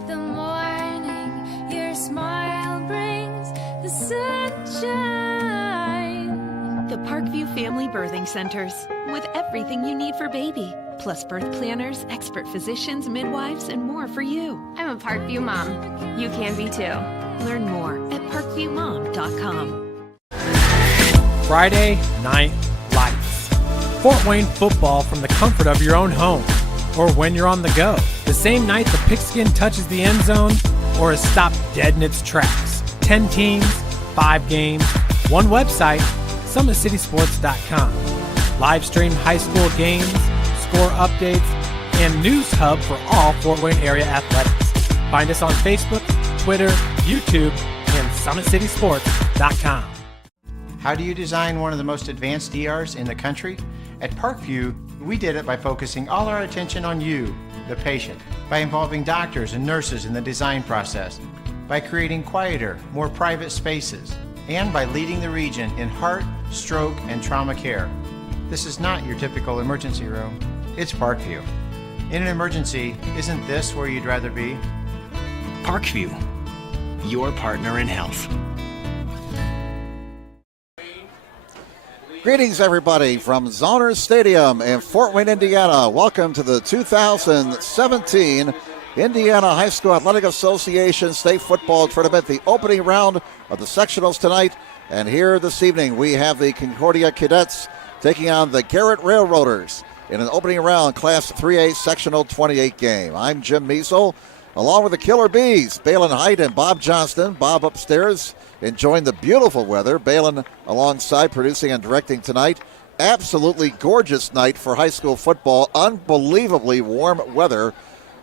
like the morning, your smile brings the sunshine. The Parkview Family Birthing Centers, with everything you need for baby, plus birth planners, expert physicians, midwives, and more for you. I'm a Parkview mom. You can be too. Learn more at parkviewmom.com. Friday Night Lights. Fort Wayne football from the comfort of your own home, or when you're on the go. The same night the pigskin touches the end zone, or is stopped dead in its tracks. 10 teams, 5 games, one website, SummitCitySports.com. Live stream high school games, score updates, and news hub for all Fort Wayne area athletics. Find us on Facebook, Twitter, YouTube, and SummitCitySports.com. How do you design one of the most advanced ERs in the country? At Parkview, we did it by focusing all our attention on you, the patient, by involving doctors and nurses in the design process, by creating quieter, more private spaces, and by leading the region in heart, stroke, and trauma care. This is not your typical emergency room. It's Parkview. In an emergency, isn't this where you'd rather be? Parkview, your partner in health. Greetings, everybody, from Zoner Stadium in Fort Wayne, Indiana. Welcome to the 2017 Indiana High School Athletic Association State Football Tournament, the opening round of the sectionals tonight. And here this evening, we have the Concordia Cadets taking on the Garrett Railroaders in an opening round Class 3A Sectional 28 game. I'm Jim Measle, along with the Killer Bees, Balin Height and Bob Johnston. Bob upstairs enjoying the beautiful weather. Balin alongside producing and directing tonight. Absolutely gorgeous night for high school football. Unbelievably warm weather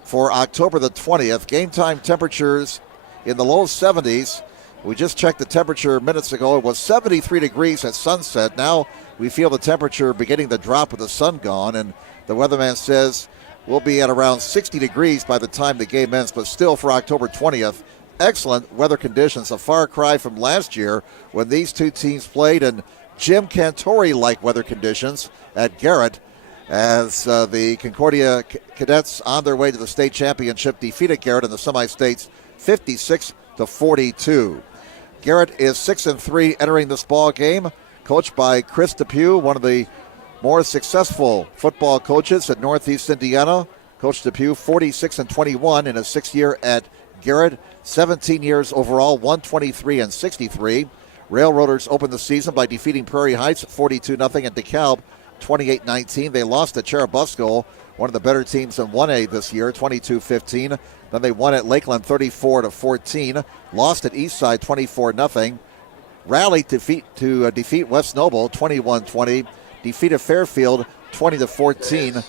for October the 20th. Game time temperatures in the low 70s. We just checked the temperature minutes ago. It was 73 degrees at sunset. Now we feel the temperature beginning to drop with the sun gone, and the weatherman says we'll be at around 60 degrees by the time the game ends, but still for October 20th, excellent weather conditions. A far cry from last year when these two teams played in Jim Cantori-like weather conditions at Garrett, as the Concordia Cadets on their way to the state championship defeated Garrett in the semi-states 56-42. Garrett is 6-3 entering this ball game, coached by Chris Depew, one of the more successful football coaches at Northeast Indiana. Coach Depew, 46-21 in his 6th year at Garrett, 17 years overall, 123-63. Railroaders opened the season by defeating Prairie Heights 42-0 and DeKalb 28-19. They lost to Cherubusco, one of the better teams in 1A this year, 22-15. Then they won at Lakeland 34-14. Lost at Eastside 24-0. Rallied to defeat West Noble 21-20. Defeated Fairfield 20-14.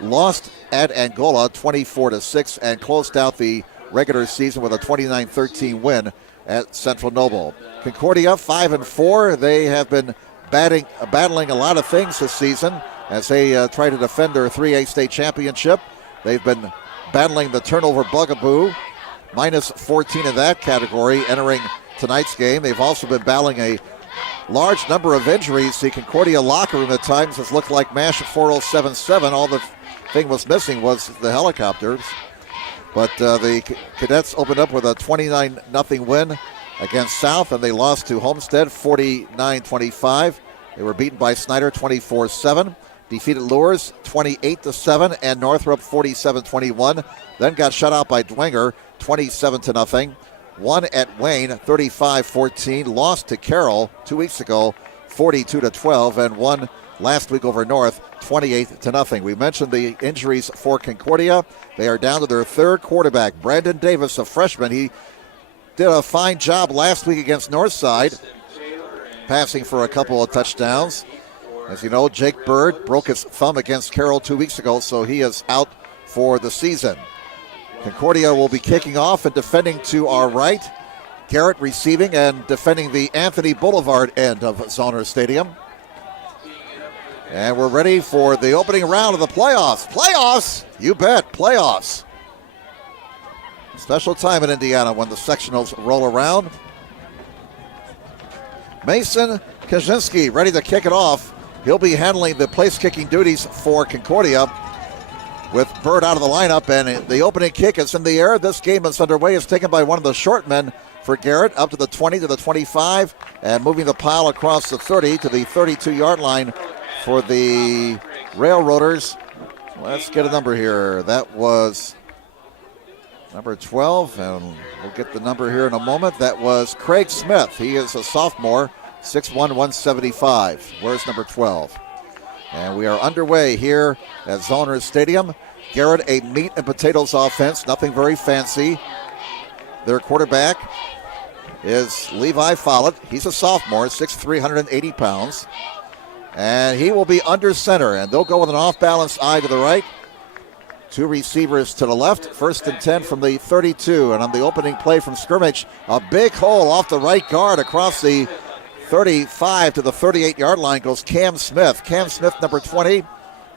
Lost at Angola 24-6 and closed out the regular season with a 29-13 win at Central Noble. Concordia 5-4. They have been battling a lot of things this season as they try to defend their 3A state championship. They've been battling the turnover bugaboo, minus 14 in that category entering tonight's game. They've also been battling a large number of injuries. The Concordia locker room at times has looked like MASH 4077. All the thing was missing was the helicopters. But the Cadets opened up with a 29-0 win against South, and they lost to Homestead 49-25. They were beaten by Snyder 24-7. Defeated Lures 28-7 and Northrop 47-21. Then got shut out by Dwenger 27-0. Won at Wayne 35-14. Lost to Carroll 2 weeks ago 42-12 and won last week over North 28-0. We mentioned the injuries for Concordia. They are down to their third quarterback, Brandon Davis, a freshman. He did a fine job last week against Northside, passing for a couple of touchdowns. As you know, Jake Bird broke his thumb against Carroll 2 weeks ago, so he is out for the season. Concordia will be kicking off and defending to our right. Garrett receiving and defending the Anthony Boulevard end of Zoner Stadium. And we're ready for the opening round of the playoffs. Playoffs? You bet, playoffs. Special time in Indiana when the sectionals roll around. Mason Kaczynski ready to kick it off. He'll be handling the place-kicking duties for Concordia. with Bird out of the lineup, and the opening kick is in the air. This game is underway. It's taken by one of the short men for Garrett, up to the 20, to the 25, and moving the pile across the 30 to the 32-yard line for the Railroaders. Let's get a number here. That was number 12, and we'll get the number here in a moment. That was Craig Smith. He is a sophomore, 6'1", 175. Where's number 12? And we are underway here at Zollner Stadium. Garrett, a meat and potatoes offense, nothing very fancy. Their quarterback is Levi Follett. He's a sophomore, 6'3", 180 pounds. And he will be under center, and they'll go with an off-balance eye to the right. Two receivers to the left, 1st and 10 from the 32. And on the opening play from scrimmage, a big hole off the right guard across the 35 to the 38-yard line goes Cam Smith. Cam Smith, number 20,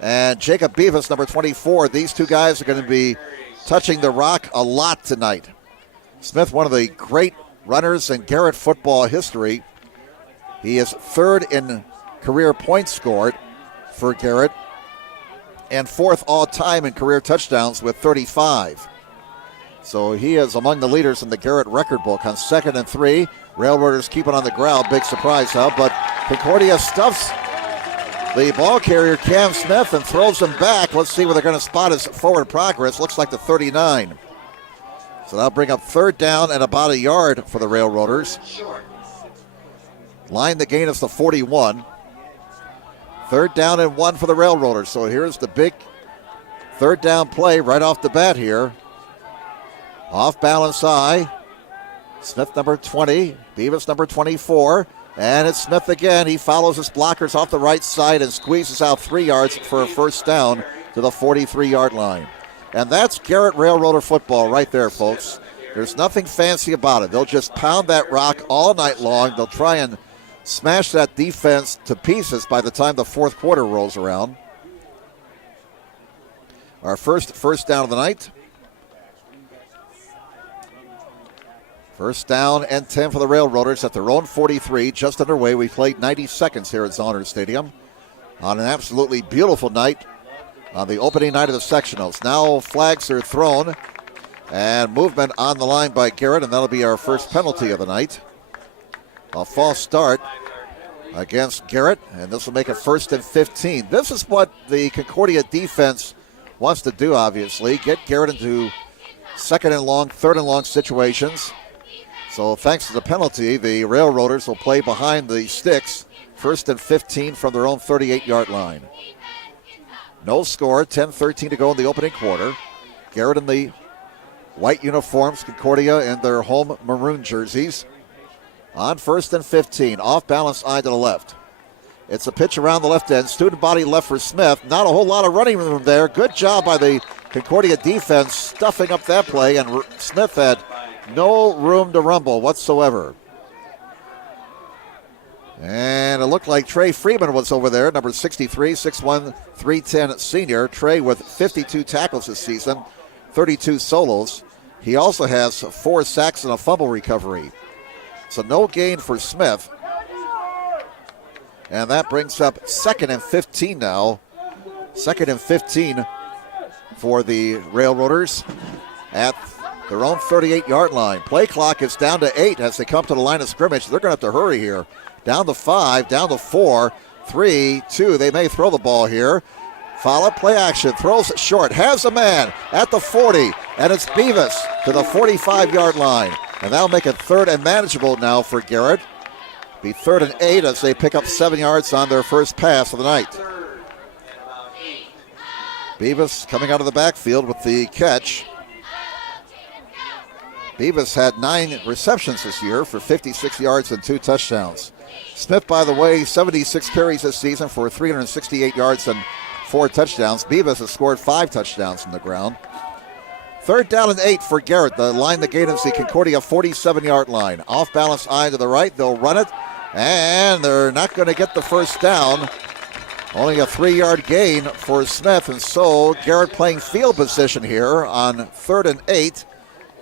and Jacob Beavis, number 24. These two guys are going to be touching the rock a lot tonight. Smith, one of the great runners in Garrett football history. He is 3rd in career points scored for Garrett and 4th all-time in career touchdowns with 35. So he is among the leaders in the Garrett record book. On 2nd and 3, Railroaders keep it on the ground. Big surprise, but Concordia stuffs the ball carrier, Cam Smith, and throws him back. Let's see where they're going to spot his forward progress. Looks like the 39. So that'll bring up 3rd down and about a yard for the Railroaders. Line the gain is the 41. 3rd down and 1 for the Railroaders. So here's the big 3rd down play right off the bat here. Off balance eye. Smith, number 20. Beavis, number 24. And it's Smith again. He follows his blockers off the right side and squeezes out 3 yards for a 1st down to the 43-yard line. And that's Garrett Railroader football right there, folks. There's nothing fancy about it. They'll just pound that rock all night long. They'll try and smash that defense to pieces by the time the 4th quarter rolls around. Our first down of the night. 1st down and 10 for the Railroaders at their own 43, just underway. We played 90 seconds here at Zollner Stadium on an absolutely beautiful night on the opening night of the sectionals. Now flags are thrown and movement on the line by Garrett, and that'll be our first penalty of the night. A false start against Garrett, and this will make it 1st and 15. This is what the Concordia defense wants to do, obviously. Get Garrett into 2nd and long, 3rd and long situations. So thanks to the penalty, the Railroaders will play behind the sticks, 1st and 15 from their own 38-yard line. No score, 10-13 to go in the opening quarter. Garrett in the white uniforms, Concordia in their home maroon jerseys. On 1st and 15, off balance eye to the left. It's a pitch around the left end, student body left for Smith. Not a whole lot of running room there. Good job by the Concordia defense stuffing up that play, and Smith had no room to rumble whatsoever. And it looked like Trey Freeman was over there, number 63, 6'1", 310 senior. Trey with 52 tackles this season, 32 solos. He also has 4 sacks and a fumble recovery. So no gain for Smith. And that brings up 2nd and 15 now. 2nd and 15 for the Railroaders at their own 38-yard line. Play clock is down to 8 as they come to the line of scrimmage. They're going to have to hurry here. Down to 5, down to 4, 3, 2. They may throw the ball here. Follow play action, throws it short, has a man at the 40, and it's Beavis to the 45-yard line. And that'll make it 3rd and manageable now for Garrett. Be 3rd and 8 as they pick up 7 yards on their first pass of the night. Beavis coming out of the backfield with the catch. Beavis had 9 receptions this year for 56 yards and 2 touchdowns. Smith, by the way, 76 carries this season for 368 yards and 4 touchdowns. Beavis has scored 5 touchdowns from the ground. 3rd down and 8 for Garrett. The line the gate is the Concordia 47-yard line. Off balance eye to the right. They'll run it, and they're not going to get the 1st down. Only a 3-yard gain for Smith, and so Garrett playing field position here on 3rd and 8.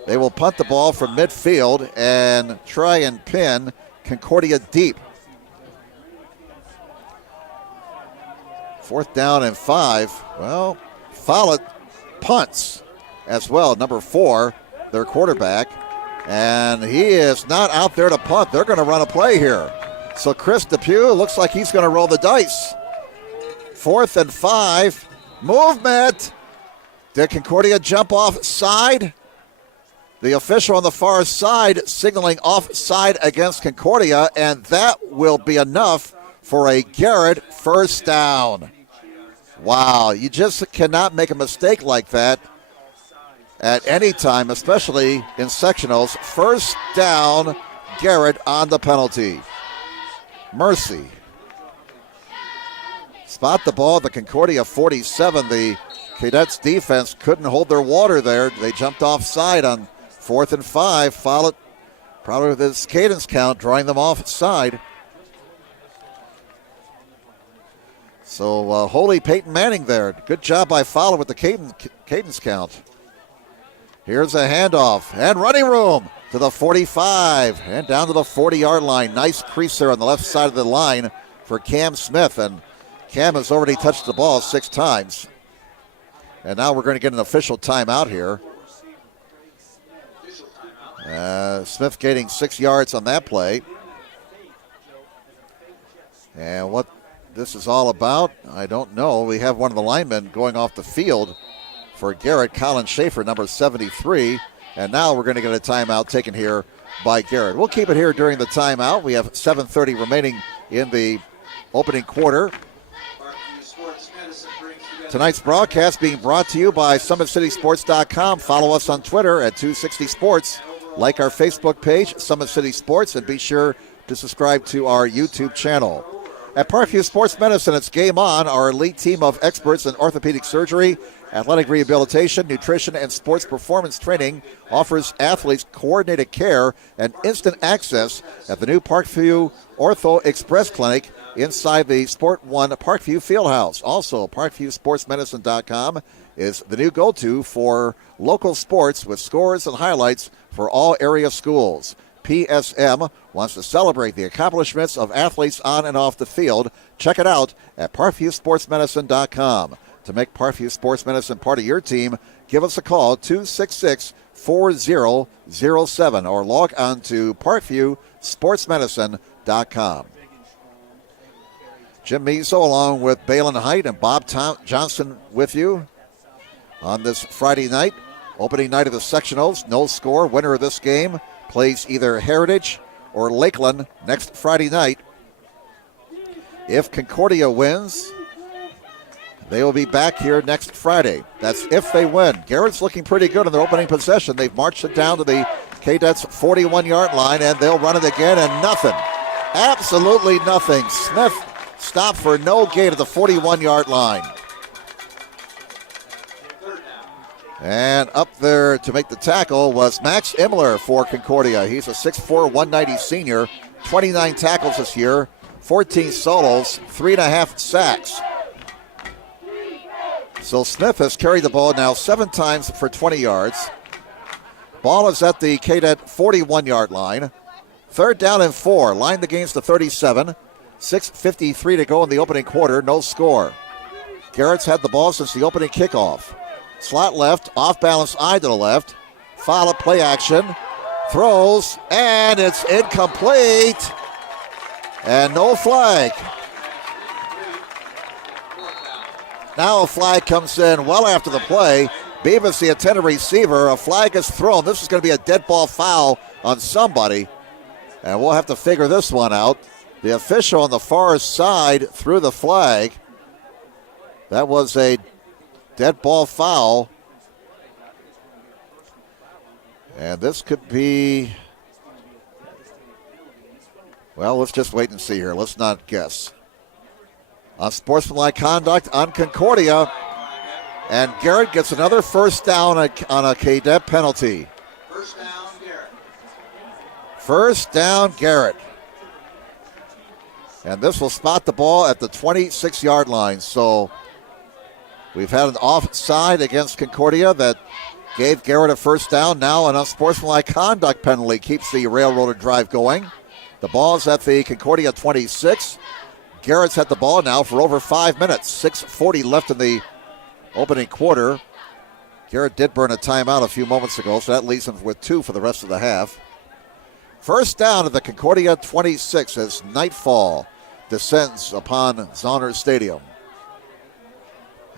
They will punt the ball from midfield and try and pin Concordia deep. 4th down and 5. Well, Follett punts as well. Number 4, their quarterback. And he is not out there to punt. They're going to run a play here. So Chris Depew looks like he's going to roll the dice. 4th and 5. Movement. Did Concordia jump offside? The official on the far side signaling offside against Concordia, and that will be enough for a Garrett first down. Wow, you just cannot make a mistake like that at any time, especially in sectionals. First down, Garrett on the penalty. Mercy. Spot the ball at the Concordia 47. The Cadets defense couldn't hold their water there. They jumped offside on 4th and 5, followed probably with this cadence count, drawing them offside. So Holy Peyton Manning there. Good job by Fowler with the cadence count. Here's a handoff and running room to the 45 and down to the 40-yard line. Nice crease there on the left side of the line for Cam Smith. And Cam has already touched the ball 6 times. And now we're going to get an official timeout here. Smith gaining 6 yards on that play. And what this is all about, I don't know. We have one of the linemen going off the field for Garrett, Colin Schaefer, number 73. And now we're going to get a timeout taken here by Garrett. We'll keep it here during the timeout. We have 7:30 remaining in the opening quarter. Tonight's broadcast being brought to you by SummitCitySports.com. Follow us on Twitter at 260 Sports. Like our Facebook page, Summit City Sports, and be sure to subscribe to our YouTube channel. At Parkview Sports Medicine, it's game on. Our elite team of experts in orthopedic surgery, athletic rehabilitation, nutrition, and sports performance training offers athletes coordinated care and instant access at the new Parkview Ortho Express Clinic inside the Sport One Parkview Fieldhouse. Also, ParkviewSportsMedicine.com is the new go-to for local sports with scores and highlights for all area schools. PSM wants to celebrate the accomplishments of athletes on and off the field. Check it out at ParkviewSportsMedicine.com. To make Parkview Sports Medicine part of your team, give us a call, 266-4007, or log on to ParkviewSportsMedicine.com. Jim Meso along with Balin Height and Bob Johnson with you on this Friday night, opening night of the sectionals. No score. Winner of this game plays either Heritage or Lakeland next Friday night. If Concordia wins, they will be back here next Friday. That's if they win. Garrett's looking pretty good in their opening possession. They've marched it down to the Cadets' 41-yard line, and they'll run it again, and nothing. Absolutely nothing. Smith stopped for no gain at the 41-yard line. And up there to make the tackle was Max Imler for Concordia. He's a 6'4", 190 senior, 29 tackles this year, 14 solos, 3.5 sacks. So Smith has carried the ball now 7 times for 20 yards. Ball is at the Cadet 41-yard line. 3rd down and 4. Line the gains to 37. 6:53 to go in the opening quarter. No score. Garrett's had the ball since the opening kickoff. Slot left, off balance eye to the left. Follow play action. Throws, and it's incomplete. And no flag. Now a flag comes in well after the play. Beavis, the intended receiver, a flag is thrown. This is going to be a dead ball foul on somebody. And we'll have to figure this one out. The official on the far side threw the flag. That was a dead ball foul. And this could be, well, let's just wait and see here. Let's not guess. Unsportsmanlike conduct on Concordia. And Garrett gets another first down on a Cadet penalty. First down, Garrett. First down, Garrett. And this will spot the ball at the 26-yard line. So we've had an offside against Concordia that gave Garrett a first down. Now an unsportsmanlike conduct penalty keeps the railroaded drive going. The ball is at the Concordia 26. Garrett's had the ball now for over 5 minutes. 6:40 left in the opening quarter. Garrett did burn a timeout a few moments ago, so that leaves him with 2 for the rest of the half. First down at the Concordia 26 as nightfall descends upon Zoners Stadium.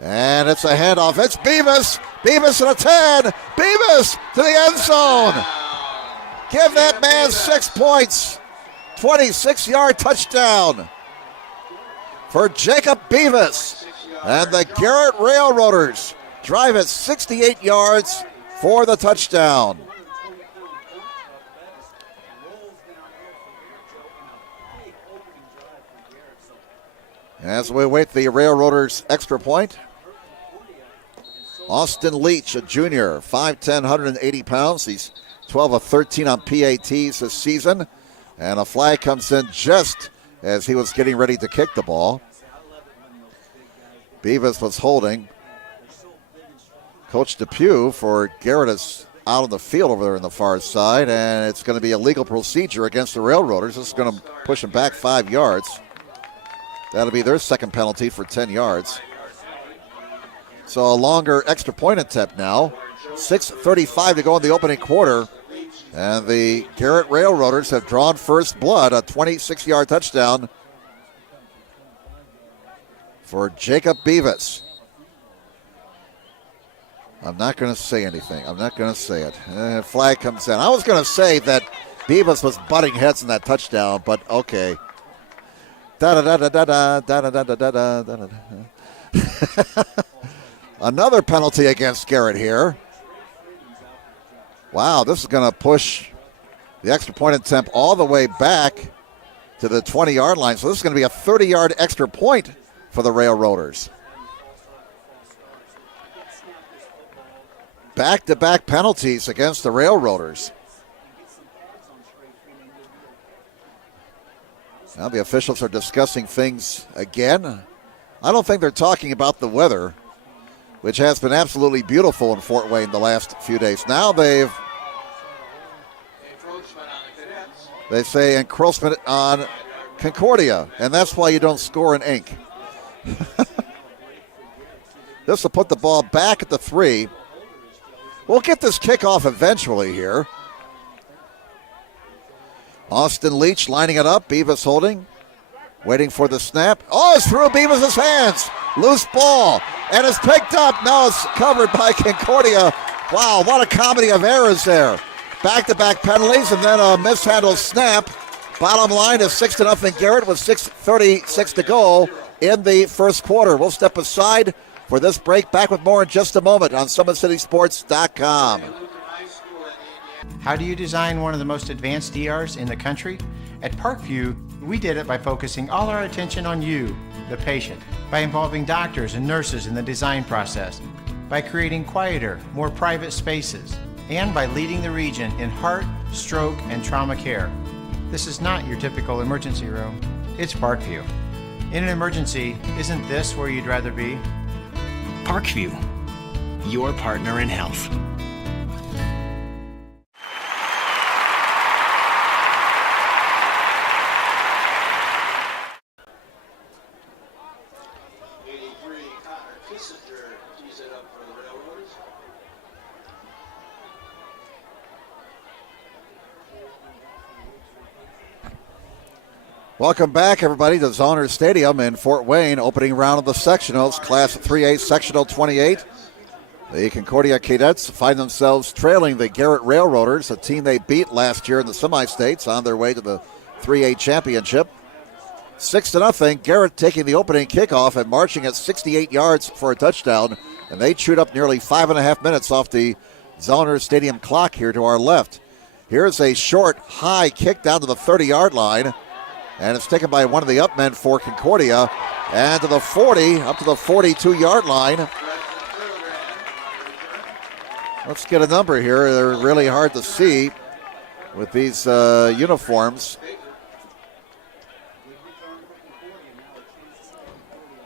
And it's a handoff. It's Beavis. Beavis at a 10. Beavis to the end zone. Give that man 6 points. 26-yard touchdown for Jacob Beavis. And the Garrett Railroaders drive it 68 yards for the touchdown. As we await the Railroaders' extra point, Austin Leach, a junior, 5'10", 180 pounds. He's 12 of 13 on PATs this season. And a flag comes in just as he was getting ready to kick the ball. Beavis was holding. Coach Depew for Garrett is out on the field over there on the far side, and it's going to be a legal procedure against the Railroaders. This is going to push them back 5 yards. That'll be their second penalty for 10 yards. So a longer extra point attempt now. 6:35 to go in the opening quarter. And the Garrett Railroaders have drawn first blood, a 26-yard touchdown for Jacob Beavis. I'm not going to say anything. I'm not going to say it. Flag comes in. I was going to say that Beavis was butting heads in that touchdown, but okay. Another penalty against Garrett here. Wow, this is going to push the extra point attempt all the way back to the 20-yard line. So this is going to be a 30-yard extra point for the Railroaders. Back-to-back penalties against the Railroaders. Now the officials are discussing things again. I don't think they're talking about the weather, which has been absolutely beautiful in Fort Wayne the last few days. Now they say encroachment on Concordia, and that's why you don't score in ink. This will put the ball back at the 3. We'll get this kickoff eventually here. Austin Leach lining it up. Beavis holding. Waiting for the snap. Oh, it's through Beavis' hands. Loose ball. And it's picked up. Now it's covered by Concordia. Wow, what a comedy of errors there. Back-to-back penalties and then a mishandled snap. Bottom line is 6-0 Garrett with 6:36 to go in the first quarter. We'll step aside for this break. Back with more in just a moment on SummitCitySports.com. How do you design one of the most advanced ERs in the country? At Parkview, we did it by focusing all our attention on you, the patient, by involving doctors and nurses in the design process, by creating quieter, more private spaces, and by leading the region in heart, stroke, and trauma care. This is not your typical emergency room. It's Parkview. In an emergency, isn't this where you'd rather be? Parkview, your partner in health. Welcome back, everybody, to Zoners Stadium in Fort Wayne. Opening round of the sectionals, Class 3A Sectional 28. The Concordia Cadets find themselves trailing the Garrett Railroaders, a team they beat last year in the semi-states on their way to the 3A championship. 6-0, Garrett taking the opening kickoff and marching at 68 yards for a touchdown. And they chewed up nearly 5.5 minutes off the Zoners Stadium clock here to our left. Here's a short, high kick down to the 30-yard line. And it's taken by one of the up men for Concordia. And to the 40, up to the 42-yard line. Let's get a number here. They're really hard to see with these uniforms.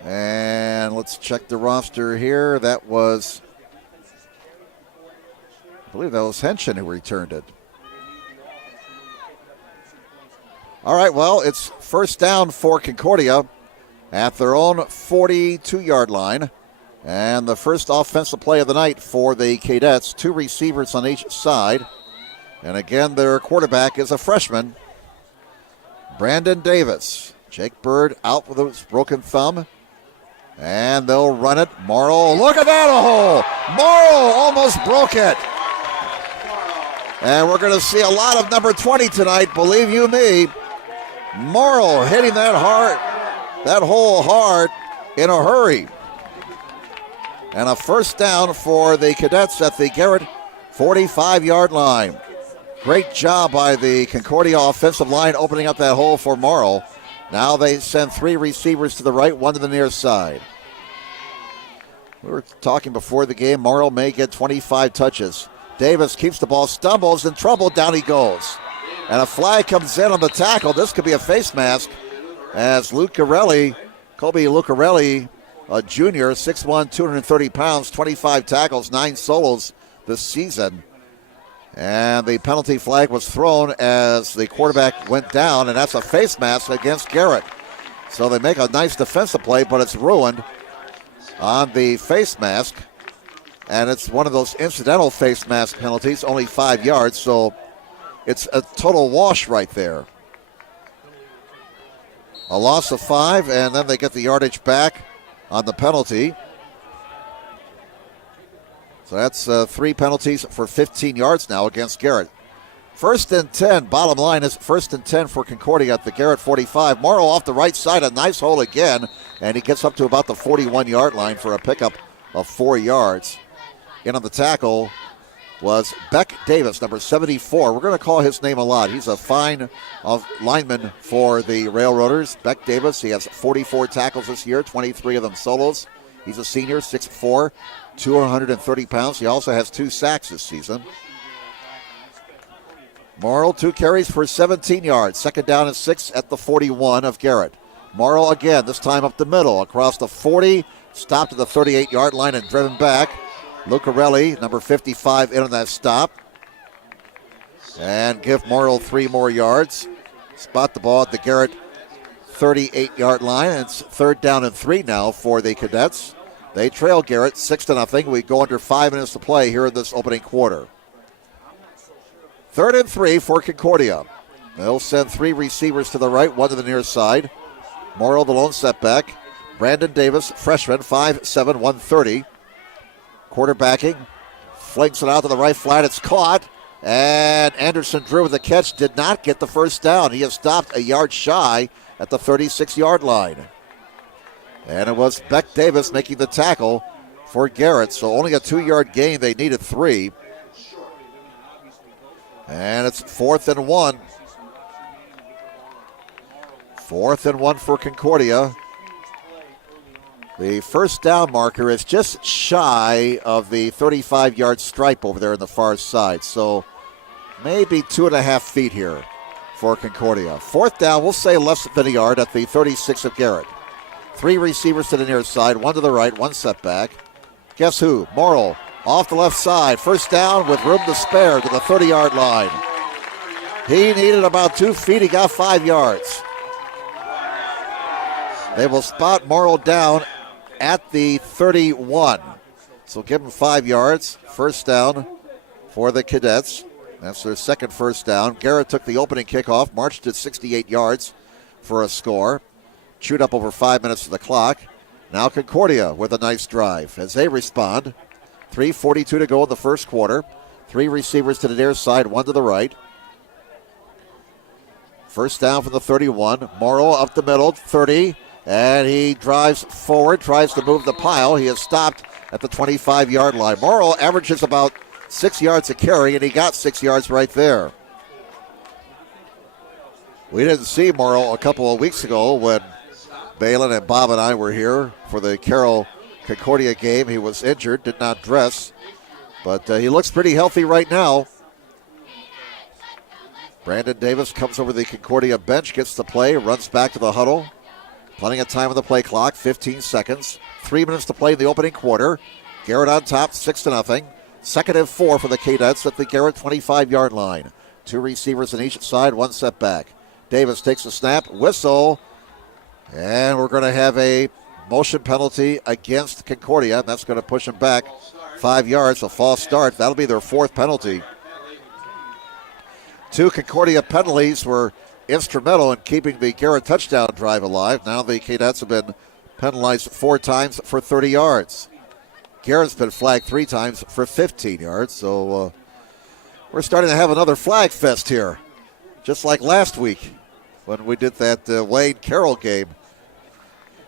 And let's check the roster here. That was, I believe that was Henshin who returned it. All right, well, it's first down for Concordia at their own 42-yard line. And the first offensive play of the night for the Cadets, 2 receivers on each side. And again, their quarterback is a freshman, Brandon Davis. Jake Bird out with his broken thumb. And they'll run it. Morrow, look at that hole! Morrow almost broke it. And we're going to see a lot of number 20 tonight, believe you me. Morrow hitting that hole hard in a hurry. And a first down for the Cadets at the Garrett 45-yard line. Great job by the Concordia offensive line opening up that hole for Morrow. Now they send 3 receivers to the right, 1 to the near side. We were talking before the game, Morrow may get 25 touches. Davis keeps the ball, stumbles, in trouble, down he goes. And a flag comes in on the tackle. This could be a face mask as Colby Lucarelli, a junior, 6'1", 230 pounds, 25 tackles, 9 solos this season. And the penalty flag was thrown as the quarterback went down, and that's a face mask against Garrett. So they make a nice defensive play, but it's ruined on the face mask. And it's one of those incidental face mask penalties, only 5 yards, so it's a total wash right there. A loss of 5, and then they get the yardage back on the penalty. So that's 3 penalties for 15 yards now against Garrett. 1st and 10, bottom line is 1st and 10 for Concordia at the Garrett 45. Morrow off the right side, a nice hole again, and he gets up to about the 41-yard line for a pickup of 4 yards. In on the tackle was Beck Davis, number 74. We're going to call his name a lot. He's a fine lineman for the Railroaders. Beck Davis, he has 44 tackles this year, 23 of them solos. He's a senior, 6'4", 230 pounds. He also has 2 sacks this season. Morrow, 2 carries for 17 yards. 2nd down and 6 at the 41 of Garrett. Morrow again, this time up the middle, across the 40, stopped at the 38-yard line and driven back. Lucarelli, number 55, in on that stop. And give Morrow 3 more yards. Spot the ball at the Garrett 38-yard line. It's 3rd down and 3 now for the Cadets. They trail Garrett 6-0. We go under 5 minutes to play here in this opening quarter. 3rd and 3 for Concordia. They'll send 3 receivers to the right, 1 to the near side. Morrow, the lone setback. Brandon Davis, freshman, 5'7", 130. Quarterbacking, flings it out to the right flat. It's caught, and Anderson Drew with the catch did not get the first down. He has stopped a yard shy at the 36-yard line. And it was Beck Davis making the tackle for Garrett. So only a 2-yard gain. They needed 3. And it's 4th and 1. 4th and 1 for Concordia. The first down marker is just shy of the 35-yard stripe over there on the far side. So maybe 2.5 feet here for Concordia. 4th down, we'll say less than a yard at the 36 of Garrett. 3 receivers to the near side, 1 to the right, 1 setback. Guess who? Morrow off the left side. First down with room to spare to the 30-yard line. He needed about 2 feet. He got 5 yards. They will spot Morrow down at the 31. So give him 5 yards. First down for the Cadets. That's their second first down. Garrett took the opening kickoff, marched at 68 yards for a score. Chewed up over 5 minutes of the clock. Now Concordia with a nice drive as they respond. 3:42 to go in the first quarter. 3 receivers to the near side, 1 to the right. First down from the 31. Morrow up the middle, 30. And he drives forward, tries to move the pile. He is stopped at the 25-yard line. Morrow averages about 6 yards a carry, and he got 6 yards right there. We didn't see Morrow a couple of weeks ago when Balin and Bob and I were here for the Carroll-Concordia game. He was injured, did not dress, but he looks pretty healthy right now. Brandon Davis comes over the Concordia bench, gets the play, runs back to the huddle. Plenty of time on the play clock, 15 seconds. 3 minutes to play in the opening quarter. Garrett on top, 6-0. 2nd and 4 for the Cadets at the Garrett 25-yard line. 2 receivers on each side, 1 setback. Davis takes a snap, whistle, and we're going to have a motion penalty against Concordia, and that's going to push them back 5 yards. A false start. That'll be their 4th penalty. 2 Concordia penalties were instrumental in keeping the Garrett touchdown drive alive. Now the Cadets have been penalized 4 times for 30 yards. Garrett's been flagged 3 times for 15 yards. So we're starting to have another flag fest here, just like last week when we did that Wayne Carroll game.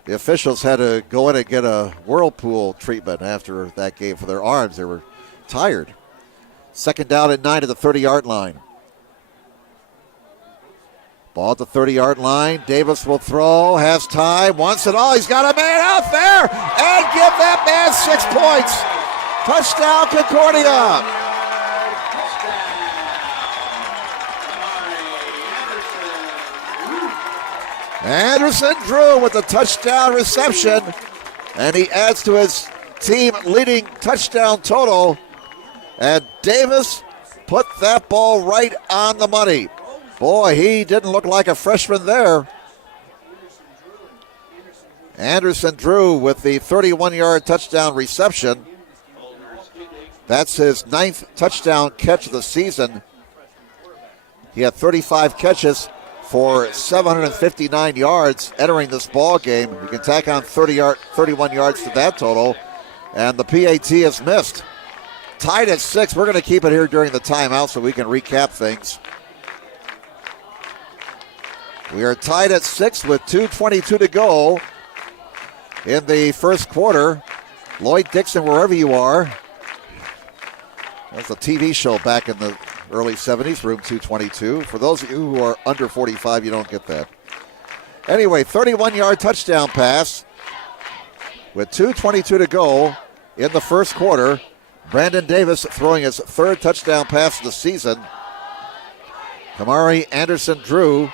The officials had to go in and get a whirlpool treatment after that game for their arms. They were tired. 2nd down and 9 at the 30-yard line. Ball at the 30-yard line. Davis will throw, has time, wants it all. He's got a man out there, and give that man 6 points. Touchdown, Concordia. Anderson Drew with the touchdown reception, and he adds to his team-leading touchdown total. And Davis put that ball right on the money. Boy, he didn't look like a freshman there. Anderson Drew with the 31-yard touchdown reception. That's his 9th touchdown catch of the season. He had 35 catches for 759 yards entering this ball game. You can tack on 31 yards to that total, and the PAT is missed. Tied at 6. We're going to keep it here during the timeout so we can recap things. We are tied at 6 with 2:22 to go in the first quarter. Lloyd Dixon, wherever you are. That's a TV show back in the early 70s, Room 222. For those of you who are under 45, you don't get that. Anyway, 31-yard touchdown pass with 2:22 to go in the first quarter. Brandon Davis throwing his 3rd touchdown pass of the season. Kamari Anderson Drew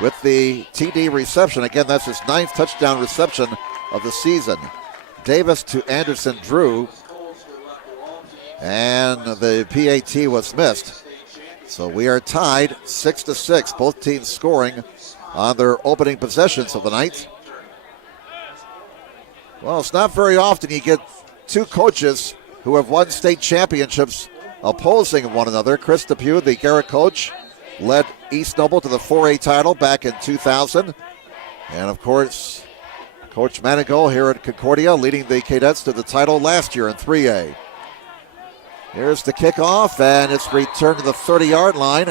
with the TD reception. Again, that's his 9th touchdown reception of the season. Davis to Anderson Drew. And the PAT was missed. So we are tied 6-6. Both teams scoring on their opening possessions of the night. Well, it's not very often you get 2 coaches who have won state championships opposing one another. Chris Depew, the Garrett coach, led East Noble to the 4A title back in 2000. And, of course, Coach Manigault here at Concordia leading the Cadets to the title last year in 3A. Here's the kickoff, and it's returned to the 30-yard line.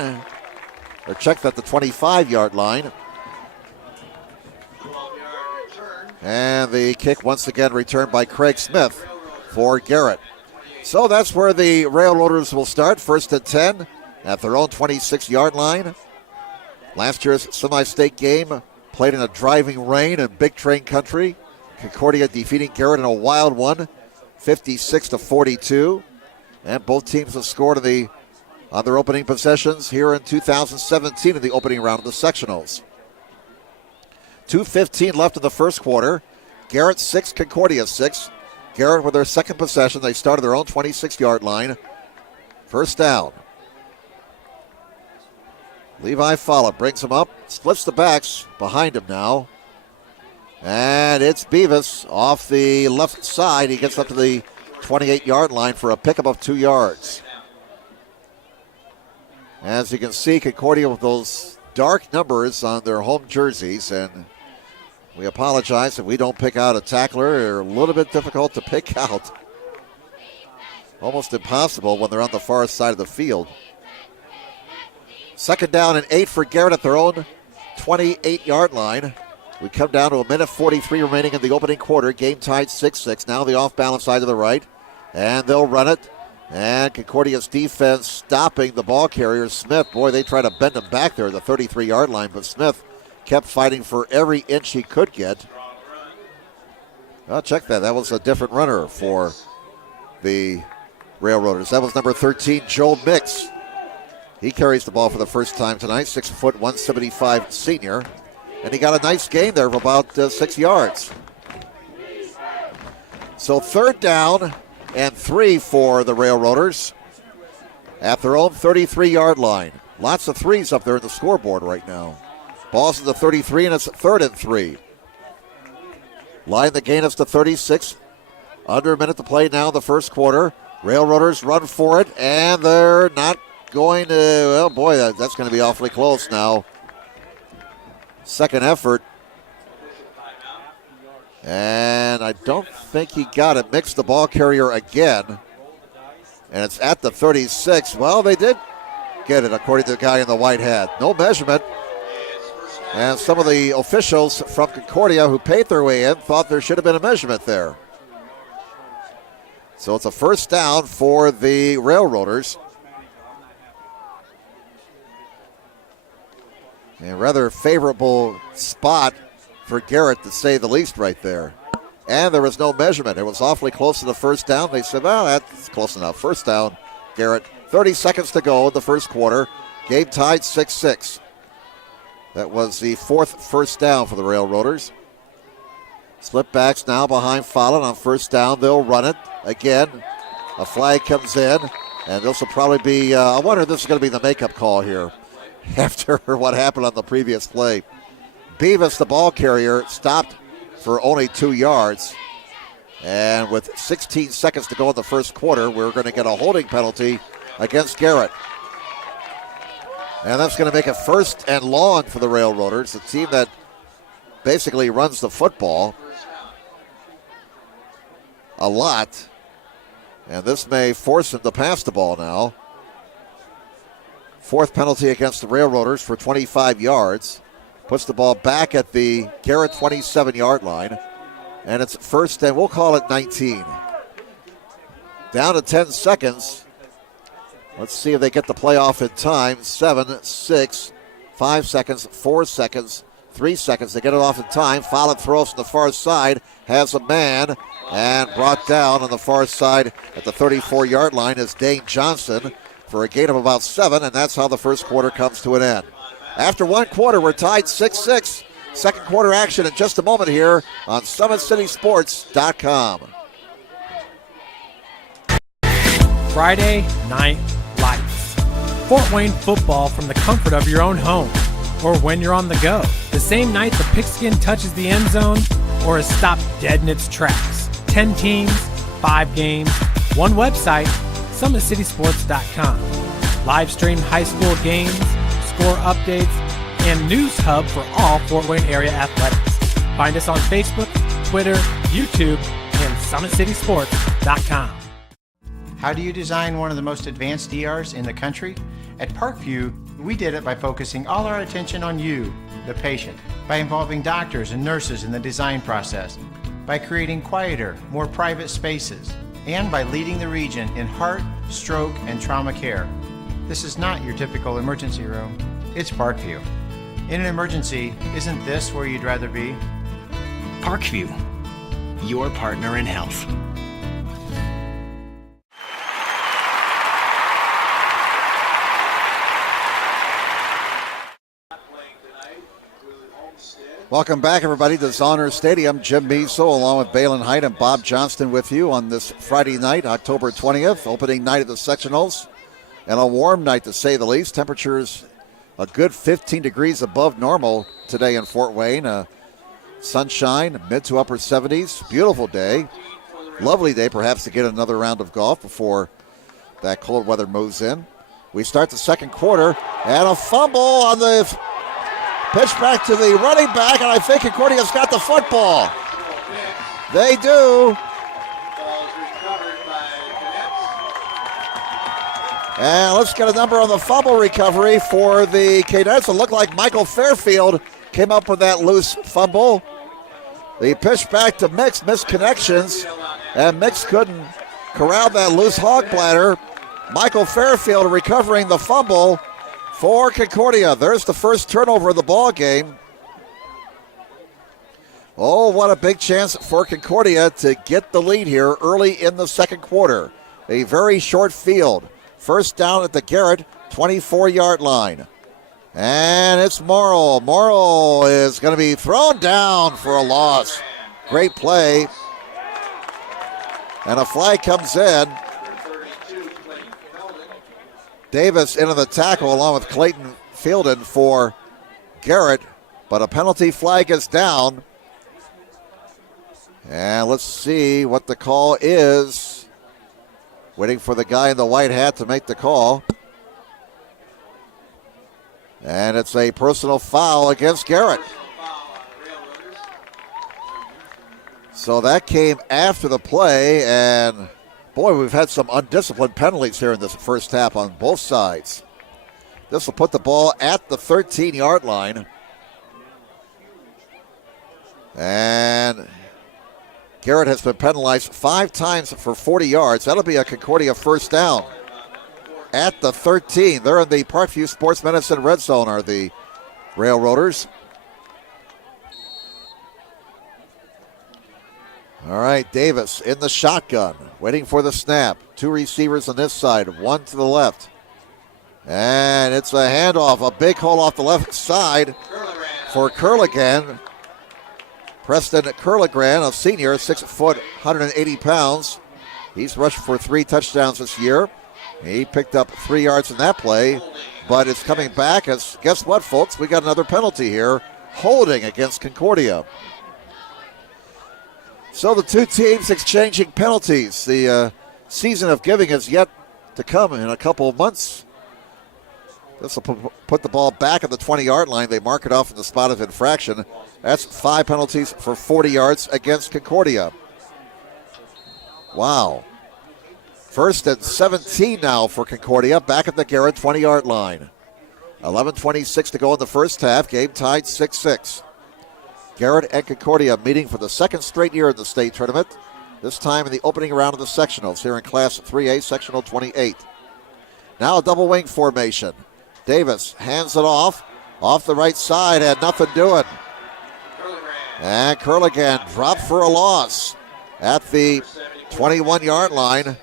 Or checked at the 25-yard line. And the kick once again returned by Craig Smith for Garrett. So that's where the Railroaders will start. 1st and 10 at their own 26-yard line. Last year's semi-state game played in a driving rain in Big Train country. Concordia defeating Garrett in a wild one, 56-42. And both teams have scored on their opening possessions here in 2017 in the opening round of the sectionals. 2:15 left in the first quarter. Garrett 6, Concordia 6. Garrett with their 2nd possession. They started their own 26-yard line. First down. Levi Falla brings him up, splits the backs behind him now. And it's Beavis off the left side. He gets up to the 28-yard line for a pickup of 2 yards. As you can see, Concordia with those dark numbers on their home jerseys, and we apologize if we don't pick out a tackler. They're a little bit difficult to pick out. Almost impossible when they're on the far side of the field. 2nd down and 8 for Garrett at their own 28-yard line. We come down to 1:43 remaining in the opening quarter. Game tied 6-6. Now the off-balance side to the right. And they'll run it. And Concordia's defense stopping the ball carrier, Smith. Boy, they try to bend him back there at the 33-yard line, but Smith kept fighting for every inch he could get. Well, check that. That was a different runner for the Railroaders. That was number 13, Joe Mix. He carries the ball for the first time tonight, 6 foot 175 senior. And he got a nice gain there of about 6 yards. So 3rd down and 3 for the Railroaders at their own 33-yard line. Lots of threes up there in the scoreboard right now. Ball's at the 33, and it's 3rd and 3. Line the gain is to 36. Under a minute to play now in the first quarter. Railroaders run for it, and they're not going to, well, boy, that's going to be awfully close now. Second effort. And I don't think he got it. Mixed the ball carrier again. And it's at the 36. Well, they did get it, according to the guy in the white hat. No measurement. And some of the officials from Concordia who paid their way in thought there should have been a measurement there. So it's a first down for the Railroaders. A rather favorable spot for Garrett, to say the least, right there. And there was no measurement. It was awfully close to the first down. They said, well, that's close enough. First down, Garrett. 30 seconds to go in the first quarter. Game tied 6-6. That was the fourth first down for the Railroaders. Slip backs now behind Fallon on first down. They'll run it again. A flag comes in, and this will probably be, I wonder if this is going to be the makeup call here after what happened on the previous play. Beavis, the ball carrier, stopped for only 2 yards. And with 16 seconds to go in the first quarter, we're going to get a holding penalty against Garrett. And that's going to make it first and long for the Railroaders, the team that basically runs the football a lot. And this may force him to pass the ball now. Fourth penalty against the Railroaders for 25 yards. Puts the ball back at the Garrett 27-yard line. And it's first and we'll call it 19. Down to 10 seconds. Let's see if they get the play off in time. 7, 6, 5 seconds, 4 seconds, 3 seconds. They get it off in time. Fallon throws from the far side. Has a man. And brought down on the far side at the 34-yard line is Dane Johnson for a gain of about 7. And that's how the first quarter comes to an end. After one quarter, we're tied 6-6. Second quarter action in just a moment here on SummitCitySports.com. Friday Night Lights. Fort Wayne football from the comfort of your own home or when you're on the go. The same night the pigskin touches the end zone or is stopped dead in its tracks. 10 teams, 5 games, one website, SummitCitySports.com. Live stream high school games, score updates, and news hub for all Fort Wayne area athletics. Find us on Facebook, Twitter, YouTube, and SummitCitySports.com. How do you design one of the most advanced ERs in the country? At Parkview, we did it by focusing all our attention on you, the patient, by involving doctors and nurses in the design process, by creating quieter, more private spaces, and by leading the region in heart, stroke, and trauma care. This is not your typical emergency room. It's Parkview. In an emergency, isn't this where you'd rather be? Parkview, your partner in health. Welcome back, everybody, to Zonner Stadium. Jim Measle, along with Balin Height and Bob Johnston with you on this Friday night, October 20th, opening night of the sectionals. And a warm night, to say the least. Temperatures a good 15 degrees above normal today in Fort Wayne. Sunshine, mid to upper 70s. Beautiful day. Lovely day, perhaps, to get another round of golf before that cold weather moves in. We start the second quarter, and a fumble on the pitch back to the running back, and I think Concordia's got the football. They do. And let's get a number on the fumble recovery for the Cadets. It looked like Michael Fairfield came up with that loose fumble. The pitch back to Mix, missed connections, and Mix couldn't corral that loose hog bladder. Michael Fairfield recovering the fumble for Concordia. There's the first turnover of the ball game. Oh, what a big chance for Concordia to get the lead here early in the second quarter. A very short field. First down at the Garrett 24-yard line. And it's Morrill. Morrill is going to be thrown down for a loss. Great play. And a flag comes in. Davis into the tackle along with Clayton Fielden for Garrett. But a penalty flag is down. And let's see what the call is. Waiting for the guy in the white hat to make the call. And it's a personal foul against Garrett. So that came after the play, and boy, we've had some undisciplined penalties here in this first half on both sides. This will put the ball at the 13-yard line. And Garrett has been penalized 5 times for 40 yards. That'll be a Concordia first down. At the 13, they're in the Parkview Sports Medicine red zone, are the Railroaders. All right, Davis in the shotgun, waiting for the snap. 2 receivers on this side, 1 to the left. And it's a handoff, a big hole off the left side for Curligan. Preston Curligran, a senior, 6 foot, 180 pounds. He's rushed for 3 touchdowns this year. He picked up 3 yards in that play, but it's coming back as, guess what, folks? We got another penalty here, holding against Concordia. So the two teams exchanging penalties. The season of giving is yet to come in a couple of months. This will put the ball back at the 20-yard line. They mark it off in the spot of infraction. That's 5 penalties for 40 yards against Concordia. Wow. 1st and 17 now for Concordia, back at the Garrett 20-yard line. 11:26 to go in the first half. Game tied 6-6. Garrett and Concordia meeting for the 2nd straight year in the state tournament. This time in the opening round of the sectionals here in Class 3A, Sectional 28. Now a double wing formation. Davis hands it off the right side, had nothing doing. And Curligan dropped for a loss at the 21-yard line.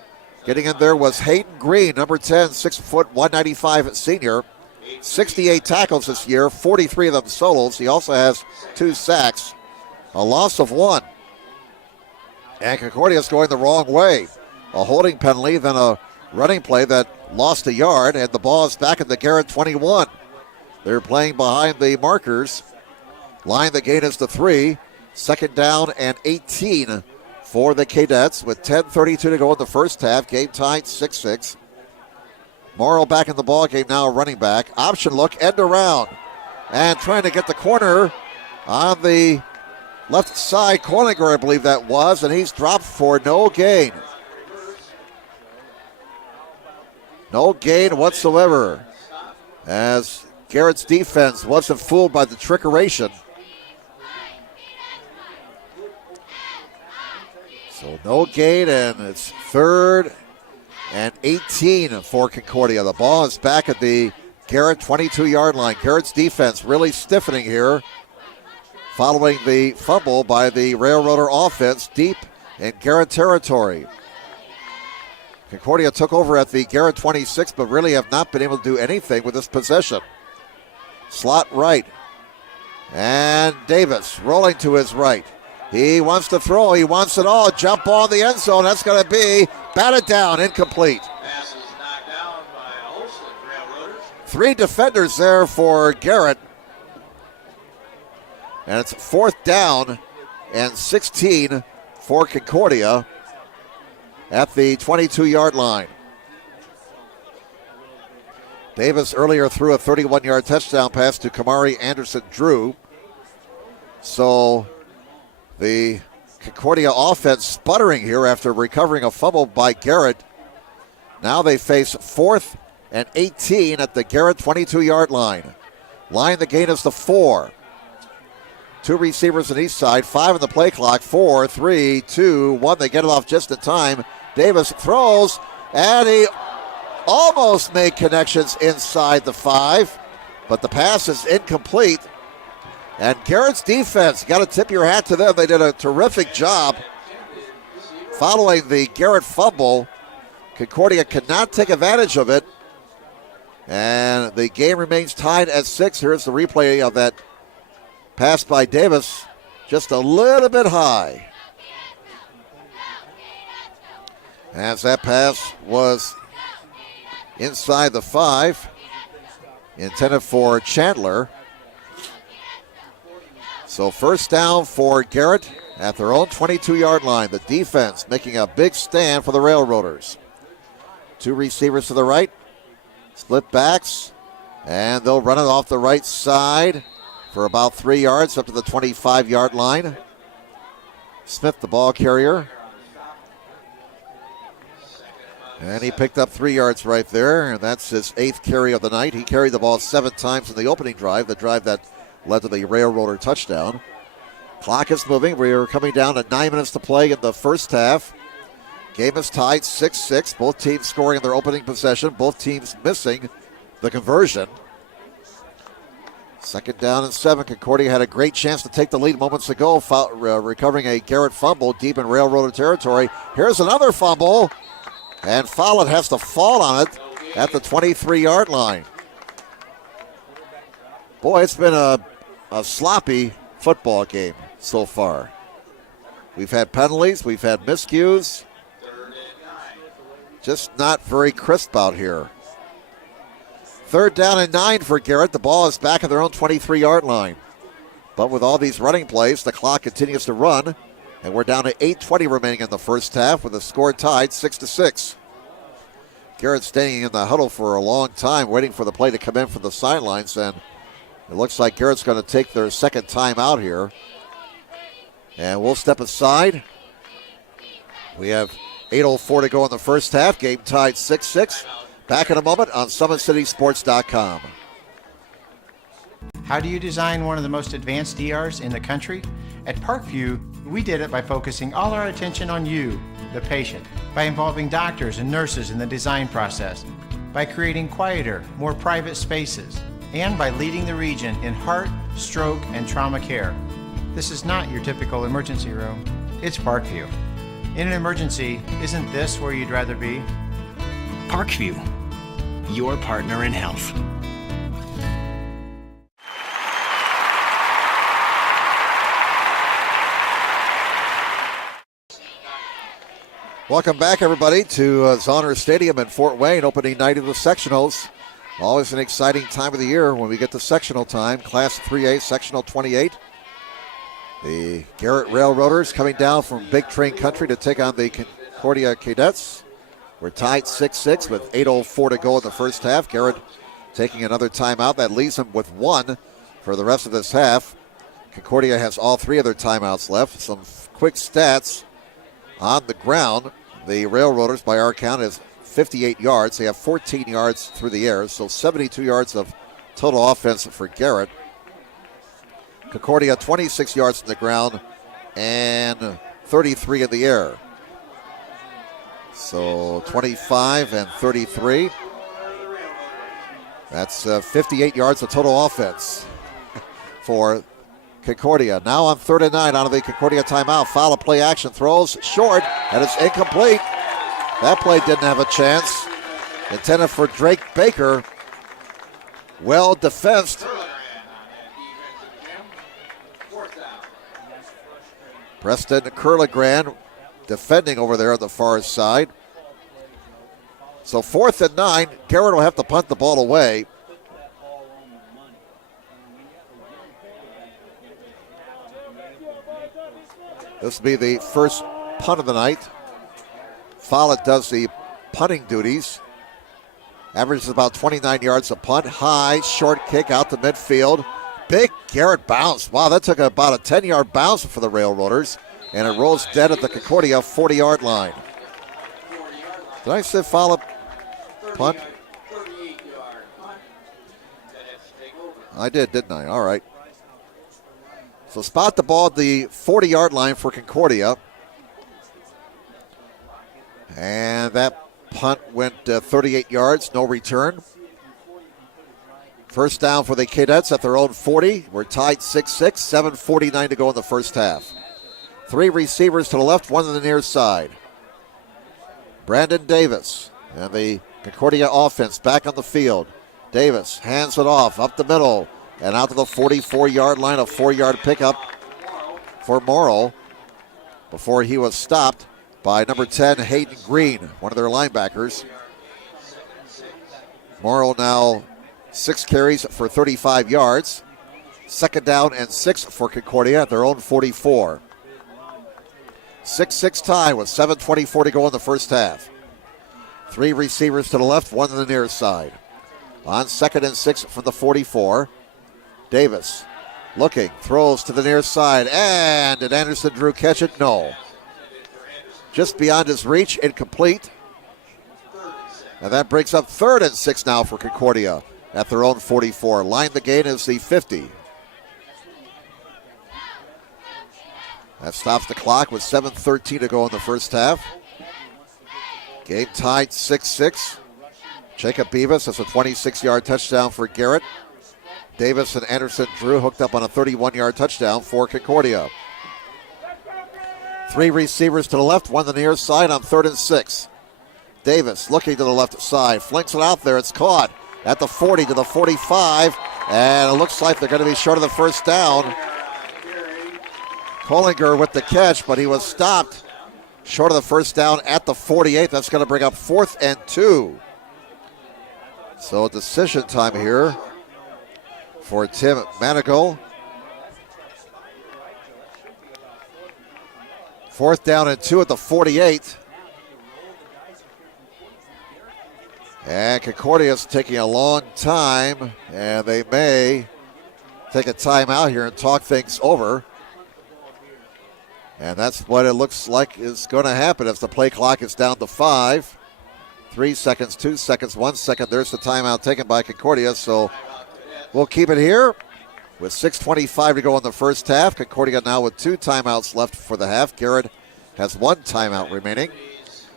Getting in there was Hayden Green, number 10, 6 foot, 195 senior. 68 tackles this year, 43 of them solos. He also has 2 sacks, a loss of 1. And Concordia's going the wrong way. A holding penalty, then a running play that lost a yard, and the ball is back at the Garrett 21. They're playing behind the markers. Line the gain is to 3. 2nd down and 18 for the Cadets with 10:32 to go in the first half. Game tied 6-6. Morrow back in the ball game now, running back. Option look, end around. And trying to get the corner on the left side corner, I believe that was, and he's dropped for no gain. No gain whatsoever, as Garrett's defense wasn't fooled by the trickeration. So no gain, and it's 3rd and 18 for Concordia. The ball is back at the Garrett 22-yard line. Garrett's defense really stiffening here following the fumble by the Railroader offense deep in Garrett territory. Concordia took over at the Garrett 26, but really have not been able to do anything with this possession. Slot right. And Davis rolling to his right. He wants to throw. He wants it all. Jump ball in the end zone. That's going to be batted down, incomplete. 3 defenders there for Garrett. And it's 4th down and 16 for Concordia at the 22-yard line. Davis earlier threw a 31-yard touchdown pass to Kamari Anderson-Drew. So the Concordia offense sputtering here after recovering a fumble by Garrett. Now they face 4th and 18 at the Garrett 22-yard line. Line the gain is the 4. 2 receivers on each side, 5 on the play clock, 4, 3, 2, 1. They get it off just in time. Davis throws, and he almost made connections inside the 5, but the pass is incomplete. And Garrett's defense, got to tip your hat to them. They did a terrific job following the Garrett fumble. Concordia could not take advantage of it, and the game remains tied at 6. Here's the replay of that pass by Davis, just a little bit high. As that pass was inside the 5, intended for Chandler. So 1st down for Garrett at their own 22-yard line. The defense making a big stand for the Railroaders. Two receivers to the right, split backs, and they'll run it off the right side for about 3 yards up to the 25-yard line. Smith, the ball carrier. And he picked up 3 yards right there, and that's his 8th carry of the night. He carried the ball 7 times in the opening drive, the drive that led to the Railroader touchdown. Clock is moving. We are coming down to 9 minutes to play in the first half. Game is tied 6-6. Both teams scoring in their opening possession. Both teams missing the conversion. 2nd down and 7. Concordia had a great chance to take the lead moments ago, recovering a Garrett fumble deep in Railroader territory. Here's another fumble, and Follett has to fall on it at the 23-yard line. Boy, it's been a sloppy football game so far. We've had penalties, we've had miscues. Just not very crisp out here. 3rd down and 9 for Garrett. The ball is back at their own 23-yard line. But with all these running plays, the clock continues to run, and we're down to 8:20 remaining in the first half with the score tied 6-6. Garrett staying in the huddle for a long time, waiting for the play to come in from the sidelines, and it looks like Garrett's going to take their 2nd time out here. And we'll step aside. We have 8:04 to go in the first half. Game tied 6-6. Back in a moment on SummitCitySports.com. How do you design one of the most advanced ERs in the country? At Parkview, we did it by focusing all our attention on you, the patient, by involving doctors and nurses in the design process, by creating quieter, more private spaces, and by leading the region in heart, stroke, and trauma care. This is not your typical emergency room. It's Parkview. In an emergency, isn't this where you'd rather be? Parkview, your partner in health. Welcome back, everybody, to Zonner Stadium in Fort Wayne, opening night of the sectionals. Always an exciting time of the year when we get to sectional time. Class 3A, sectional 28. The Garrett Railroaders coming down from Big Train Country to take on the Concordia Cadets. We're tied 6-6 with 8:04 to go in the first half. Garrett taking another timeout. That leaves him with 1 for the rest of this half. Concordia has all 3 of their timeouts left. Some quick stats on the ground. The Railroaders, by our count, is 58 yards. They have 14 yards through the air, so 72 yards of total offense for Garrett. Concordia 26 yards on the ground and 33 in the air. So 25 and 33. That's 58 yards of total offense for Concordia. Now on 3rd and 9 out of the Concordia timeout. Foul of play action, throws short, and it's incomplete. That play didn't have a chance. Intended for Drake Baker. Well defensed. Preston Curligran defending over there on the far side. So 4th and 9. Garrett will have to punt the ball away. This will be the first punt of the night. Follett does the punting duties. Averages about 29 yards a punt. High, short kick out to midfield. Big Garrett bounce. Wow, that took about a 10-yard bounce for the Railroaders. And it rolls dead at the Concordia 40-yard line. Did I say Follett punt? I did, didn't I? All right. So spot the ball at the 40-yard line for Concordia. And that punt went 38 yards, no return. First down for the Cadets at their own 40. We're tied 6-6, 7:49 to go in the first half. 3 receivers to the left, 1 on the near side. Brandon Davis and the Concordia offense back on the field. Davis hands it off up the middle and out to the 44-yard line, a 4-yard pickup for Morrill before he was stopped by number 10, Hayden Green, one of their linebackers. Morrill now 6 carries for 35 yards. 2nd down and 6 for Concordia at their own 44. 6-6 tie with 7:24 to go in the first half. 3 receivers to the left, 1 to the near side. On 2nd and 6 from the 44. Davis looking, throws to the near side, and did Anderson Drew catch it? No. Just beyond his reach, incomplete. And that brings up 3rd and 6 now for Concordia at their own 44. Line the gain is the 50. That stops the clock with 7:13 to go in the first half. Game tied 6-6. Jacob Beavis has a 26-yard touchdown for Garrett. Davis and Anderson Drew hooked up on a 31-yard touchdown for Concordia. 3 receivers to the left, 1 to the near side on 3rd and 6. Davis looking to the left side, flinks it out there. It's caught at the 40 to the 45, and it looks like they're going to be short of the first down. Collinger with the catch, but he was stopped short of the first down at the 48. That's going to bring up 4th and 2. So decision time here for Tim Manigal. 4th down and 2 at the 48. And Concordia's taking a long time, and they may take a timeout here and talk things over. And that's what it looks like is going to happen as the play clock is down to 5. 3 seconds, 2 seconds, 1 second. There's the timeout taken by Concordia. So we'll keep it here with 6:25 to go in the first half. Concordia now with 2 timeouts left for the half. Garrett has 1 timeout remaining.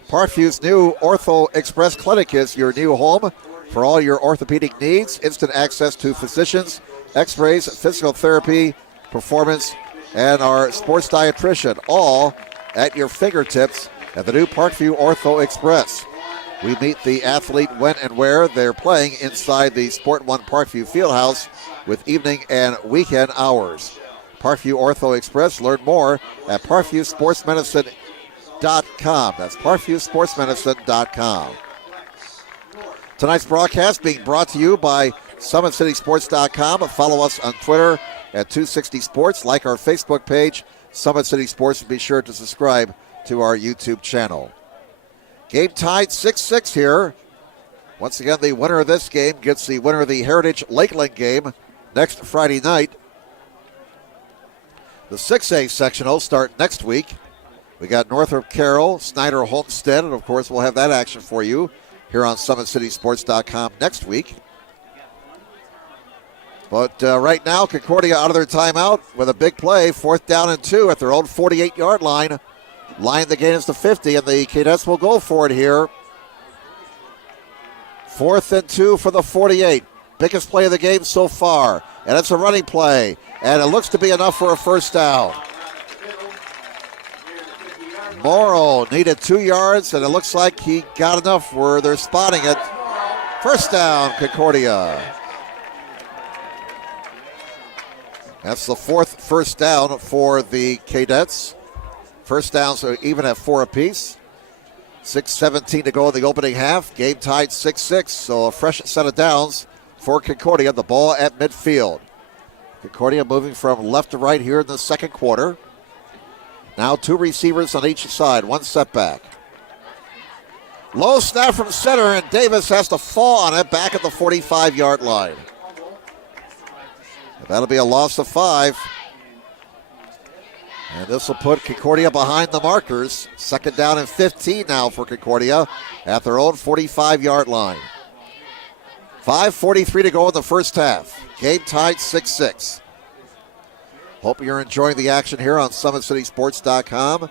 Parkview's new Ortho Express Clinic is your new home for all your orthopedic needs. Instant access to physicians, x-rays, physical therapy, performance, and our sports dietitian, all at your fingertips at the new Parkview Ortho Express. We meet the athlete when and where they're playing inside the Sport One Parkview Fieldhouse with evening and weekend hours. Parkview Ortho Express. Learn more at parkviewsportsmedicine.com. That's parkviewsportsmedicine.com. Tonight's broadcast being brought to you by SummitCitySports.com. Follow us on Twitter at 260 Sports. Like our Facebook page, Summit City Sports, and be sure to subscribe to our YouTube channel. Game tied 6-6 here. Once again, the winner of this game gets the winner of the Heritage Lakeland game next Friday night. The 6A sectional start next week. We got Northrop Carroll, Snyder Homestead, and of course we'll have that action for you here on SummitCitySports.com next week. But right now, Concordia out of their timeout with a big play, 4th down and 2 at their own 48-yard line. Line the gain is to 50, and the Cadets will go for it here. 4th and 2 for the 48. Biggest play of the game so far, and it's a running play, and it looks to be enough for a first down. Morrow needed 2 yards, and it looks like he got enough where they're spotting it. First down, Concordia. That's the 4th first down for the Cadets. First downs are even at 4 apiece. 6:17 to go in the opening half. Game tied 6-6, so a fresh set of downs for Concordia. The ball at midfield. Concordia moving from left to right here in the second quarter. Now 2 receivers on each side, 1 setback. Low snap from center, and Davis has to fall on it back at the 45-yard line. That'll be a loss of 5. And this will put Concordia behind the markers. 2nd down and 15 now for Concordia at their own 45-yard line. 5:43 to go in the first half. Game tied 6-6. Hope you're enjoying the action here on SummitCitySports.com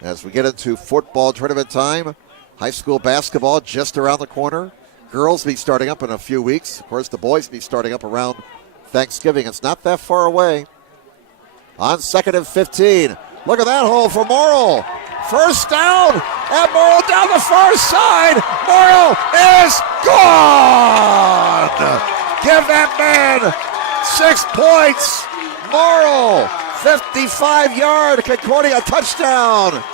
as we get into football tournament time. High school basketball just around the corner. Girls be starting up in a few weeks. Of course, the boys be starting up around Thanksgiving. It's not that far away. On 2nd and 15. Look at that hole for Morrill. First down, and Morrill down the far side. Morrill is gone. Give that man 6 points. Morrill, 55-yard Concordia touchdown.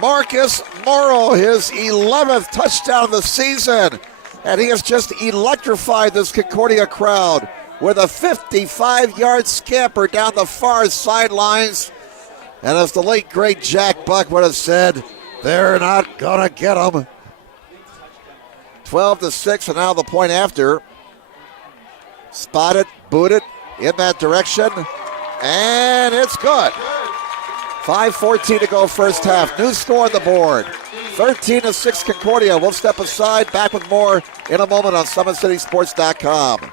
Marcus Morrill, his 11th touchdown of the season. And he has just electrified this Concordia crowd with a 55-yard scamper down the far sidelines. And as the late, great Jack Buck would have said, they're not going to get them. 12-6, and now the point after. Spotted, booted in that direction, and it's good. 5:14 to go first half. New score on the board. 13-6 Concordia. We'll step aside. Back with more in a moment on SummitCitySports.com.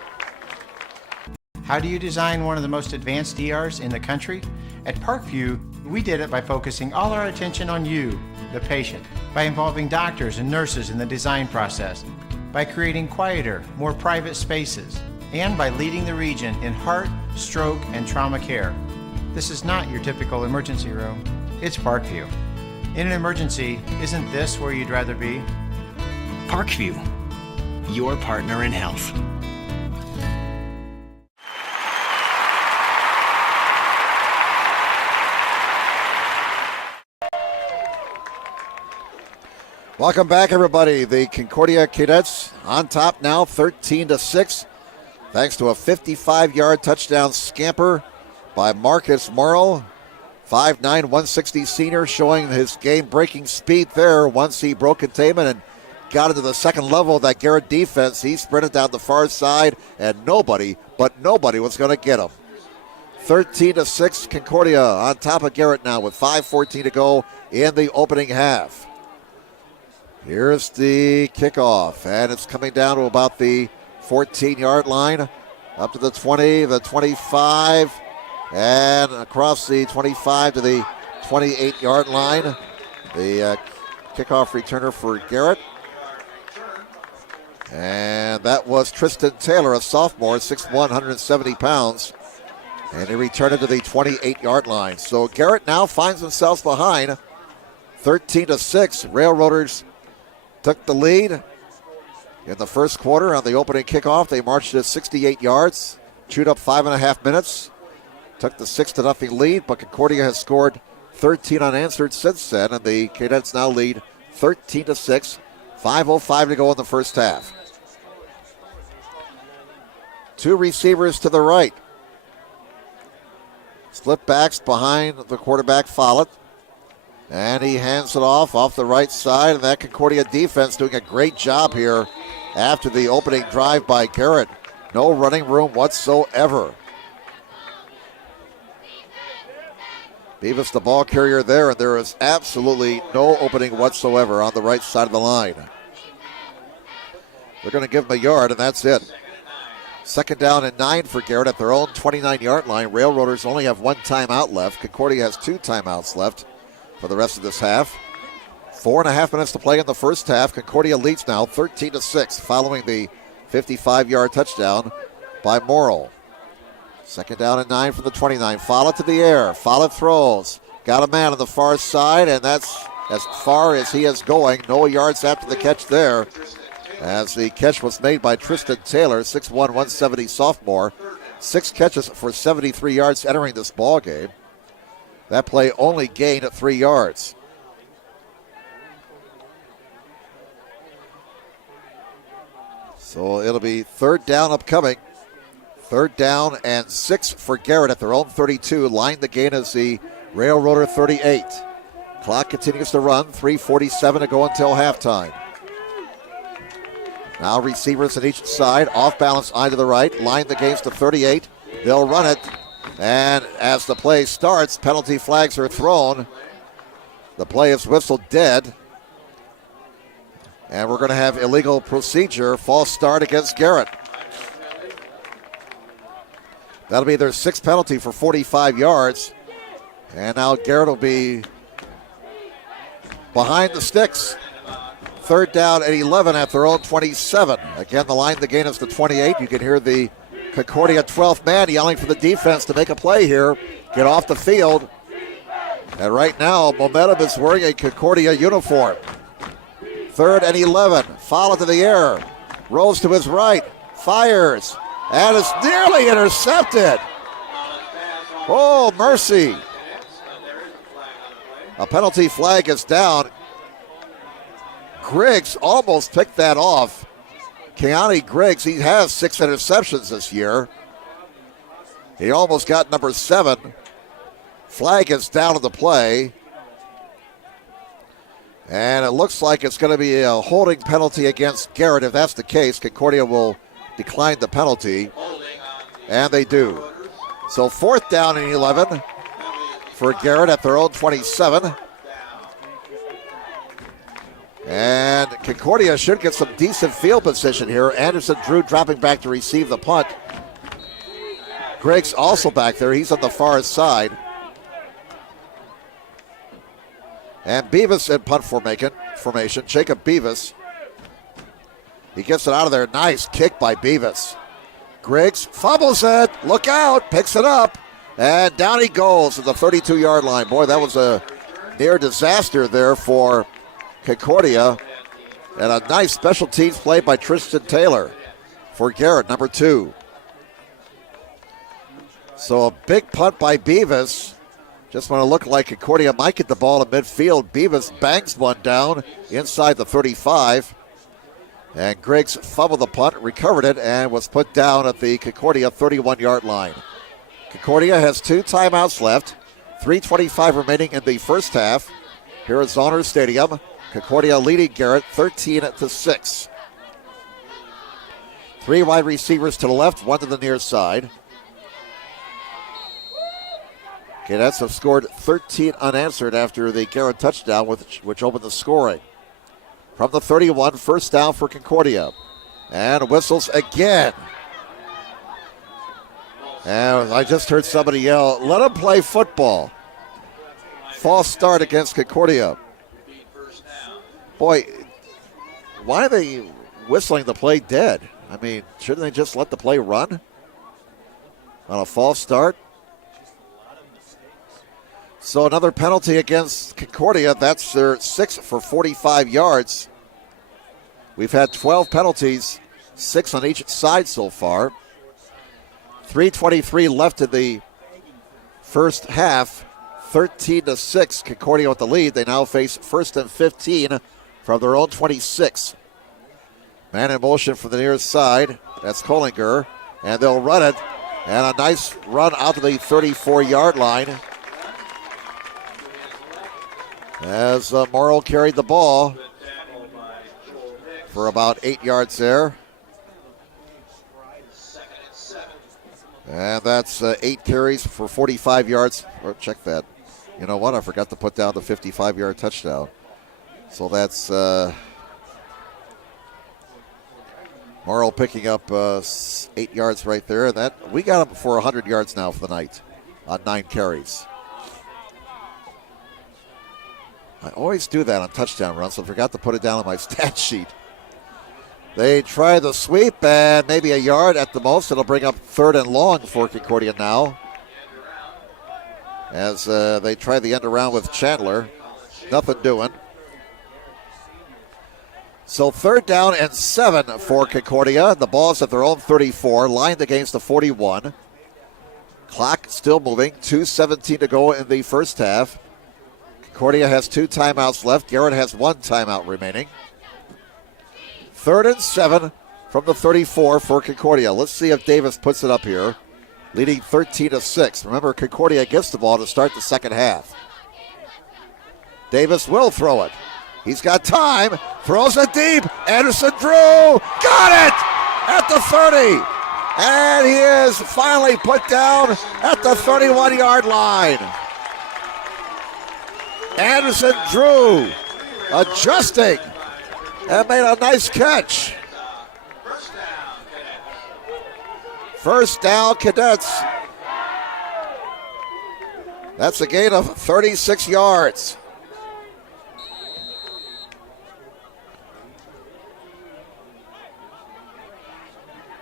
How do you design one of the most advanced ERs in the country? At Parkview, we did it by focusing all our attention on you, the patient, by involving doctors and nurses in the design process, by creating quieter, more private spaces, and by leading the region in heart, stroke, and trauma care. This is not your typical emergency room. It's Parkview. In an emergency, isn't this where you'd rather be? Parkview, your partner in health. Welcome back, everybody. The Concordia Cadets on top now, 13-6, thanks to a 55-yard touchdown scamper by Marcus Morrow. 5'9", 160 senior, showing his game-breaking speed there once he broke containment and got into the second level of that Garrett defense. He sprinted down the far side, and nobody was going to get him. 13-6, Concordia on top of Garrett now with 5:14 to go in the opening half. Here's the kickoff, and it's coming down to about the 14-yard line, up to the 20, the 25, and across the 25 to the 28-yard line. The kickoff returner for Garrett. And that was Tristan Taylor, a sophomore, 6'1", 170 pounds. And he returned it to the 28-yard line. So Garrett now finds themselves behind 13-6. Railroaders took the lead in the first quarter on the opening kickoff. They marched at 68 yards, chewed up 5.5 minutes, took the 6-0 lead, but Concordia has scored 13 unanswered since then, and the Cadets now lead 13-6, 5:05 to go in the first half. Two receivers to the right. Split backs behind the quarterback, Follett. And he hands it off the right side, and that Concordia defense doing a great job here after the opening drive by Garrett. No running room whatsoever. Beavis the ball carrier there, and there is absolutely no opening whatsoever on the right side of the line. They're going to give him a yard, and that's it. Second down and 9 for Garrett at their own 29-yard line. Railroaders only have one timeout left. Concordia has 2 timeouts left for the rest of this half. 4.5 minutes to play in the first half. Concordia leads now 13-6 following the 55-yard touchdown by Morrill. Second down and 9 from the 29. Follett to the air. Follett throws. Got a man on the far side, and that's as far as he is going. No yards after the catch there, as the catch was made by Tristan Taylor, 6'1", 170 sophomore. 6 catches for 73 yards entering this ball game. That play only gained 3 yards. So it'll be third down upcoming. Third down and 6 for Garrett at their own 32. Line the gain as the Railroader 38. Clock continues to run. 3:47 to go until halftime. Now receivers on each side. Off balance eye to the right. Line the gains to 38. They'll run it. And as the play starts, penalty flags are thrown. The play is whistled dead. And we're going to have illegal procedure, false start against Garrett. That'll be their 6th penalty for 45 yards. And now Garrett will be behind the sticks. Third down and 11 at their own 27. Again, the line, the gain is to 28. You can hear the Concordia 12th man yelling for the defense to make a play here. Get off the field. And right now, Momentum is wearing a Concordia uniform. Third and 11. Followed to the air. Rolls to his right. Fires. And it's nearly intercepted. Oh, mercy. A penalty flag is down. Griggs almost picked that off. Keanu Griggs, he has 6 interceptions this year. He almost got number 7. Flag is down on the play. And it looks like it's going to be a holding penalty against Garrett. If that's the case, Concordia will decline the penalty. And they do. So 4th down and 11 for Garrett at their own 27. And Concordia should get some decent field position here. Anderson Drew dropping back to receive the punt. Griggs also back there. He's on the far side. And Beavis in punt formation. Jacob Beavis. He gets it out of there. Nice kick by Beavis. Griggs fumbles it. Look out. Picks it up. And down he goes at the 32-yard line. Boy, that was a near disaster there for Concordia. And a nice special teams play by Tristan Taylor for Garrett, number 2. So a big punt by Beavis. Just want to look like Concordia might get the ball in midfield. Beavis bangs one down inside the 35. And Griggs fumbled the punt, recovered it, and was put down at the Concordia 31-yard line. Concordia has 2 timeouts left. 3:25 remaining in the first half. Here at Zoner Stadium. Concordia leading Garrett 13-6. 3 wide receivers to the left, 1 to the near side. Cadets have scored 13 unanswered after the Garrett touchdown, which opened the scoring. From the 31, first down for Concordia. And whistles again. And I just heard somebody yell, let them play football. False start against Concordia. Boy, why are they whistling the play dead? I mean, shouldn't they just let the play run on a false start? So another penalty against Concordia. That's their 6th for 45 yards. We've had 12 penalties, 6 on each side so far. 3:23 left in the first half. 13-6, Concordia with the lead. They now face 1st and 15 from their own 26. Man in motion from the near side. That's Kollinger. And they'll run it. And a nice run out to the 34-yard line. As Morrow carried the ball for about 8 yards there. And that's 8 carries for 45 yards. Or check that. You know what? I forgot to put down the 55-yard touchdown. So that's Morrow picking up 8 yards right there. And that we got him for 100 yards now for the night on 9 carries. I always do that on touchdown runs, so I forgot to put it down on my stat sheet. They try the sweep, and maybe a yard at the most. It'll bring up 3rd and long for Concordia now. As they try the end around with Chandler. Nothing doing. So 3rd down and 7 for Concordia. The ball's at their own 34, lined against the 41. Clock still moving, 2:17 to go in the first half. Concordia has 2 timeouts left. Garrett has 1 timeout remaining. 3rd and 7 from the 34 for Concordia. Let's see if Davis puts it up here. Leading 13-6. Remember, Concordia gets the ball to start the second half. Davis will throw it. He's got time. Throws it deep. Anderson Drew. Got it at the 30. And he is finally put down at the 31-yard line. Anderson Drew adjusting and made a nice catch. First down, Cadets. That's a gain of 36 yards.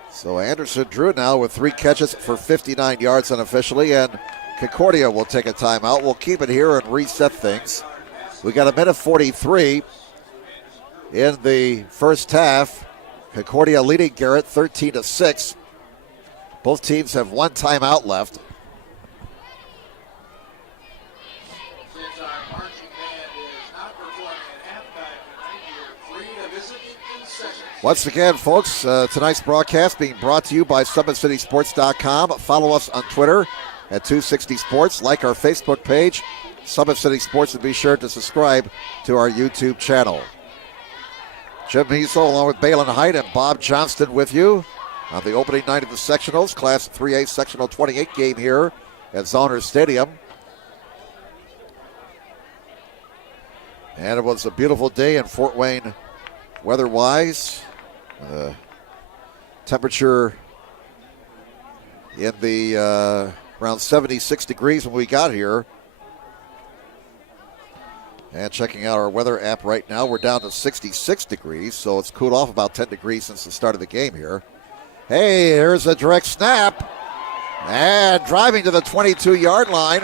So Anderson Drew now with 3 catches for 59 yards unofficially, and Concordia will take a timeout. We'll keep it here and reset things. We got 1:43 in the first half. Concordia leading Garrett 13-6. Both teams have 1 timeout left. Once again, folks, tonight's broadcast being brought to you by SummitCitySports.com. Follow us on Twitter at 260 Sports. Like our Facebook page, Summit City Sports, and be sure to subscribe to our YouTube channel. Jim Hiesel along with Balin Height and Bob Johnston with you on the opening night of the sectionals, Class 3A Sectional 28 game here at Zoner Stadium. And it was a beautiful day in Fort Wayne weather-wise. Temperature in the around 76 degrees when we got here. And checking out our weather app right now, we're down to 66 degrees, so it's cooled off about 10 degrees since the start of the game here. Hey, here's a direct snap. And driving to the 22-yard line.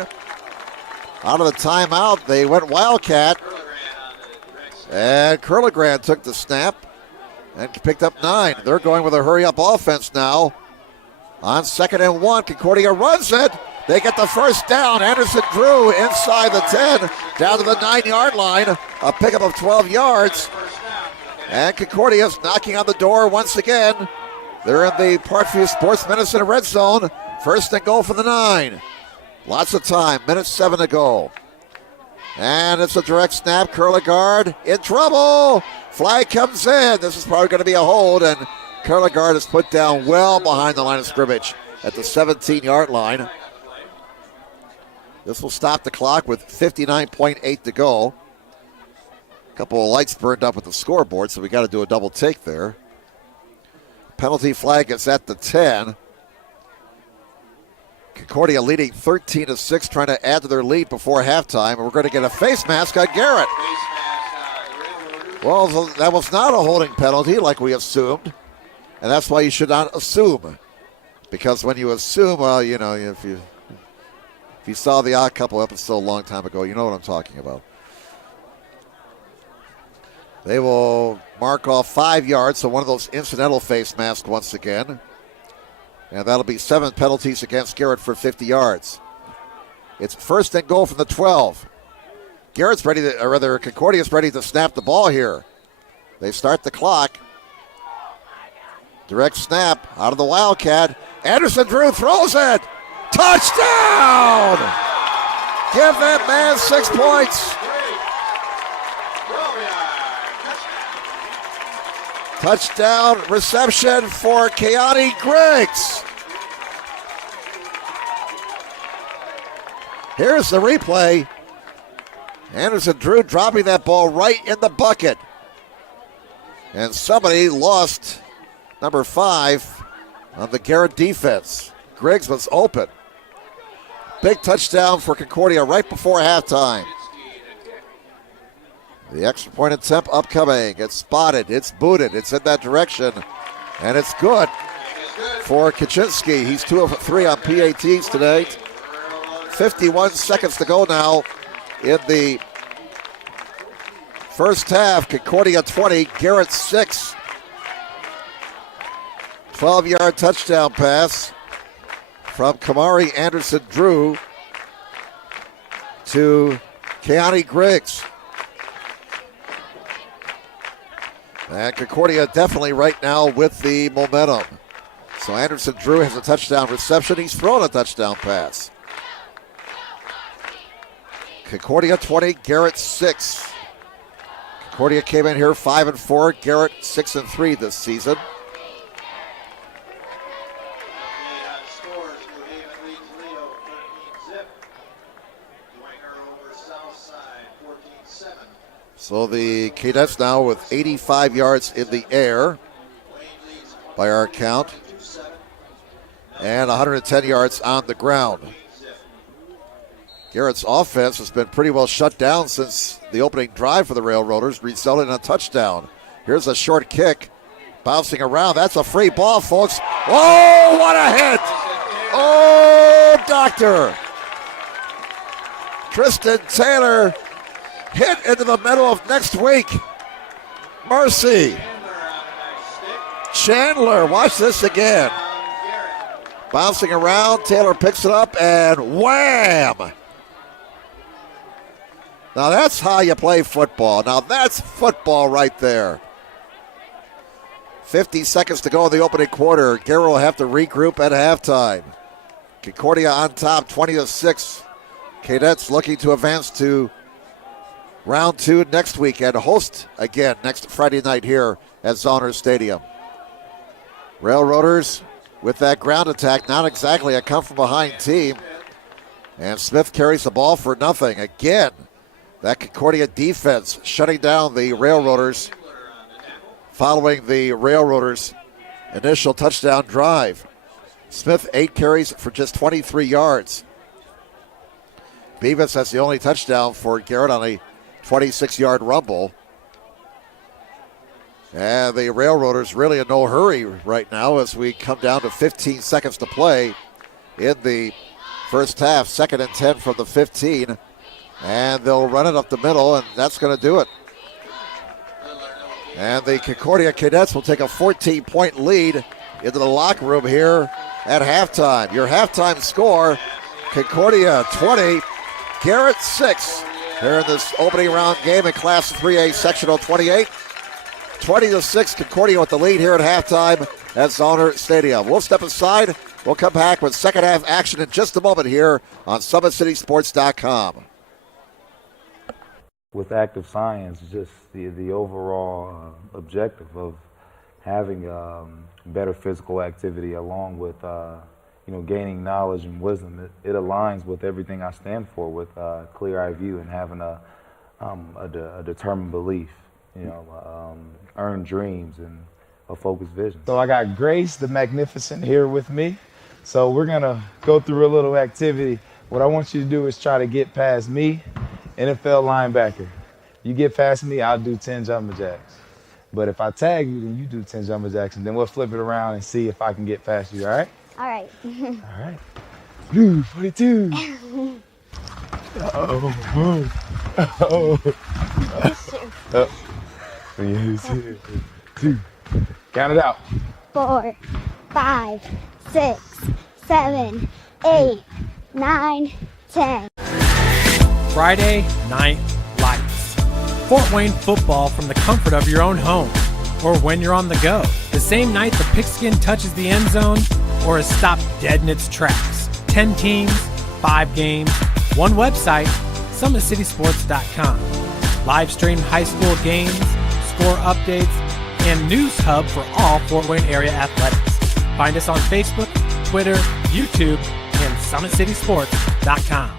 Out of the timeout, they went Wildcat. And Curligran took the snap and picked up 9. They're going with a hurry-up offense now. On 2nd and 1, Concordia runs it. They get the first down. Anderson Drew inside the 10, down to the 9-yard line. A pickup of 12 yards. And Concordia's knocking on the door once again. They're in the Parkview Sports Medicine red zone. 1st and goal for the 9. Lots of time, minute 7 to go. And it's a direct snap. Curligard in trouble. Flag comes in. This is probably going to be a hold, and Curligard is put down well behind the line of scrimmage at the 17-yard line. This will stop the clock with 59.8 to go. A couple of lights burned up at the scoreboard, so we got to do a double take there. Penalty flag is at the 10. Concordia leading 13-6, trying to add to their lead before halftime. And we're going to get a face mask on Garrett. Well, that was not a holding penalty like we assumed. And that's why you should not assume. Because when you assume, well, you know, if you saw the Odd Couple episode a long time ago, you know what I'm talking about. They will mark off 5 yards, so one of those incidental face masks once again. And that'll be 7 penalties against Garrett for 50 yards. It's 1st and goal from the 12. Concordia's ready to snap the ball here. They start the clock. Direct snap out of the Wildcat. Anderson Drew throws it. Touchdown! Give that man 6 points. Touchdown reception for Keani Griggs. Here's the replay. Anderson Drew dropping that ball right in the bucket. And somebody lost number 5 on the Garrett defense. Griggs was open. Big touchdown for Concordia right before halftime. The extra point attempt upcoming. It's spotted. It's booted. It's in that direction. And it's good for Kaczynski. He's 2 of 3 on PATs today. 51 seconds to go now in the first half. Concordia 20, Garrett 6. 12-yard touchdown pass from Kamari Anderson Drew to Keani Griggs. And Concordia definitely right now with the momentum. So Anderson Drew has a touchdown reception. He's thrown a touchdown pass. Concordia 20, Garrett 6. Concordia came in here 5-4. Garrett 6-3 this season. So the Cadets now with 85 yards in the air by our count and 110 yards on the ground. Garrett's offense has been pretty well shut down since the opening drive for the Railroaders, resulting in a touchdown. Here's a short kick, bouncing around. That's a free ball, folks. Oh, what a hit! Oh, doctor! Tristan Taylor hit into the middle of next week. Mercy. Chandler, watch this again. Bouncing around, Taylor picks it up and wham! Now that's how you play football. Now that's football right there. 50 seconds to go in the opening quarter. Garrett will have to regroup at halftime. Concordia on top, 20-6. Cadets looking to advance to round 2 next week and host again next Friday night here at Zoner Stadium. Railroaders with that ground attack, not exactly a come-from-behind team. And Smith carries the ball for nothing. Again, that Concordia defense shutting down the Railroaders following the Railroaders' initial touchdown drive. Smith, 8 carries for just 23 yards. Beavis has the only touchdown for Garrett on a 26-yard rumble. And the Railroaders really in no hurry right now as we come down to 15 seconds to play in the first half. 2nd and 10 from the 15. And they'll run it up the middle, and that's going to do it. And the Concordia Cadets will take a 14-point lead into the locker room here at halftime. Your halftime score, Concordia 20, Garrett 6. Here in this opening round game in Class 3A Sectional 28. 20-6, Concordia with the lead here at halftime at Zoner Stadium. We'll step aside. We'll come back with second half action in just a moment here on SummitCitySports.com. With active science, just the overall objective of having better physical activity along with gaining knowledge and wisdom, it aligns with everything I stand for, with clear-eye view and having a determined belief, earned dreams and a focused vision. So I got Grace the Magnificent here with me. So we're gonna go through a little activity. What I want you to do is try to get past me, NFL linebacker. You get past me, I'll do 10 jumping jacks. But if I tag you, then you do 10 jumping jacks, and then we'll flip it around and see if I can get past you, all right? All right. All right. Blue 42. Oh. Two. Count it out. 4, 5, 6, 7, 8, 9, 10. Friday Night Lights. Fort Wayne football from the comfort of your own home or when you're on the go. The same night the pigskin touches the end zone or is stopped dead in its tracks. 10 teams, 5 games, 1 website, SummitCitySports.com. Live stream high school games, score updates, and news hub for all Fort Wayne area athletics. Find us on Facebook, Twitter, YouTube, and SummitCitySports.com.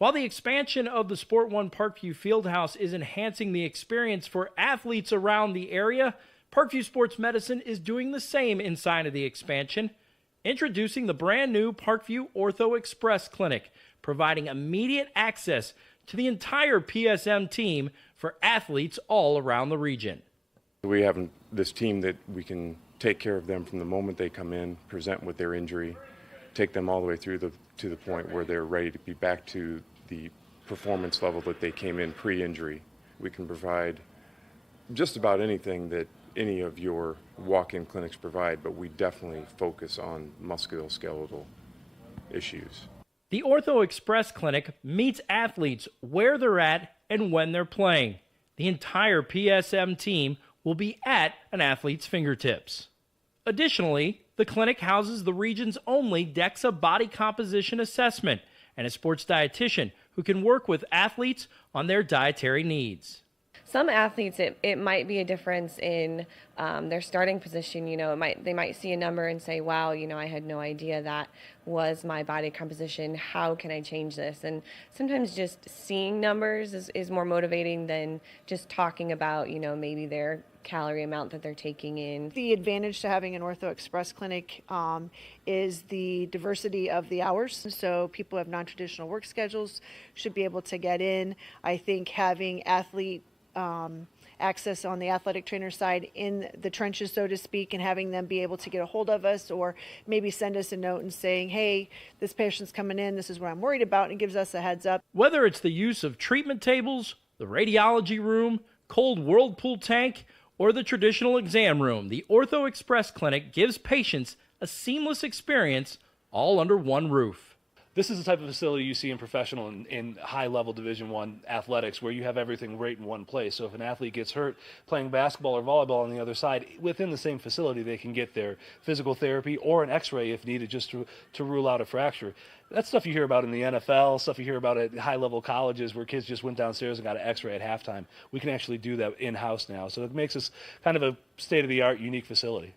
While the expansion of the Sport One Parkview Fieldhouse is enhancing the experience for athletes around the area, Parkview Sports Medicine is doing the same inside of the expansion. Introducing the brand new Parkview Ortho Express Clinic, providing immediate access to the entire PSM team for athletes all around the region. We have this team that we can take care of them from the moment they come in, present with their injury, take them all the way through to the point where they're ready to be back to the performance level that they came in pre-injury. We can provide just about anything that any of your walk-in clinics provide, but we definitely focus on musculoskeletal issues. The Ortho Express Clinic meets athletes where they're at and when they're playing. The entire PSM team will be at an athlete's fingertips. Additionally, the clinic houses the region's only DEXA body composition assessment and a sports dietitian who can work with athletes on their dietary needs. Some athletes, it might be a difference in their starting position. They might see a number and say, wow, I had no idea that was my body composition. How can I change this? And sometimes just seeing numbers is more motivating than just talking about, maybe their calorie amount that they're taking in. The advantage to having an Ortho Express clinic is the diversity of the hours. So people who have non-traditional work schedules should be able to get in. I think having athlete access on the athletic trainer side in the trenches, so to speak, and having them be able to get a hold of us or maybe send us a note and saying, hey, this patient's coming in, this is what I'm worried about, and it gives us a heads up. Whether it's the use of treatment tables, the radiology room, cold whirlpool tank, or the traditional exam room, the Ortho Express Clinic gives patients a seamless experience all under one roof. This is the type of facility you see in professional and high-level Division I athletics, where you have everything right in one place. So if an athlete gets hurt playing basketball or volleyball on the other side, within the same facility, they can get their physical therapy or an x-ray if needed, just to rule out a fracture. That's stuff you hear about in the NFL, stuff you hear about at high-level colleges where kids just went downstairs and got an x-ray at halftime. We can actually do that in-house now. So it makes us kind of a state-of-the-art, unique facility.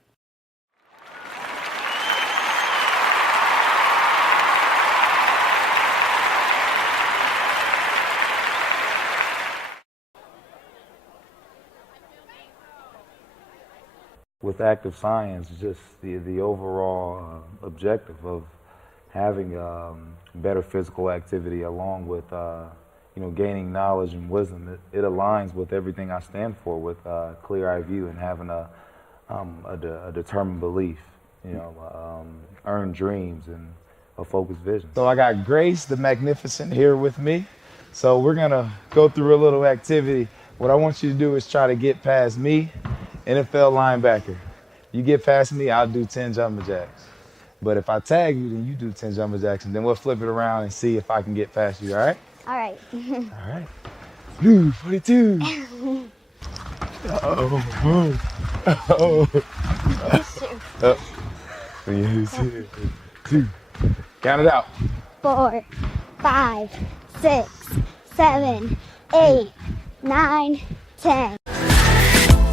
With active science, just the overall objective of having better physical activity along with gaining knowledge and wisdom, it aligns with everything I stand for, with clear-eye view and having a determined belief, earned dreams and a focused vision. So I got Grace the Magnificent here with me. So we're gonna go through a little activity. What I want you to do is try to get past me, NFL linebacker. You get past me, I'll do 10 jumping jacks. But if I tag you, then you do 10 jumping jacks, and then we'll flip it around and see if I can get past you, all right? All right. All right. Blue 42. Uh-oh. Uh-oh. 2. Count it out. 4, 5, 6, 7, 8, 9, 10.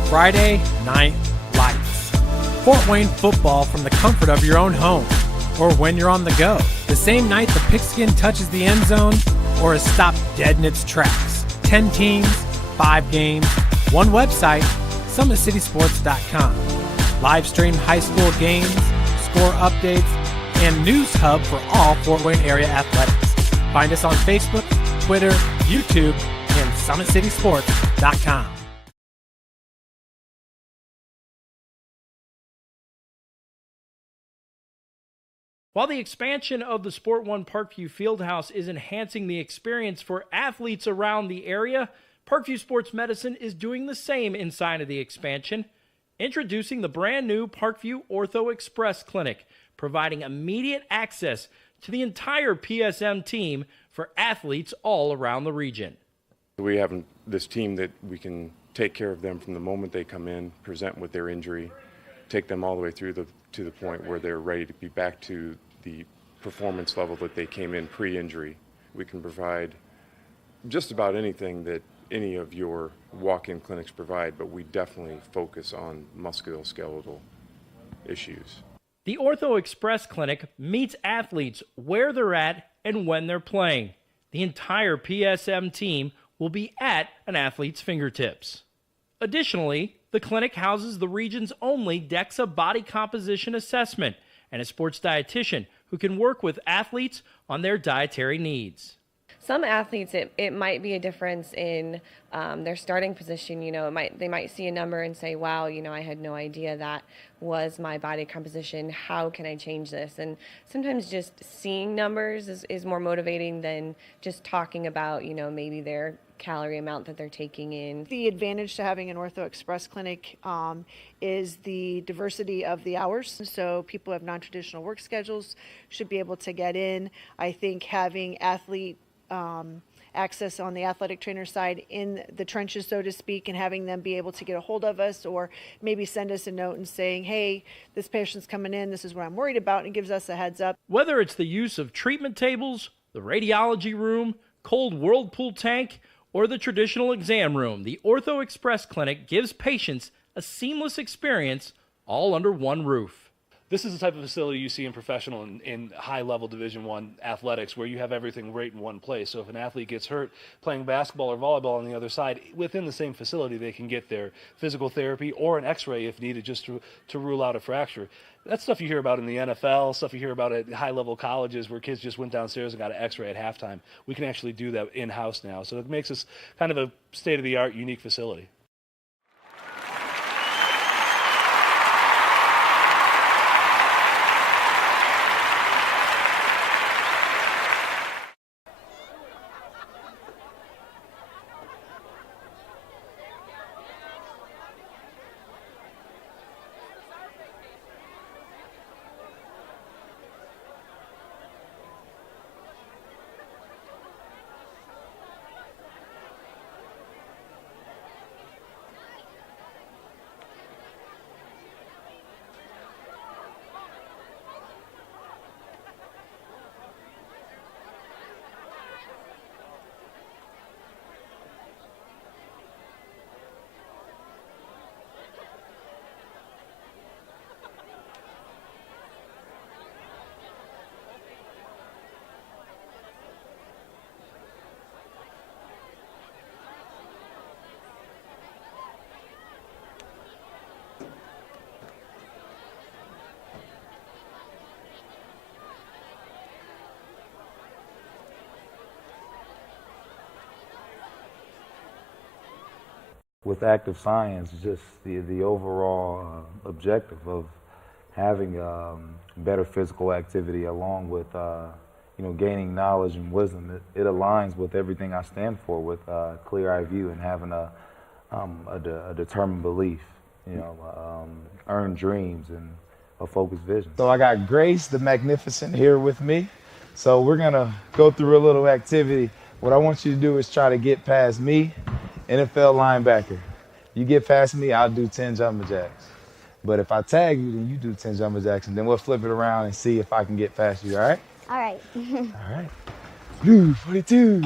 Friday Night Lights. Fort Wayne football from the comfort of your own home or when you're on the go. The same night the pigskin touches the end zone or is stopped dead in its tracks. 10 teams, 5 games, one website, SummitCitySports.com. Live stream high school games, score updates, and news hub for all Fort Wayne area athletics. Find us on Facebook, Twitter, YouTube, and SummitCitySports.com. While the expansion of the Sport One Parkview Fieldhouse is enhancing the experience for athletes around the area, Parkview Sports Medicine is doing the same inside of the expansion, introducing the brand new Parkview Ortho Express Clinic, providing immediate access to the entire PSM team for athletes all around the region. We have this team that we can take care of them from the moment they come in, present with their injury, take them all the way through to the point where they're ready to be back to the performance level that they came in pre-injury. We can provide just about anything that any of your walk-in clinics provide, but we definitely focus on musculoskeletal issues. The Ortho Express Clinic meets athletes where they're at and when they're playing. The entire PSM team will be at an athlete's fingertips. Additionally, the clinic houses the region's only DEXA body composition assessment and a sports dietitian who can work with athletes on their dietary needs. Some athletes, it might be a difference in their starting position. They might see a number and say, wow, I had no idea that was my body composition. How can I change this? And sometimes just seeing numbers is more motivating than just talking about, maybe their calorie amount that they're taking in. The advantage to having an Ortho Express clinic is the diversity of the hours. So people who have non-traditional work schedules should be able to get in. I think having athlete access on the athletic trainer side in the trenches, so to speak, and having them be able to get a hold of us or maybe send us a note and saying, hey, this patient's coming in, this is what I'm worried about, and it gives us a heads up. Whether it's the use of treatment tables, the radiology room, cold whirlpool tank, or the traditional exam room, the Ortho Express Clinic gives patients a seamless experience all under one roof. This is the type of facility you see in professional and high-level Division I athletics, where you have everything right in one place. So if an athlete gets hurt playing basketball or volleyball on the other side, within the same facility, they can get their physical therapy or an x-ray if needed, just to rule out a fracture. That's stuff you hear about in the NFL, stuff you hear about at high-level colleges where kids just went downstairs and got an x-ray at halftime. We can actually do that in-house now. So it makes us kind of a state-of-the-art, unique facility. with active science, just the overall objective of having better physical activity along with gaining knowledge and wisdom, it aligns with everything I stand for, with clear-eye view and having a determined belief, earned dreams and a focused vision. So I got Grace the Magnificent here with me. So we're gonna go through a little activity. What I want you to do is try to get past me, NFL linebacker. You get past me, I'll do 10 jumping jacks. But if I tag you, then you do 10 jumping jacks, and then we'll flip it around and see if I can get past you, all right? All right. All right. Blue 42.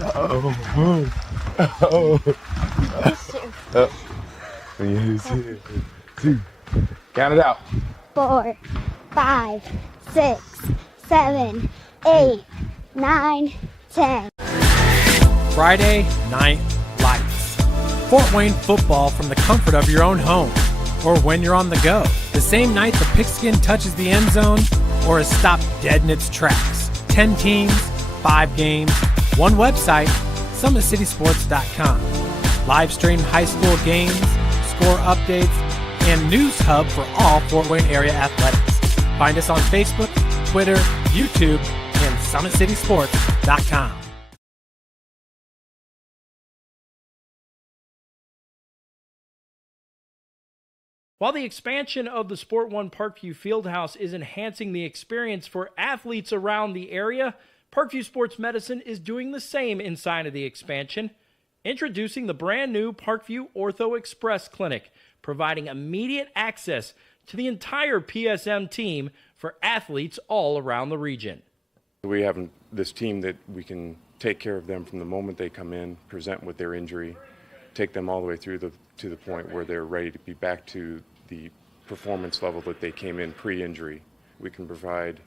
Uh-oh. Uh-oh. Uh-oh. 2. Count it out. 4, 5, 6, 7, 8, 9, 10. Friday Night Lights. Fort Wayne football from the comfort of your own home or when you're on the go. The same night the pigskin touches the end zone or is stopped dead in its tracks. 10 teams, 5 games, 1 website, SummitCitySports.com. Live stream high school games, score updates, and news hub for all Fort Wayne area athletics. Find us on Facebook, Twitter, YouTube, and SummitCitySports.com. While the expansion of the Sport One Parkview Fieldhouse is enhancing the experience for athletes around the area, Parkview Sports Medicine is doing the same inside of the expansion. Introducing the brand new Parkview Ortho Express Clinic, providing immediate access to the entire PSM team for athletes all around the region. We have this team that we can take care of them from the moment they come in, present with their injury, take them all the way through to the point where they're ready to be back to the performance level that they came in pre-injury. We can provide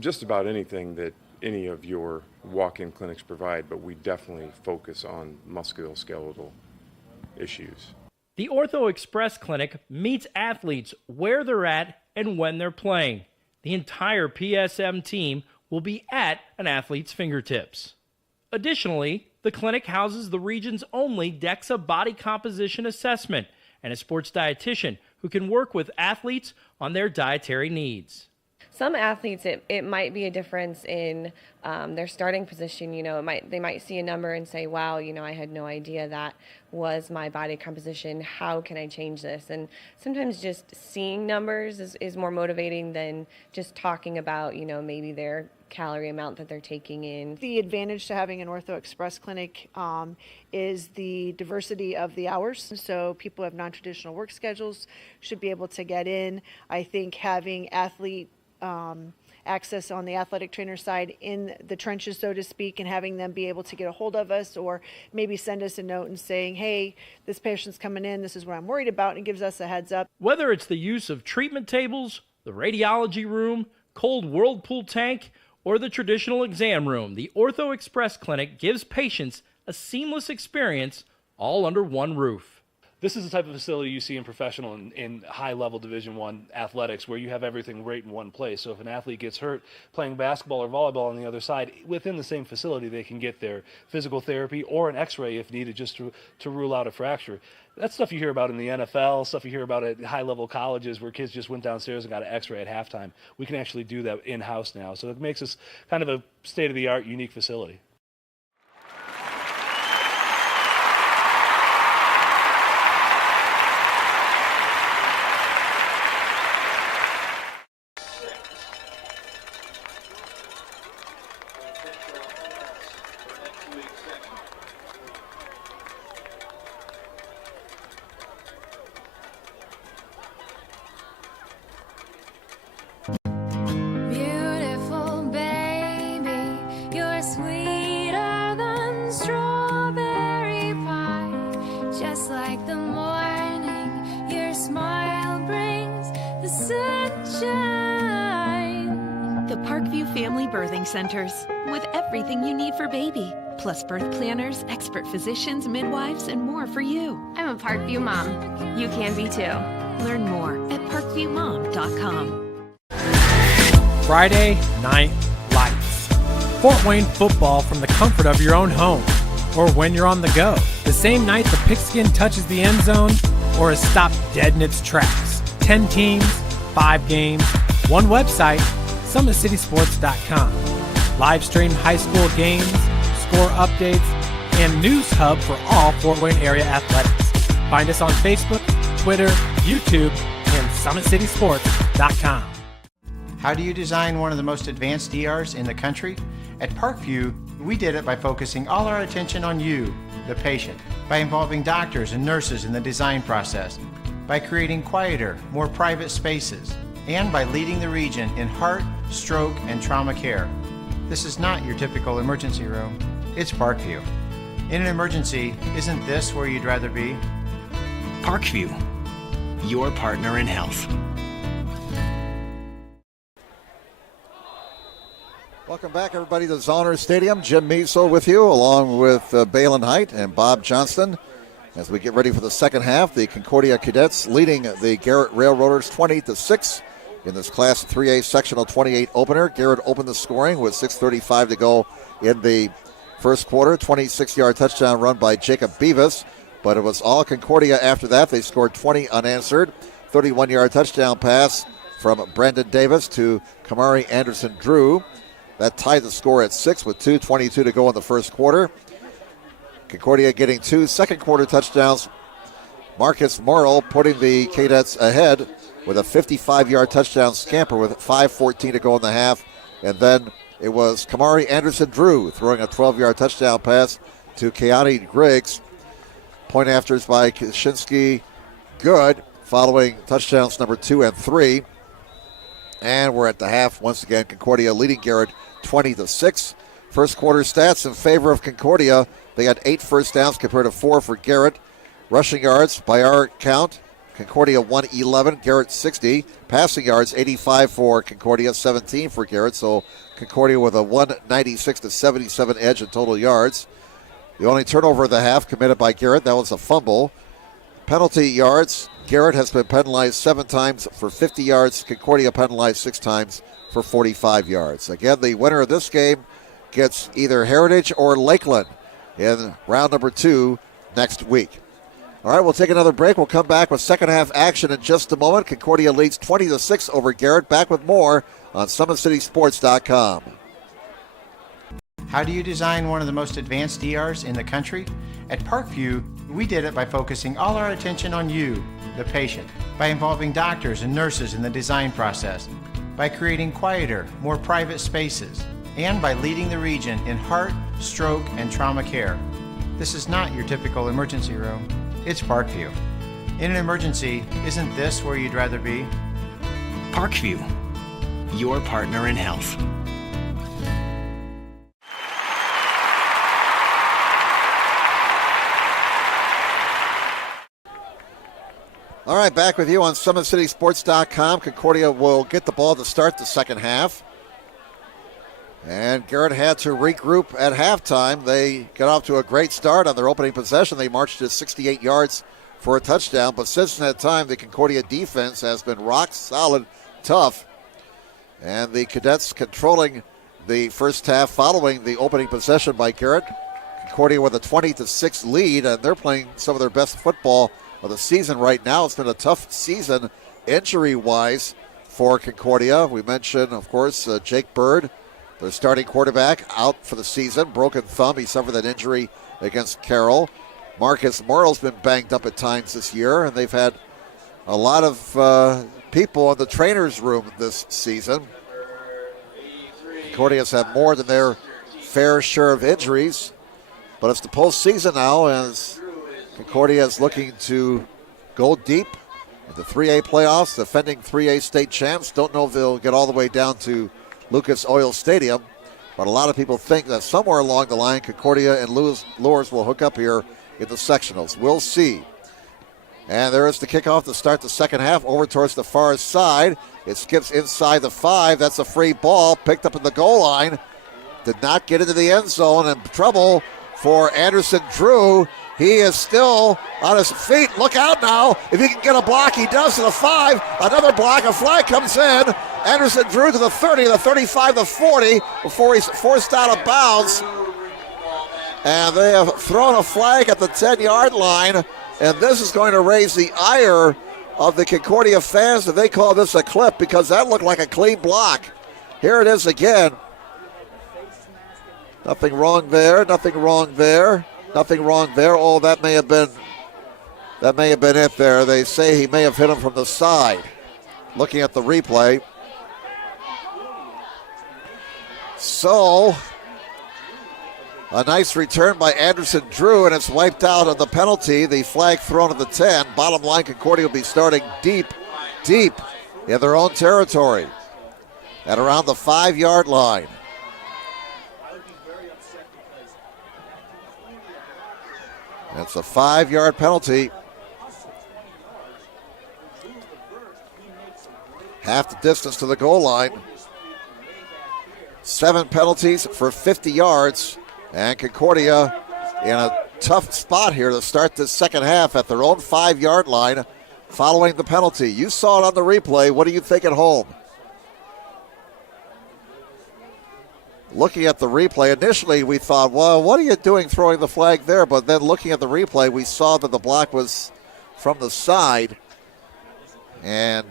just about anything that any of your walk-in clinics provide, but we definitely focus on musculoskeletal issues. The Ortho Express Clinic meets athletes where they're at and when they're playing. The entire PSM team will be at an athlete's fingertips. Additionally, the clinic houses the region's only DEXA body composition assessment and a sports dietitian who can work with athletes on their dietary needs. Some athletes, it might be a difference in their starting position. They might see a number and say, wow, I had no idea that was my body composition. How can I change this? And sometimes just seeing numbers is more motivating than just talking about, maybe their calorie amount that they're taking in. The advantage to having an Ortho Express clinic is the diversity of the hours. So people who have non-traditional work schedules should be able to get in. I think having athlete access on the athletic trainer side in the trenches, so to speak, and having them be able to get a hold of us or maybe send us a note and saying, hey, this patient's coming in, this is what I'm worried about, and gives us a heads up. Whether it's the use of treatment tables, the radiology room, cold whirlpool tank, or the traditional exam room, the Ortho Express Clinic gives patients a seamless experience all under one roof. This is the type of facility you see in professional and in high-level Division I athletics where you have everything right in one place. So if an athlete gets hurt playing basketball or volleyball on the other side, within the same facility they can get their physical therapy or an x-ray if needed just to rule out a fracture. That's stuff you hear about in the NFL, stuff you hear about at high-level colleges where kids just went downstairs and got an x-ray at halftime. We can actually do that in-house now. So it makes us kind of a state-of-the-art, unique facility. Beautiful baby, you're sweeter than strawberry pie. Just like the morning, your smile brings the sunshine. The Parkview Family Birthing Centers, with everything you need for baby, plus birth planners, expert physicians, midwives, and more for you. I'm a Parkview mom. You can be too. Learn more at parkviewmom.com. Friday Night Lights. Fort Wayne football from the comfort of your own home or when you're on the go. The same night the pigskin touches the end zone or is stopped dead in its tracks. 10 teams, 5 games, one website, SummitCitySports.com. Live stream high school games, score updates, and news hub for all Fort Wayne area athletics. Find us on Facebook, Twitter, YouTube, and SummitCitySports.com. How do you design one of the most advanced ERs in the country? At Parkview, we did it by focusing all our attention on you, the patient, by involving doctors and nurses in the design process, by creating quieter, more private spaces, and by leading the region in heart, stroke, and trauma care. This is not your typical emergency room. It's Parkview. In an emergency, isn't this where you'd rather be? Parkview, your partner in health. Welcome back, everybody, to Zollner Stadium. Jim Measel with you, along with Balin Height and Bob Johnston. As we get ready for the second half, the Concordia Cadets leading the Garrett Railroaders 20-6 in this Class 3A Sectional 28 opener. Garrett opened the scoring with 6:35 to go in the first quarter. 26-yard touchdown run by Jacob Beavis, but it was all Concordia after that. They scored 20 unanswered. 31-yard touchdown pass from Brandon Davis to Kamari Anderson-Drew. That tied the score at 6 with 2:22 to go in the first quarter. Concordia getting 2 second-quarter touchdowns. Marcus Morrill putting the Cadets ahead with a 55-yard touchdown scamper with 5:14 to go in the half. And then it was Kamari Anderson-Drew throwing a 12-yard touchdown pass to Keani Griggs. Point afters by Kaczynski, good, following touchdowns number 2 and 3. And we're at the half. Once again, Concordia leading Garrett 20-6. First quarter stats in favor of Concordia. They had 8 first downs compared to 4 for Garrett. Rushing yards, by our count, Concordia 111, Garrett 60. Passing yards, 85 for Concordia, 17 for Garrett. So Concordia with a 196-77 edge in total yards. The only turnover of the half committed by Garrett, that was a fumble. Penalty yards, Garrett has been penalized 7 times for 50 yards. Concordia penalized 6 times for 45 yards. Again, the winner of this game gets either Heritage or Lakeland in round number 2 next week. All right, we'll take another break. We'll come back with second half action in just a moment. Concordia leads 20-6 over Garrett. Back with more on SummitCitySports.com. How do you design one of the most advanced ERs in the country? At Parkview, we did it by focusing all our attention on you, the patient, by involving doctors and nurses in the design process, by creating quieter, more private spaces, and by leading the region in heart, stroke, and trauma care. This is not your typical emergency room. It's Parkview. In an emergency, isn't this where you'd rather be? Parkview, your partner in health. All right, back with you on SummitCitySports.com. Concordia will get the ball to start the second half. And Garrett had to regroup at halftime. They got off to a great start on their opening possession. They marched to 68 yards for a touchdown. But since that time, the Concordia defense has been rock solid, tough. And the Cadets controlling the first half following the opening possession by Garrett. Concordia with a 20-6 lead, and they're playing some of their best football of the season right now. It's been a tough season injury-wise for Concordia. We mentioned, of course, Jake Bird, their starting quarterback, out for the season. Broken thumb. He suffered that injury against Carroll. Marcus Morrill's been banged up at times this year, and they've had a lot of people in the trainer's room this season. Concordia's had more than their fair share of injuries, but it's the postseason now as Concordia is looking to go deep in the 3A playoffs. Defending 3A state champs. Don't know if they'll get all the way down to Lucas Oil Stadium, but a lot of people think that somewhere along the line Concordia and Lourdes will hook up here in the sectionals. We'll see. And there is the kickoff to start the second half over towards the far side. It skips inside the 5. That's a free ball picked up in the goal line. Did not get into the end zone, and trouble for Anderson-Drew. He is still on his feet. Look out now. If he can get a block, he does to the 5. Another block. A flag comes in. Anderson-Drew to the 30, the 35, the 40 before he's forced out of bounds. And they have thrown a flag at the 10-yard line, and this is going to raise the ire of the Concordia fans that they call this a clip because that looked like a clean block. Here it is again. Nothing wrong there, nothing wrong there, nothing wrong there. Oh, that may have been it there. They say he may have hit him from the side. Looking at the replay. So, a nice return by Anderson Drew, and it's wiped out on the penalty. The flag thrown at the 10. Bottom line, Concordia will be starting deep in their own territory at around the 5-yard line. That's a 5-yard penalty. Half the distance to the goal line. 7 penalties for 50 yards. And Concordia in a tough spot here to start this second half at their own 5-yard line following the penalty. You saw it on the replay. What do you think at home? Looking at the replay, initially we thought, well, what are you doing throwing the flag there? But then looking at the replay, we saw that the block was from the side. And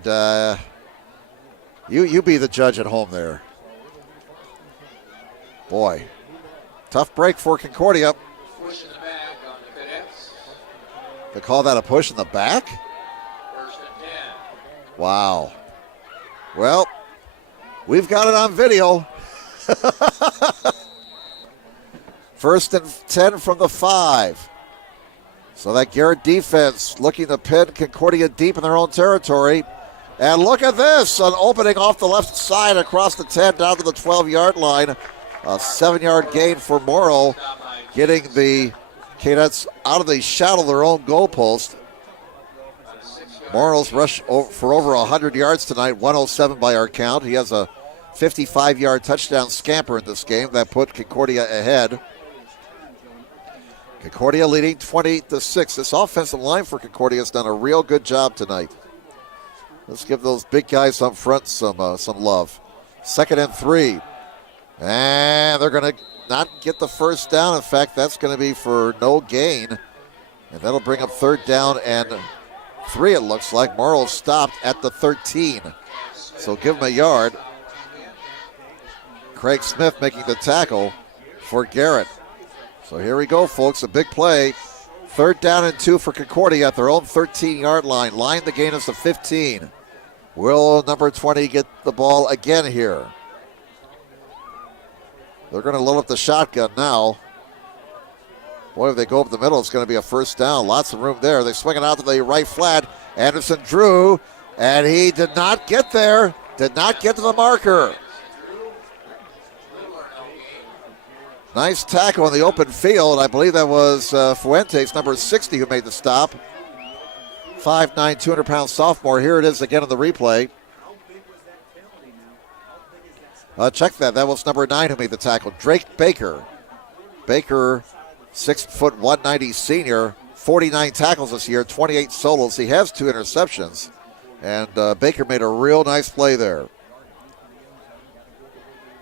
you be the judge at home there. Boy, tough break for Concordia. Push in the back on the Cadets. They call that a push in the back? First and 10. Wow. Well, we've got it on video. First and 10 from the 5. So that Garrett defense looking to pin Concordia deep in their own territory. And look at this, an opening off the left side across the 10 down to the 12-yard line. A 7-yard gain for Morrow, getting the Cadets out of the shadow of their own goalpost. Morrow's rushed for over 100 yards tonight, 107 by our count. He has a 55-yard touchdown scamper in this game that put Concordia ahead. Concordia leading 20-6. This offensive line for Concordia has done a real good job tonight. Let's give those big guys up front some love. 2nd and 3. And they're going to not get the first down. In fact, that's going to be for no gain. And that'll bring up 3rd down and 3, it looks like. Morrow stopped at the 13. So give him a yard. Craig Smith making the tackle for Garrett. So here we go, folks. A big play. 3rd down and 2 for Concordia at their own 13-yard line. Line the gain is the 15. Will number 20 get the ball again here? They're going to load up the shotgun now. Boy, if they go up the middle, it's going to be a first down. Lots of room there. They swing it out to the right flat. Anderson Drew, and he did not get there. Did not get to the marker. Nice tackle in the open field. I believe that was Fuentes, number 60, who made the stop. 5'9", 200-pound sophomore. Here it is again in the replay. Check that. That was number 9 who made the tackle. Drake Baker. Baker, 6'1", 190 senior. 49 tackles this year, 28 solos. He has 2 interceptions. And Baker made a real nice play there.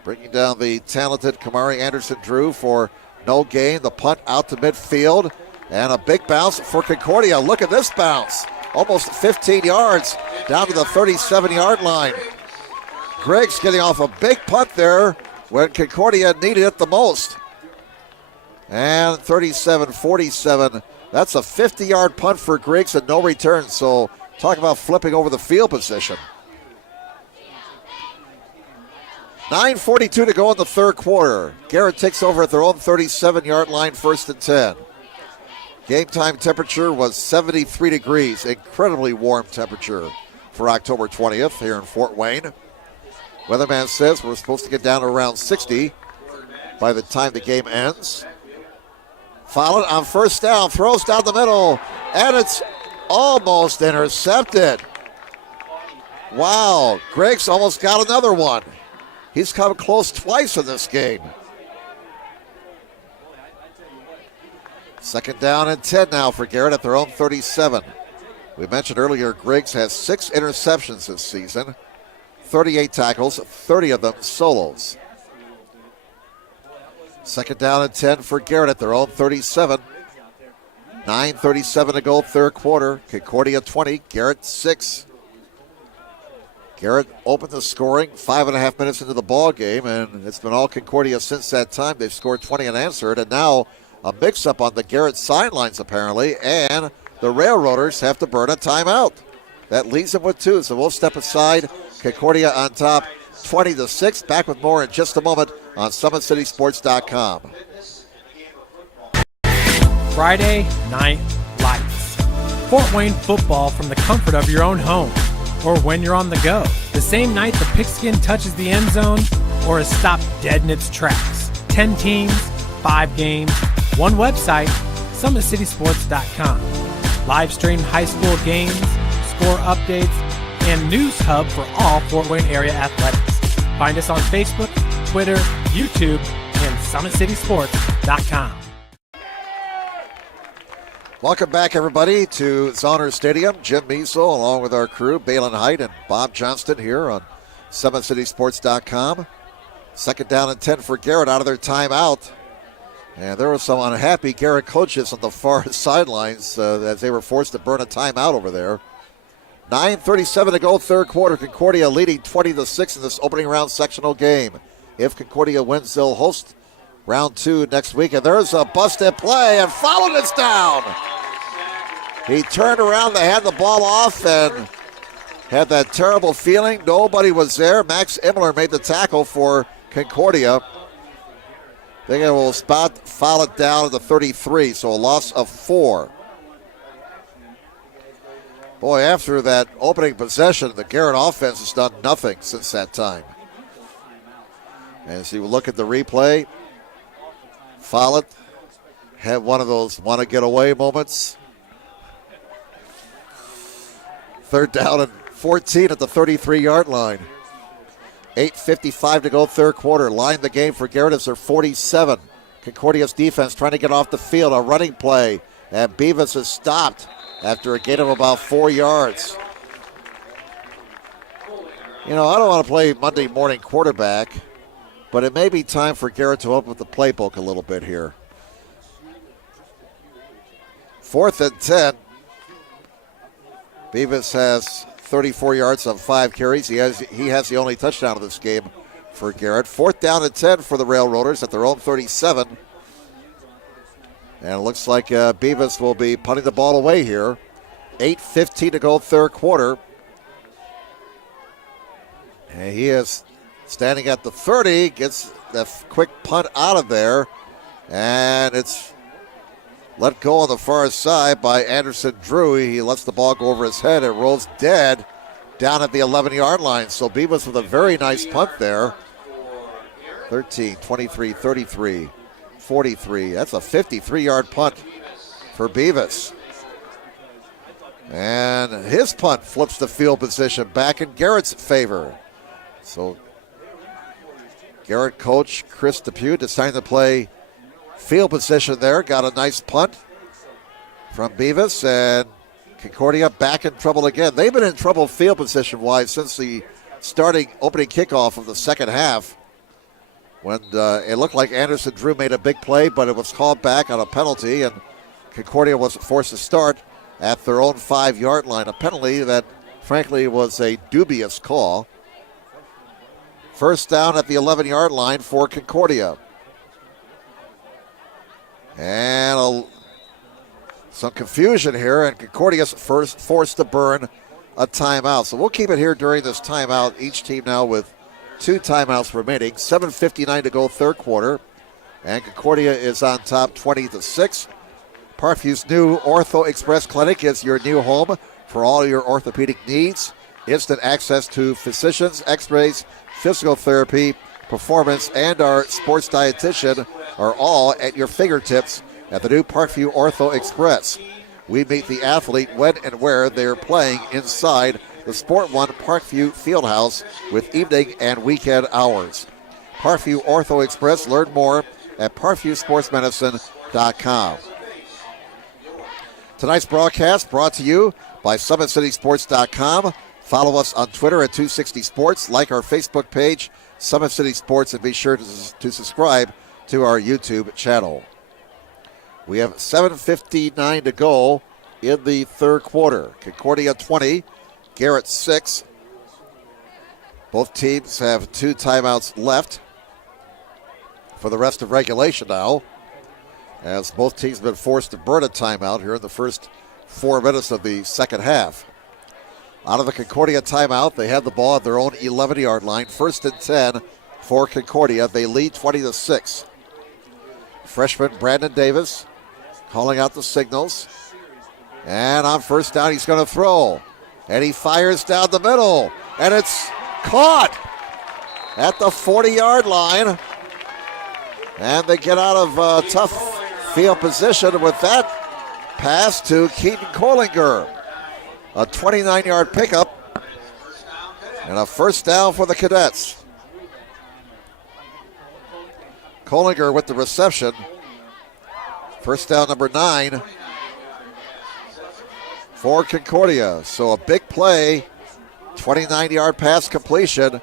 Bringing down the talented Kamari Anderson Drew for no gain. The punt out to midfield. And a big bounce for Concordia. Look at this bounce. Almost 15 yards down to the 37-yard line. Griggs getting off a big punt there when Concordia needed it the most. And 37-47. That's a 50-yard punt for Griggs and no return. So talk about flipping over the field position. 9:42 to go in the 3rd quarter. Garrett takes over at their own 37-yard line, 1st and 10. Game time temperature was 73 degrees. Incredibly warm temperature for October 20th here in Fort Wayne. Weatherman says we're supposed to get down to around 60 by the time the game ends. Followed on 1st down, throws down the middle, and it's almost intercepted. Wow, Griggs almost got another one. He's come close twice in this game. 2nd down and 10 now for Garrett at their own 37. We mentioned earlier Griggs has 6 interceptions this season, 38 tackles, 30 of them solos. Second down and 10 for Garrett at their own 37. 9:37 to go, third quarter. Concordia 20, Garrett 6. Garrett opened the scoring 5.5 minutes into the ball game, and it's been all Concordia since that time. They've scored 20 unanswered, and now a mix-up on the Garrett sidelines apparently, and the Railroaders have to burn a timeout. That leaves them with 2, so we'll step aside. Concordia on top, 20-6. Back with more in just a moment on SummitCitySports.com. Friday Night Lights. Fort Wayne football from the comfort of your own home or when you're on the go. The same night the pigskin touches the end zone or is stopped dead in its tracks. 10 teams, 5 games, one website, SummitCitySports.com. Live stream high school games, score updates, and news hub for all Fort Wayne area athletics. Find us on Facebook, Twitter, YouTube, and SummitCitySports.com. Welcome back, everybody, to Zonner Stadium. Jim Measel, along with our crew, Balin Height and Bob Johnston here on SummitCitySports.com. Second down and 10 for Garrett out of their timeout. And there were some unhappy Garrett coaches on the far sidelines as they were forced to burn a timeout over there. 9:37 to go, third quarter. Concordia leading 20-6 in this opening round sectional game. If Concordia wins, they'll host round 2 next week. And there's a busted play, and Fallon is down. He turned around, they had the ball off, and had that terrible feeling. Nobody was there. Max Immler made the tackle for Concordia. They will spot foul it down at the 33, so a loss of 4. Boy, after that opening possession, the Garrett offense has done nothing since that time. As you look at the replay, Follett had one of those want-to-get-away moments. Third down and 14 at the 33-yard line. 8:55 to go, third quarter. Line the game for Garrett as they're 47. Concordia's defense trying to get off the field. A running play, and Beavis is stopped after a gain of about 4 yards. You know, I don't want to play Monday morning quarterback, but it may be time for Garrett to open up the playbook a little bit here. 4th and 10. Beavis has 34 yards on 5 carries. He has the only touchdown of this game for Garrett. 4th down and 10 for the Railroaders at their own 37. And it looks like Beavis will be punting the ball away here. 8:15 to go, third quarter. And he is standing at the 30, gets the quick punt out of there. And it's let go on the far side by Anderson Drew. He lets the ball go over his head. It rolls dead down at the 11-yard line. So Beavis with a very nice punt there. 13, 23, 33, 43. That's a 53-yard punt for Beavis. And his punt flips the field position back in Garrett's favor. So Garrett coach Chris Depew decided to play field position there. Got a nice punt from Beavis, and Concordia back in trouble again. They've been in trouble field position-wise since the opening kickoff of the second half, when it looked like Anderson Drew made a big play, but it was called back on a penalty, and Concordia was forced to start at their own 5-yard line. A penalty that, frankly, was a dubious call. First down at the 11-yard line for Concordia. And some confusion here, and Concordia's first forced to burn a timeout. So we'll keep it here during this timeout. Each team now with 2 timeouts remaining. 7:59 to go, third quarter. And Concordia is on top 20-6. Parkview's new Ortho Express Clinic is your new home for all your orthopedic needs. Instant access to physicians, x-rays, physical therapy, performance, and our sports dietitian are all at your fingertips at the new Parkview Ortho Express. We meet the athlete when and where they're playing inside the Sport One Parkview Fieldhouse with evening and weekend hours. Parkview Ortho Express. Learn more at parkviewsportsmedicine.com. Tonight's broadcast brought to you by SummitCitySports.com. Follow us on Twitter at 260 Sports. Like our Facebook page, Summit City Sports, and be sure to subscribe to our YouTube channel. We have 7:59 to go in the third quarter. Concordia 20, Garrett 6. Both teams have 2 timeouts left for the rest of regulation now, as both teams have been forced to burn a timeout here in the first 4 minutes of the second half. Out of the Concordia timeout, they have the ball at their own 11-yard line. 1st and 10 for Concordia. They lead 20-6. Freshman Brandon Davis calling out the signals. And on first down, he's going to throw. And he fires down the middle. And it's caught at the 40-yard line. And they get out of tough field position with that pass to Keaton Kohlinger. A 29-yard pickup and a first down for the Cadets. Kohlinger with the reception. First down number 9 for Concordia. So a big play, 29-yard pass completion.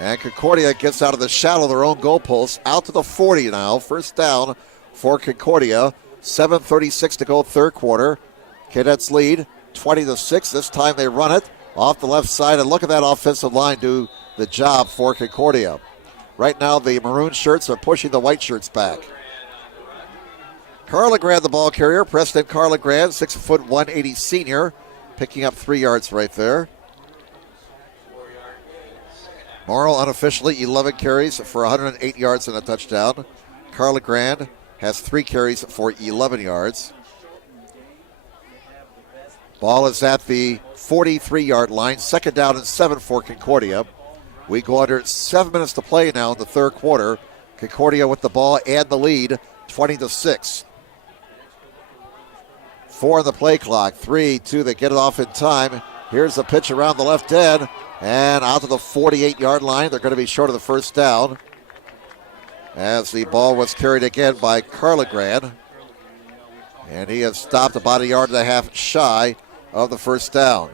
And Concordia gets out of the shadow of their own goalpost, out to the 40 now. First down for Concordia. 7:36 to go, third quarter. Cadets lead 20-6. This time they run it off the left side. And look at that offensive line do the job for Concordia. Right now the maroon shirts are pushing the white shirts back. Carlegrand, the ball carrier. Preston Carlegrand, 6'1", 180 senior, picking up 3 yards right there. Morrow unofficially 11 carries for 108 yards and a touchdown. Carlegrand has 3 carries for 11 yards. Ball is at the 43-yard line. Second down and 7 for Concordia. We go under 7 minutes to play now in the third quarter. Concordia with the ball and the lead, 20-6. 4 on the play clock. 3-2. They get it off in time. Here's the pitch around the left end and out to the 48-yard line. They're going to be short of the first down as the ball was carried again by Carlegrand. And he has stopped about 1.5 yards shy of the first down.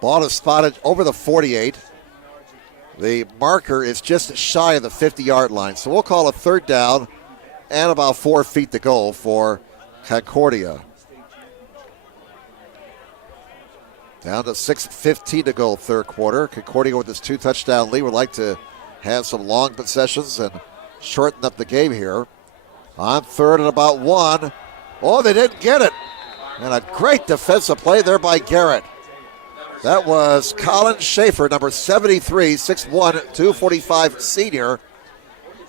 Ball is spotted over the 48. The marker is just shy of the 50-yard line. So we'll call a third down and about 4 feet to go for Concordia. Down to 6:15 to go, third quarter. Concordia with this 2-touchdown lead would like to have some long possessions and shorten up the game here. On third and about 1. Oh, they didn't get it. And a great defensive play there by Garrett. That was Colin Schaefer, number 73, 6'1", 245 senior.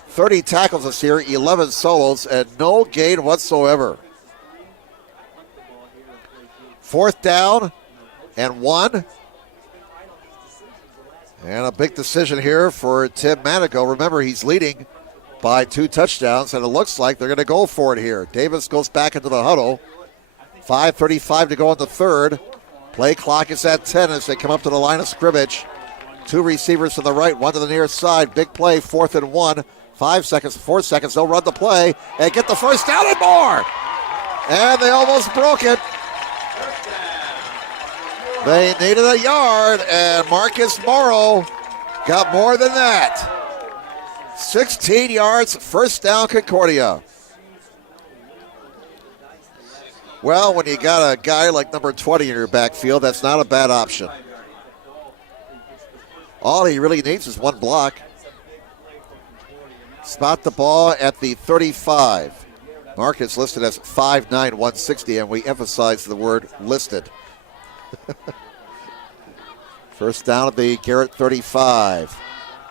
30 tackles this year, 11 solos, and no gain whatsoever. 4th down and 1. And a big decision here for Tim Manigo. Remember, he's leading by 2 touchdowns, and it looks like they're going to go for it here. Davis goes back into the huddle. 5:35 to go in the third. Play clock is at 10 as they come up to the line of scrimmage. 2 receivers to the right, 1 to the near side. Big play, 4th and 1. 5 seconds, 4 seconds. They'll run the play and get the first down and more. And they almost broke it. They needed a yard, and Marcus Morrow got more than that. 16 yards, first down Concordia. Well, when you got a guy like number 20 in your backfield, that's not a bad option. All he really needs is 1 block. Spot the ball at the 35. Marcus listed as 5'9", 160, and we emphasize the word listed. First down at the Garrett 35.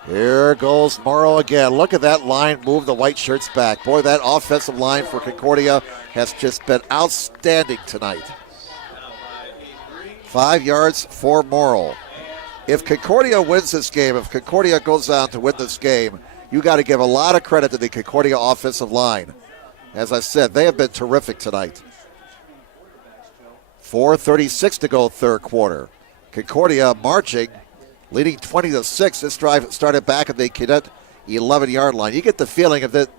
Here goes Morrow again. Look at that line move the white shirts back. Boy, that offensive line for Concordia has just been outstanding tonight. 5 yards for Morrow. If Concordia wins this game, if Concordia goes on to win this game, you got to give a lot of credit to the Concordia offensive line. As I said, they have been terrific tonight. 4:36 to go, third quarter. Concordia marching, leading 20-6. This drive started back at the Cadet 11-yard line. You get the feeling of that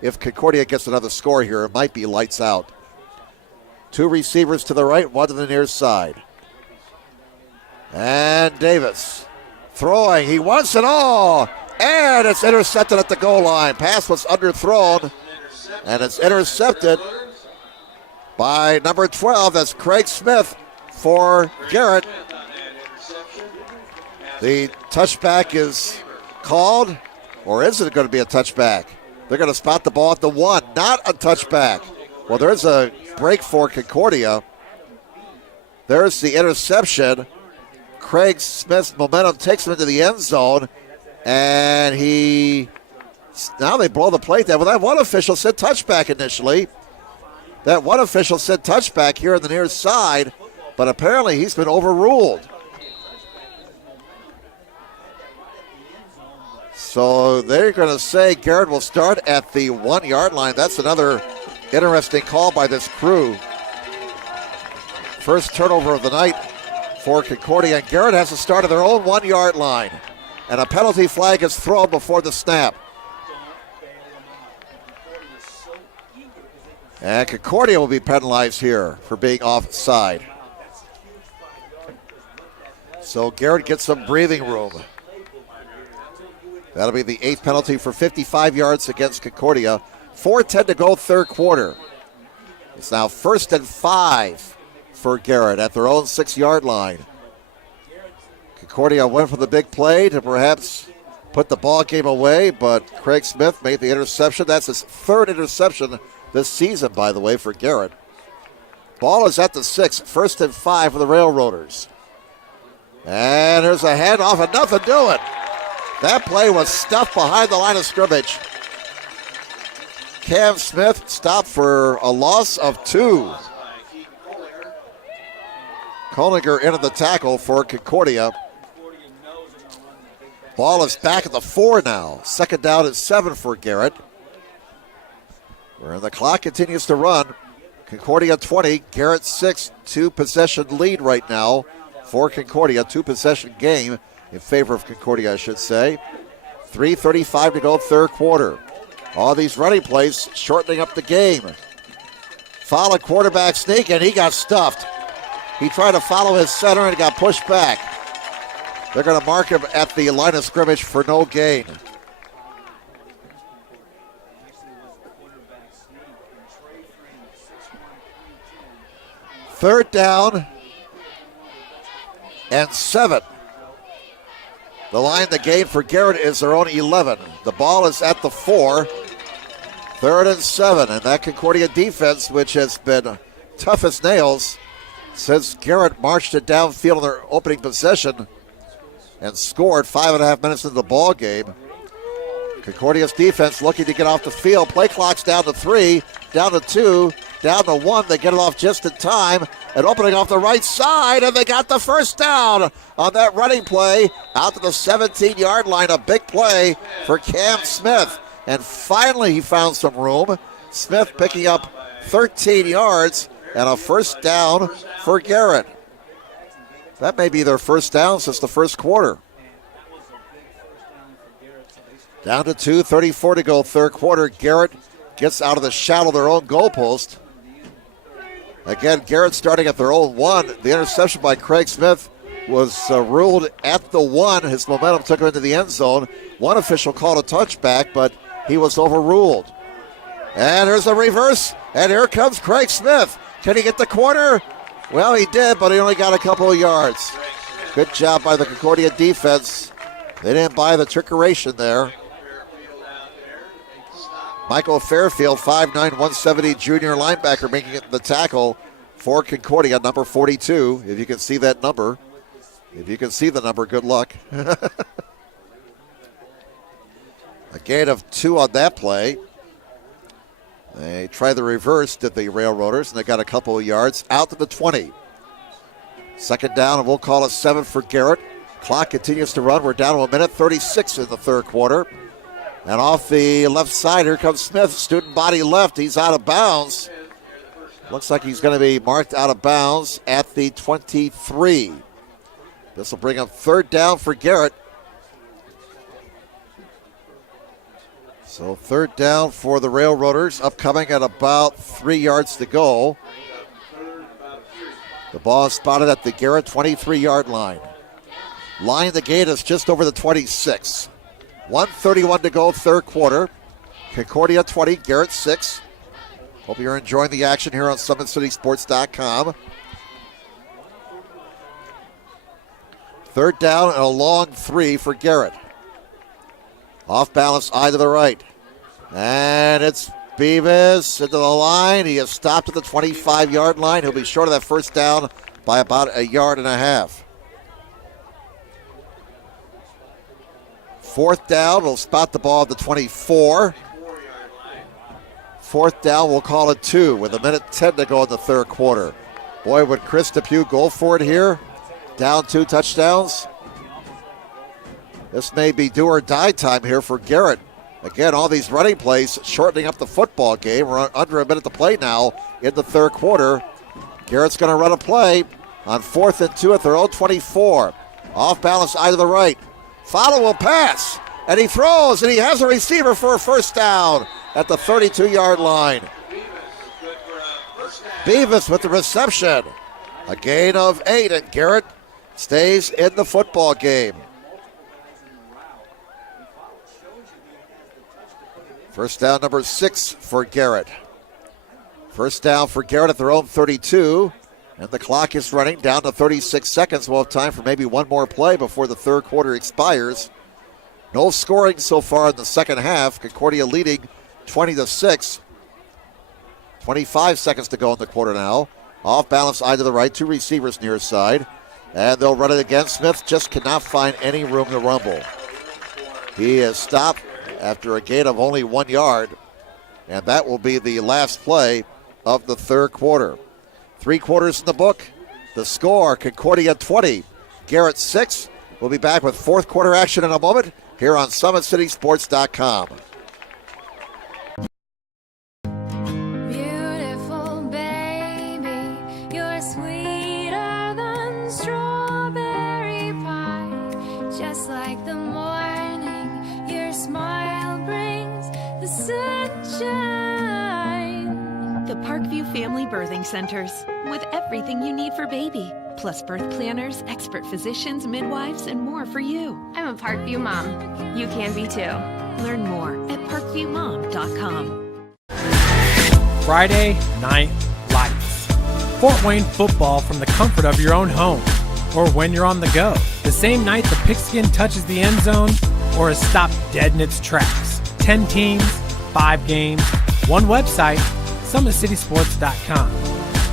if Concordia gets another score here, it might be lights out. 2 receivers to the right, 1 to the near side. And Davis throwing. He wants it all. And it's intercepted at the goal line. Pass was underthrown, and it's intercepted by number 12. That's Craig Smith for Garrett. The touchback is called, or is it going to be a touchback? They're going to spot the ball at the 1. Not a touchback. Well, there's a break for Concordia. There's the interception. Craig Smith's momentum takes him into the end zone, and now they blow the plate down. Well, that one official said touchback initially. That one official said touchback here on the near side, but apparently he's been overruled. So they're going to say Garrett will start at the 1 yard line. That's another interesting call by this crew. First turnover of the night for Concordia, and Garrett has to start at their own 1 yard line. And a penalty flag is thrown before the snap. And Concordia will be penalized here for being offside. So Garrett gets some breathing room. That'll be the 8th penalty for 55 yards against Concordia. 4:10 to go, third quarter. It's now 1st and 5 for Garrett at their own 6 yard line. Concordia went for the big play to perhaps put the ball game away, but Craig Smith made the interception. That's his 3rd interception this season, by the way, for Garrett. Ball is at the 6, 1st and 5 for the Railroaders. And there's a handoff and nothing doing. That play was stuffed behind the line of scrimmage. Cam Smith stopped for a loss of 2. Kollinger into the tackle for Concordia. Ball is back at the 4 now. 2nd down and 7 for Garrett. Where the clock continues to run. Concordia 20, Garrett 6, 2-possession lead right now for Concordia. 2-possession game in favor of Concordia, I should say. 3:35 to go, third quarter. All these running plays shortening up the game. Follow quarterback sneak, and he got stuffed. He tried to follow his center and got pushed back. They're going to mark him at the line of scrimmage for no gain. Third down and 7. The line, the gain for Garrett is their own 11. The ball is at the 4. 3rd and 7. And that Concordia defense, which has been tough as nails since Garrett marched it downfield in their opening possession and scored 5.5 minutes into the ball game. Concordia's defense looking to get off the field. Play clock's down to 3, down to 2, down to 1. They get it off just in time. And opening off the right side, and they got the first down on that running play out to the 17-yard line. A big play for Cam Smith. And finally he found some room. Smith picking up 13 yards and a first down for Garrett. That may be their first down since the first quarter. Down to 2:34 to go, third quarter. Garrett gets out of the shadow of their own goalpost. Again, Garrett starting at their own 1. The interception by Craig Smith was ruled at the 1. His momentum took him into the end zone. One official called a touchback, but he was overruled. And there's a reverse, and here comes Craig Smith. Can he get the corner? Well, he did, but he only got a couple of yards. Good job by the Concordia defense. They didn't buy the trickeration there. Michael Fairfield, 5'9", 170 junior linebacker, making it the tackle for Concordia, number 42. If you can see that number. If you can see the number, good luck. A gain of 2 on that play. They tried the reverse, did the Railroaders, and they got a couple of yards out to the 20. 2nd down, and we'll call it 7 for Garrett. Clock continues to run. We're down to 1:36 in the third quarter. And off the left side, here comes Smith. Student body left. He's out of bounds. Looks like he's going to be marked out of bounds at the 23. This will bring up 3rd down for Garrett. So 3rd down for the Railroaders, upcoming at about 3 yards to go. The ball is spotted at the Garrett 23-yard line. Line the gate is just over the 26. 1:31 to go, third quarter. Concordia 20, Garrett 6. Hope you're enjoying the action here on SummitCitySports.com. Third down and a long 3 for Garrett. Off balance, eye to the right. And it's Beavis into the line. He is stopped at the 25-yard line. He'll be short of that first down by about 1.5 yards. Fourth down, we'll spot the ball at the 24. Fourth down, we'll call it 2 with 1:10 to go in the third quarter. Boy, would Chris Depew go for it here? Down 2 touchdowns. This may be do or die time here for Garrett. Again, all these running plays shortening up the football game. We're under 1 minute to play now in the third quarter. Garrett's going to run a play on 4th and 2 at their own 24. Off balance, eye to the right. Follow will pass, and he throws, and he has a receiver for a first down at the 32-yard line. Beavis with the reception. A gain of 8, and Garrett stays in the football game. First down number 6 for Garrett. First down for Garrett at their own 32. And the clock is running down to 36 seconds. We'll have time for maybe one more play before the third quarter expires. No scoring so far in the second half. Concordia leading 20-6. 25 seconds to go in the quarter now. Off balance, eye to the right. 2 receivers near side. And they'll run it again. Smith just cannot find any room to rumble. He is stopped after a gain of only 1 yard. And that will be the last play of the third quarter. 3 quarters in the book. The score, Concordia 20, Garrett 6. We'll be back with fourth quarter action in a moment here on SummitCitySports.com. Beautiful baby, you're sweeter than strawberry pie. Just like the morning, your smile brings the sunshine. The Parkview Family Birthing Centers, with everything you need for baby, plus birth planners, expert physicians, midwives, and more for you. I'm a Parkview mom. You can be too. Learn more at parkviewmom.com. Friday Night Lights. Fort Wayne football from the comfort of your own home, or when you're on the go. The same night the pigskin touches the end zone, or is stopped dead in its tracks. 10 teams, 5 games, 1 website, SummitCitySports.com.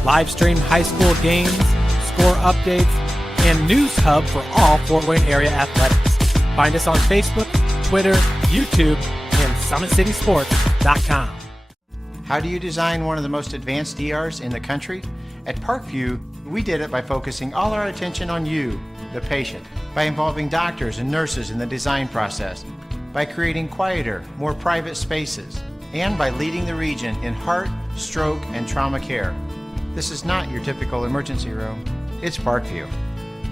Live stream high school games, score updates, and news hub for all Fort Wayne area athletics. Find us on Facebook, Twitter, YouTube, and SummitCitySports.com. How do you design one of the most advanced ERs in the country? At Parkview, we did it by focusing all our attention on you, the patient, by involving doctors and nurses in the design process, by creating quieter, more private spaces, and by leading the region in heart, stroke, and trauma care. This is not your typical emergency room. It's Parkview.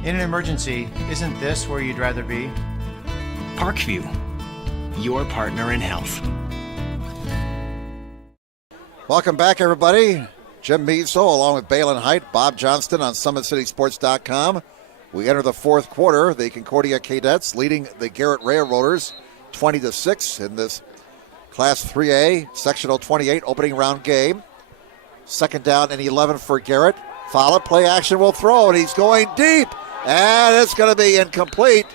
In an emergency, isn't this where you'd rather be? Parkview, your partner in health. Welcome back, everybody. Jim Measo along with Balin Height, Bob Johnston on SummitCitySports.com. We enter the fourth quarter. The Concordia Cadets leading the Garrett Railroaders 20-6 in this Class 3A, Sectional 28 opening round game. Second down and 11 for Garrett. Follow, play action, will throw, and he's going deep. And it's going to be incomplete.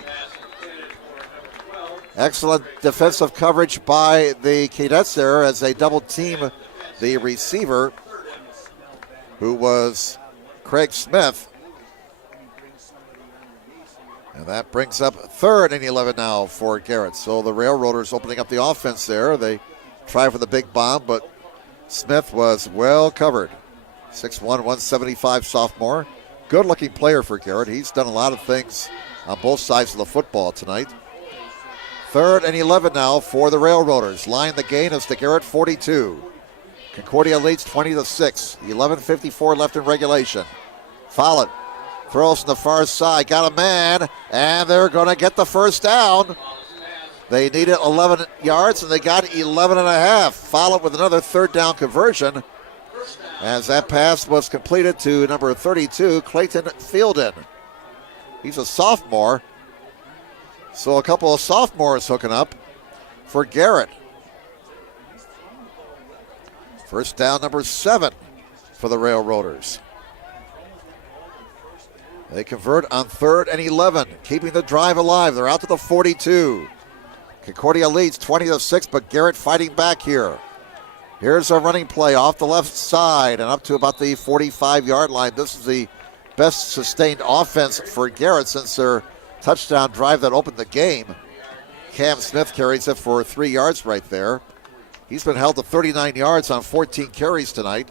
Excellent defensive coverage by the Cadets there as they double team the receiver, who was Craig Smith. And that brings up 3rd and 11 now for Garrett. So the Railroaders opening up the offense there. They try for the big bomb, but Smith was well covered. 6'1", 175 sophomore. Good-looking player for Garrett. He's done a lot of things on both sides of the football tonight. 3rd and 11 now for the Railroaders. Line the gain is to Garrett 42. Concordia leads 20-6. 11:54 left in regulation. Follett throws from the far side. Got a man, and they're going to get the first down. They needed 11 yards, and they got 11 and a half. Follett with another third down conversion as that pass was completed to number 32, Clayton Fielden. He's a sophomore. So a couple of sophomores hooking up for Garrett. First down, number 7 for the Railroaders. They convert on 3rd and 11, keeping the drive alive. They're out to the 42. Concordia leads 20-6, but Garrett fighting back here. Here's a running play off the left side and up to about the 45-yard line. This is the best sustained offense for Garrett since their touchdown drive that opened the game. Cam Smith carries it for 3 yards right there. He's been held to 39 yards on 14 carries tonight.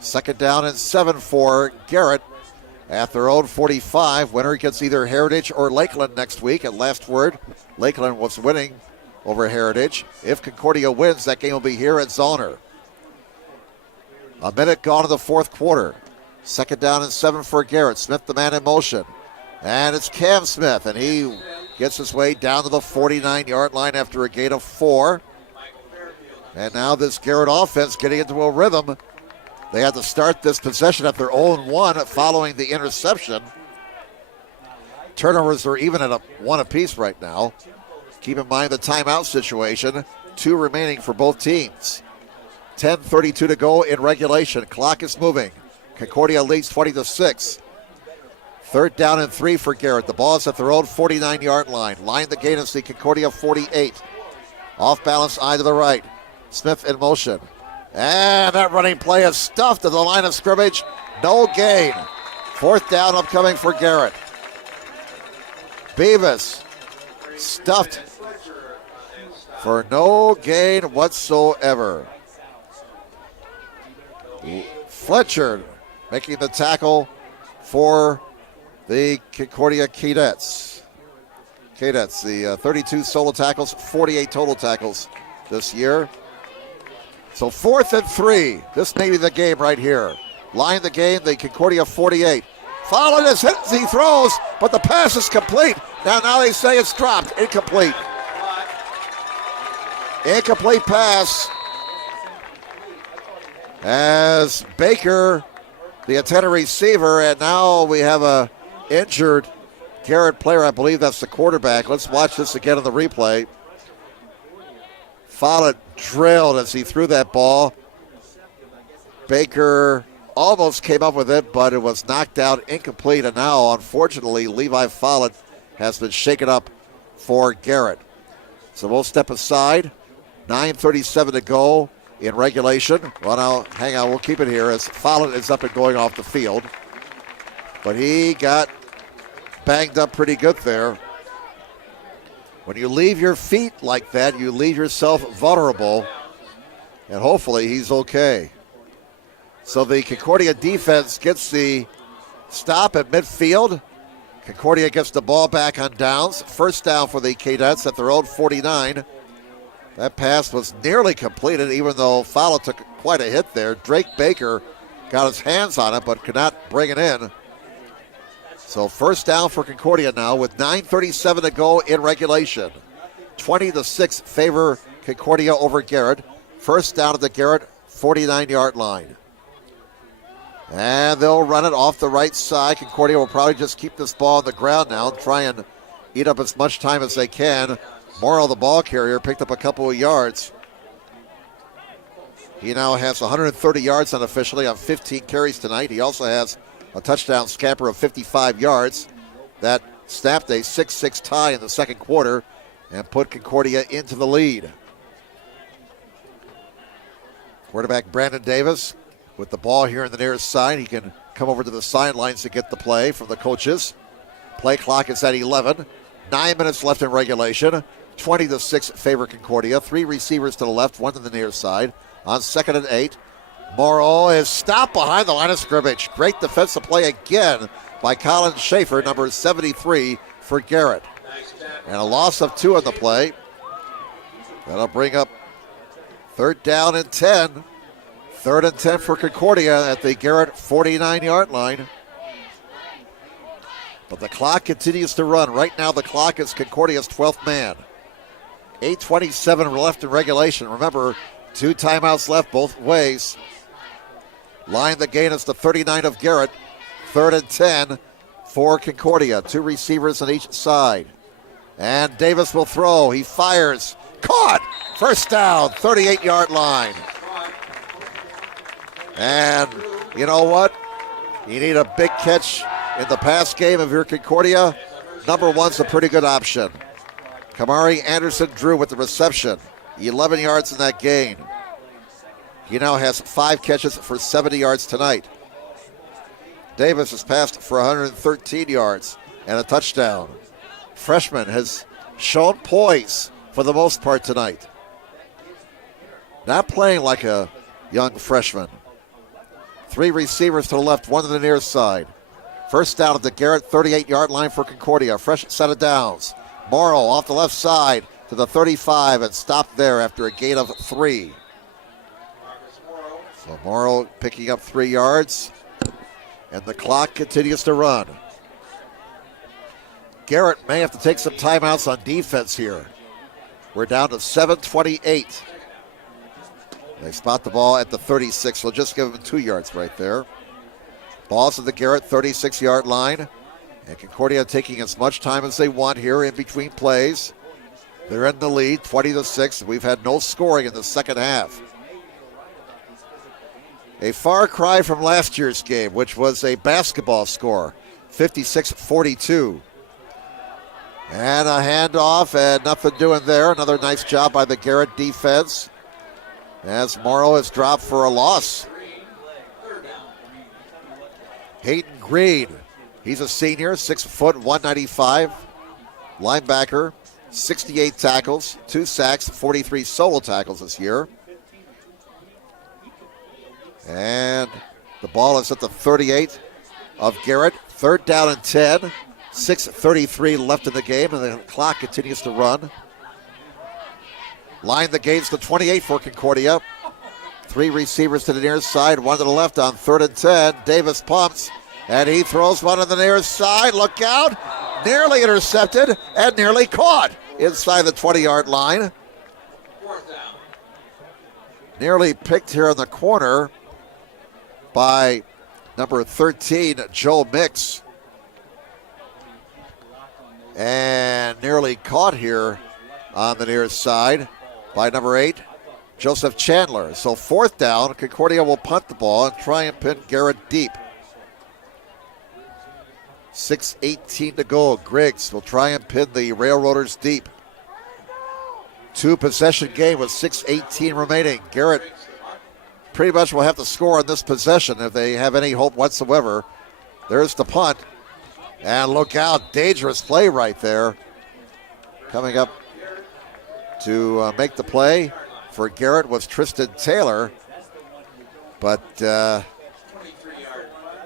2nd down and 7 for Garrett at their own 45. Winner gets either Heritage or Lakeland next week. At last word, Lakeland was winning over Heritage. If Concordia wins, that game will be here at Zollner. A minute gone in the 4th quarter. 2nd down and 7 for Garrett. Smith the man in motion. And it's Cam Smith, and he gets his way down to the 49-yard line after a gain of 4. And now this Garrett offense getting into a rhythm. They had to start this possession at their own 1 following the interception. Turnovers are even at 1 apiece right now. Keep in mind the timeout situation. 2 remaining for both teams. 10:32 to go in regulation. Clock is moving. Concordia leads 20-6. 3rd down and 3 for Garrett. The ball is at their own 49-yard line. Line the gain is the Concordia 48. Off balance, eye to the right. Smith in motion. And that running play is stuffed to the line of scrimmage. No gain. 4th down upcoming for Garrett. Beavis stuffed for no gain whatsoever. Fletcher making the tackle for the Concordia Cadets. Cadets, the 32 solo tackles, 48 total tackles this year. So 4th and 3. This may be the game right here. Line the game, the Concordia 48. Followed as hit as he throws, but the pass is complete. Now they say it's dropped. Incomplete. Incomplete pass. As Baker, the intended receiver, and now we have a injured Garrett player. I believe that's the quarterback. Let's watch this again in the replay. Follett drilled as he threw that ball. Baker almost came up with it, but it was knocked out incomplete. And now, unfortunately, Levi Follett has been shaken up for Garrett. So we'll step aside. 9:37 to go in regulation. Well, now, hang on, we'll keep it here as Follett is up and going off the field. But he got banged up pretty good there. When you leave your feet like that, you leave yourself vulnerable. And hopefully he's okay. So the Concordia defense gets the stop at midfield. Concordia gets the ball back on downs. 1st down for the Cadets at their own 49. That pass was nearly completed, even though Follett took quite a hit there. Drake Baker got his hands on it, but could not bring it in. So 1st down for Concordia now with 9:37 to go in regulation. 20-6 favor Concordia over Garrett. 1st down at the Garrett 49-yard line. And they'll run it off the right side. Concordia will probably just keep this ball on the ground now and try and eat up as much time as they can. Morrow, the ball carrier, picked up a couple of yards. He now has 130 yards unofficially on 15 carries tonight. He also has a touchdown scamper of 55 yards. That snapped a 6-6 tie in the 2nd quarter and put Concordia into the lead. Quarterback Brandon Davis with the ball here in the near side. He can come over to the sidelines to get the play from the coaches. Play clock is at 11. 9 minutes left in regulation. 20-6 favor Concordia. 3 receivers to the left, 1 to the near side. On 2nd and 8. Morrow is stopped behind the line of scrimmage. Great defensive play again by Colin Schaefer, number 73 for Garrett. And a loss of 2 on the play. That'll bring up 3rd down and 10. 3rd and 10 for Concordia at the Garrett 49-yard line. But the clock continues to run. Right now the clock is Concordia's 12th man. 8:27 left in regulation. Remember, 2 timeouts left both ways. Line the gain is the 39 of Garrett. 3rd and 10 for Concordia. 2 receivers on each side. And Davis will throw. He fires. Caught! First down, 38-yard line. And you know what? You need a big catch in the pass game if you're Concordia. Number one's a pretty good option. Kamari Anderson-Drew with the reception. 11 yards in that gain. He now has 5 catches for 70 yards tonight. Davis has passed for 113 yards and a touchdown. Freshman has shown poise for the most part tonight. Not playing like a young freshman. 3 receivers to the left, 1 to the near side. First down at the Garrett 38-yard line for Concordia. Fresh set of downs. Morrow off the left side to the 35 and stopped there after a gain of 3. So Morrow picking up 3 yards. And the clock continues to run. Garrett may have to take some timeouts on defense here. We're down to 7:28. They spot the ball at the 36. We'll just give them 2 yards right there. Ball's at the Garrett 36-yard line. And Concordia taking as much time as they want here in between plays. They're in the lead, 20-6. We've had no scoring in the second half. A far cry from last year's game, which was a basketball score, 56-42. And a handoff and nothing doing there. Another nice job by the Garrett defense as Morrow is dropped for a loss. Hayden Green, he's a senior, 6 foot, 195. Linebacker, 68 tackles, 2 sacks, 43 solo tackles this year. And the ball is at the 38 of Garrett. 3rd down and 10. 6:33 left in the game, and the clock continues to run. Line the gains to 28 for Concordia. 3 receivers to the near side, 1 to the left on 3rd and 10. Davis pumps, and he throws one on the near side. Look out! Nearly intercepted and nearly caught inside the 20-yard line. Nearly picked here in the corner by number 13, Joe Mix. And nearly caught here on the near side by number 8, Joseph Chandler. So 4th down, Concordia will punt the ball and try and pin Garrett deep. 6:18 to go. Griggs will try and pin the Railroaders deep. 2-possession game with 6:18 remaining. Garrett pretty much will have to score on this possession if they have any hope whatsoever. There's the punt. And look out, dangerous play right there. Coming up to make the play for Garrett was Tristan Taylor. But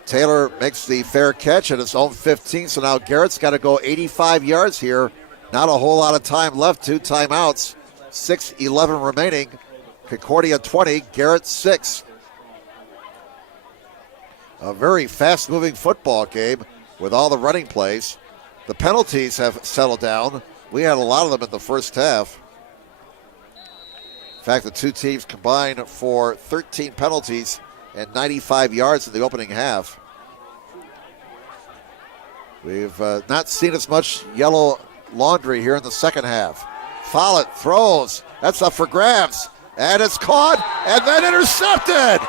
Taylor makes the fair catch at his own 15. So now Garrett's got to go 85 yards here. Not a whole lot of time left. 2 timeouts. 6:11 remaining. Concordia 20, Garrett 6. A very fast-moving football game with all the running plays. The penalties have settled down. We had a lot of them in the first half. In fact, the 2 teams combined for 13 penalties and 95 yards in the opening half. We've not seen as much yellow laundry here in the second half. Follett throws. That's up for grabs. And it's caught and then intercepted.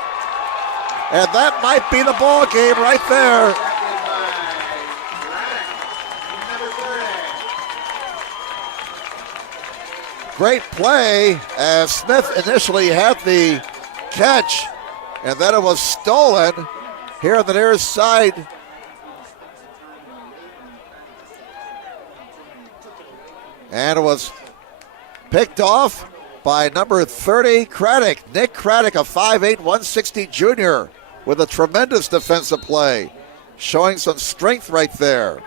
And that might be the ball game right there. Great play as Smith initially had the catch, and then it was stolen here on the near side. And it was picked off by number 30, Craddock. Nick Craddock, a 5'8", 160 junior with a tremendous defensive play, showing some strength right there.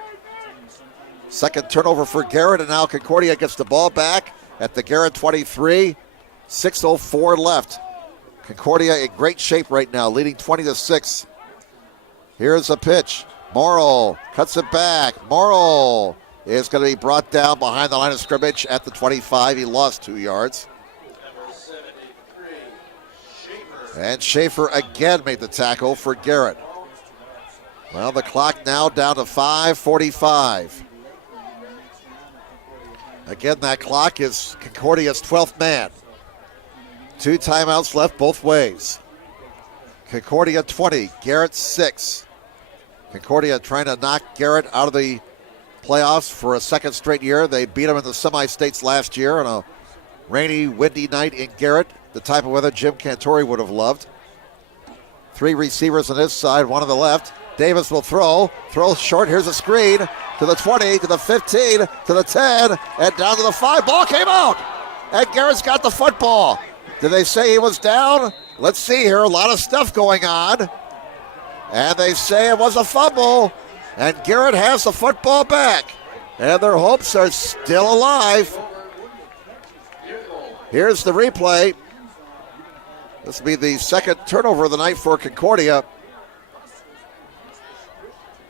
Second turnover for Garrett, and now Concordia gets the ball back at the Garrett 23, 6:04 left. Concordia in great shape right now, leading 20-6. Here's a pitch. Morrow cuts it back. Morrow is going to be brought down behind the line of scrimmage at the 25. He lost 2 yards. And Schaefer again made the tackle for Garrett. Well, the clock now down to 5:45. Again, that clock is Concordia's 12th man. 2 timeouts left both ways. Concordia 20, Garrett 6. Concordia trying to knock Garrett out of the playoffs for a second straight year. They beat them in the semi-states last year on a rainy, windy night in Garrett, the type of weather Jim Cantori would have loved. 3 receivers on this side, 1 on the left. Davis will throw short. Here's a screen to the 20, to the 15, to the 10, and down to the 5. Ball came out, and Garrett's got the football. Did they say he was down? Let's see here. A lot of stuff going on. And they say it was a fumble, and Garrett has the football back. And their hopes are still alive. Here's the replay. This will be the second turnover of the night for Concordia.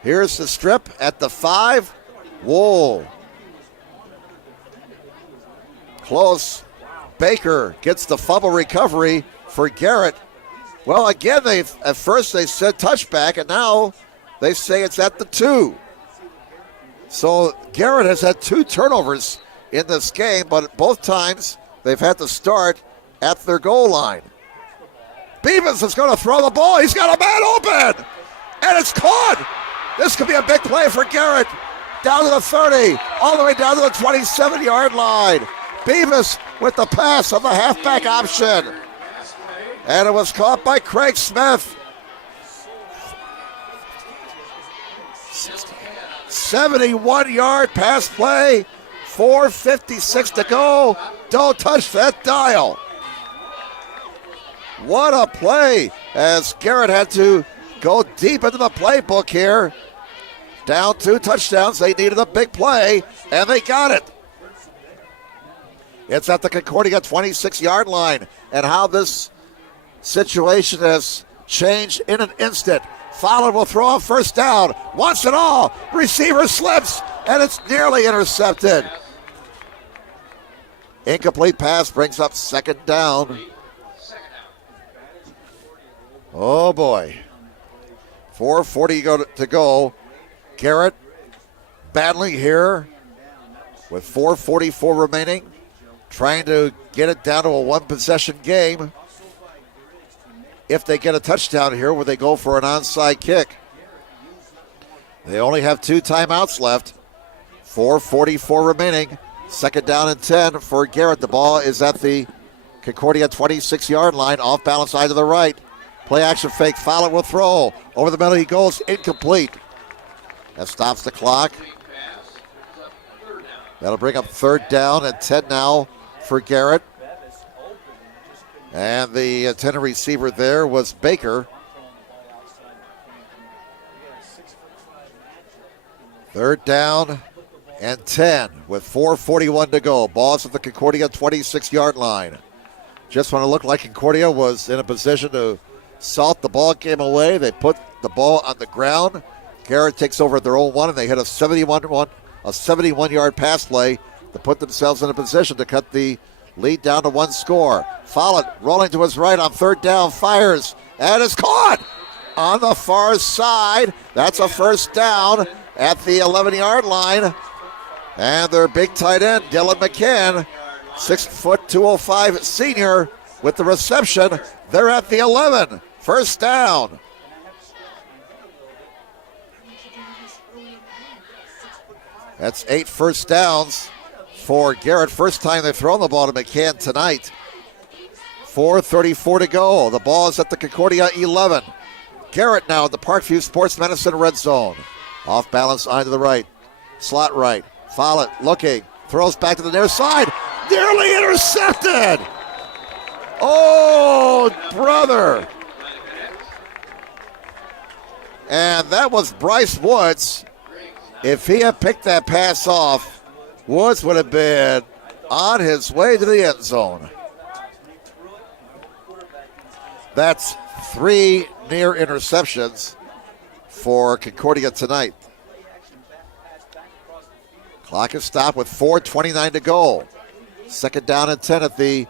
Here's the strip at the 5. Whoa. Close. Baker gets the fumble recovery for Garrett. Well, again, at first they said touchback, and now they say it's at the 2. So Garrett has had 2 turnovers in this game, but both times they've had to start at their goal line. Beavis is going to throw the ball. He's got a man open, and it's caught. This could be a big play for Garrett. Down to the 30, all the way down to the 27-yard line. Beavis with the pass on the halfback option. And it was caught by Craig Smith. 71-yard pass play, 4:56 to go. Don't touch that dial. What a play as Garrett had to go deep into the playbook here. Down 2 touchdowns. They needed a big play, and they got it. It's at the Concordia 26-yard line, and how this situation has changed in an instant. Fowler will throw a first down. Wants it all. Receiver slips, and it's nearly intercepted. Incomplete pass brings up second down. Oh, boy. 4:40 to go. Garrett battling here with 4:44 remaining. Trying to get it down to a 1-possession game. If they get a touchdown here, would they go for an onside kick? They only have 2 timeouts left. 4:44 remaining. Second down and 10 for Garrett. The ball is at the Concordia 26-yard line. Off balance side to the right. Play action fake. Fowler will throw. Over the middle he goes. Incomplete. That stops the clock. That'll bring up third down and 10 now for Garrett. And the intended receiver there was Baker. Third down and 10 with 4:41 to go. Ball's at the Concordia 26-yard line. Just when it looked like Concordia was in a position to salt the ball game away, they put the ball on the ground. Garrett takes over at their own 1, and they hit a 71-yard pass play to put themselves in a position to cut the lead down to 1 score. Follett rolling to his right on third down, fires, and is caught on the far side. That's a first down at the 11-yard line. And their big tight end, Dylan McCann, 6', 205 senior with the reception. They're at the 11. First down. That's 8 first downs for Garrett. First time they've thrown the ball to McCann tonight. 4:34 to go. The ball is at the Concordia 11. Garrett now at the Parkview Sports Medicine red zone. Off balance eye to the right. Slot right. Follett looking. Throws back to the near side. Nearly intercepted. Oh, brother. And that was Bryce Woods. If he had picked that pass off, Woods would have been on his way to the end zone. That's 3 near interceptions for Concordia tonight. Clock is stopped with 4:29 to go. Second down and 10 at the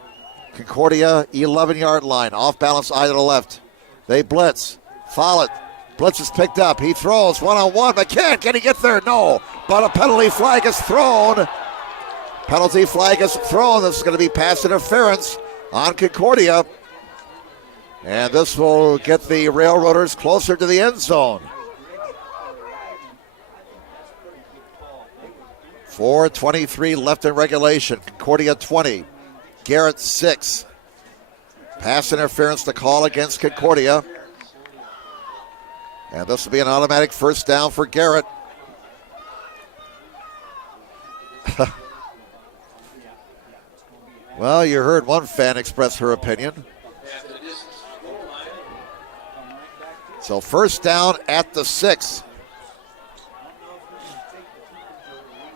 Concordia 11-yard line. Off balance eye to the left. They blitz. Follett. Blitz is picked up. He throws one-on-one. McCann, can he get there? No. But a penalty flag is thrown. Penalty flag is thrown. This is going to be pass interference on Concordia. And this will get the Railroaders closer to the end zone. 4:23 left in regulation. Concordia 20. Garrett 6. Pass interference to call against Concordia. And this will be an automatic first down for Garrett. Well, you heard one fan express her opinion. So first down at the 6.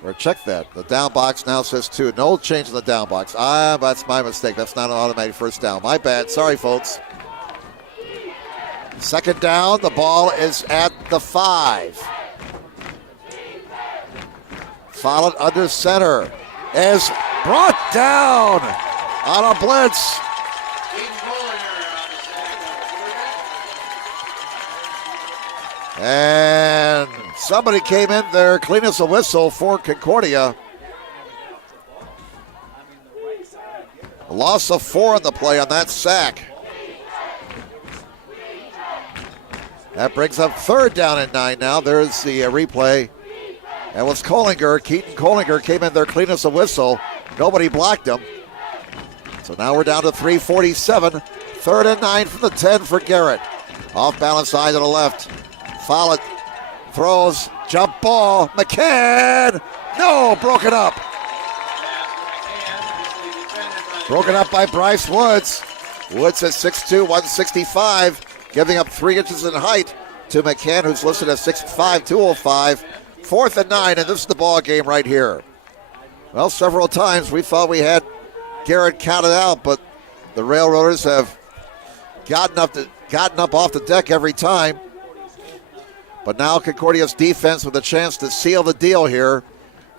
Or check that. The down box now says 2. No change in the down box. That's my mistake. That's not an automatic first down. My bad. Sorry, folks. Second down. The ball is at the 5. Followed under center. Is brought down on a blitz. And somebody came in there, clean as a whistle for Concordia. A loss of 4 on the play on that sack. That brings up third down and 9 now. There's the replay. That was Kohlinger. Keaton Kohlinger came in there, clean as a whistle. Nobody blocked him. So now we're down to 3:47. Third and 9 from the 10 for Garrett. Off balance side to the left. Follett throws, jump ball, McCann, no, broken up. Broken up by Bryce Woods. Woods at 6'2", 165, giving up 3 inches in height to McCann, who's listed at 6'5", 205. 4th and 9, and this is the ball game right here. Well, several times we thought we had Garrett counted out, but the Railroaders have gotten up off the deck every time. But now Concordia's defense with a chance to seal the deal here.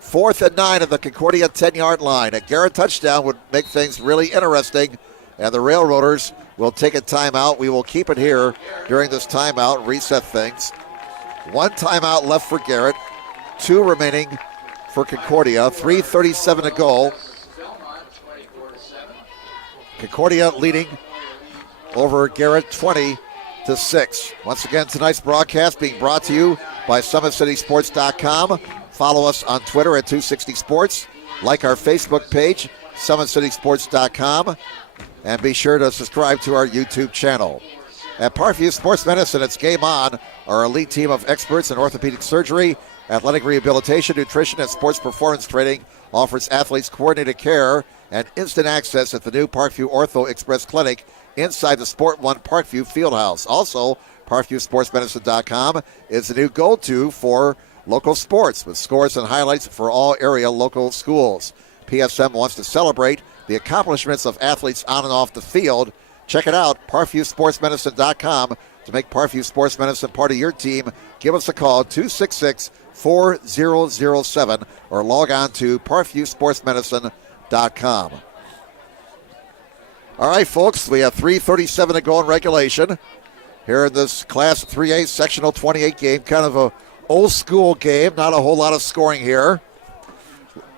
4th and 9 at the Concordia 10-yard line. A Garrett touchdown would make things really interesting, and the Railroaders will take a timeout. We will keep it here during this timeout, reset things. 1 timeout left for Garrett, 2 remaining for Concordia. 3:37 to go. Concordia leading over Garrett 20-6. Once again, tonight's broadcast being brought to you by SummitCitySports.com. Follow us on Twitter at 260 Sports. Like our Facebook page, SummitCitySports.com. And be sure to subscribe to our YouTube channel. At Parkview Sports Medicine, it's game on. Our elite team of experts in orthopedic surgery, athletic rehabilitation, nutrition, and sports performance training offers athletes coordinated care and instant access at the new Parkview Ortho Express Clinic inside the Sport One Parkview Fieldhouse. Also, ParkviewSportsMedicine.com is the new go-to for local sports with scores and highlights for all area local schools. PSM wants to celebrate the accomplishments of athletes on and off the field. Check it out, ParkviewSportsMedicine.com. To make Parkview Sports Medicine part of your team, give us a call, 266-4007, or log on to ParkviewSportsMedicine.com. All right, folks, we have 3:37 to go in regulation here in this Class 3A Sectional 28 game. Kind of a old-school game, not a whole lot of scoring here.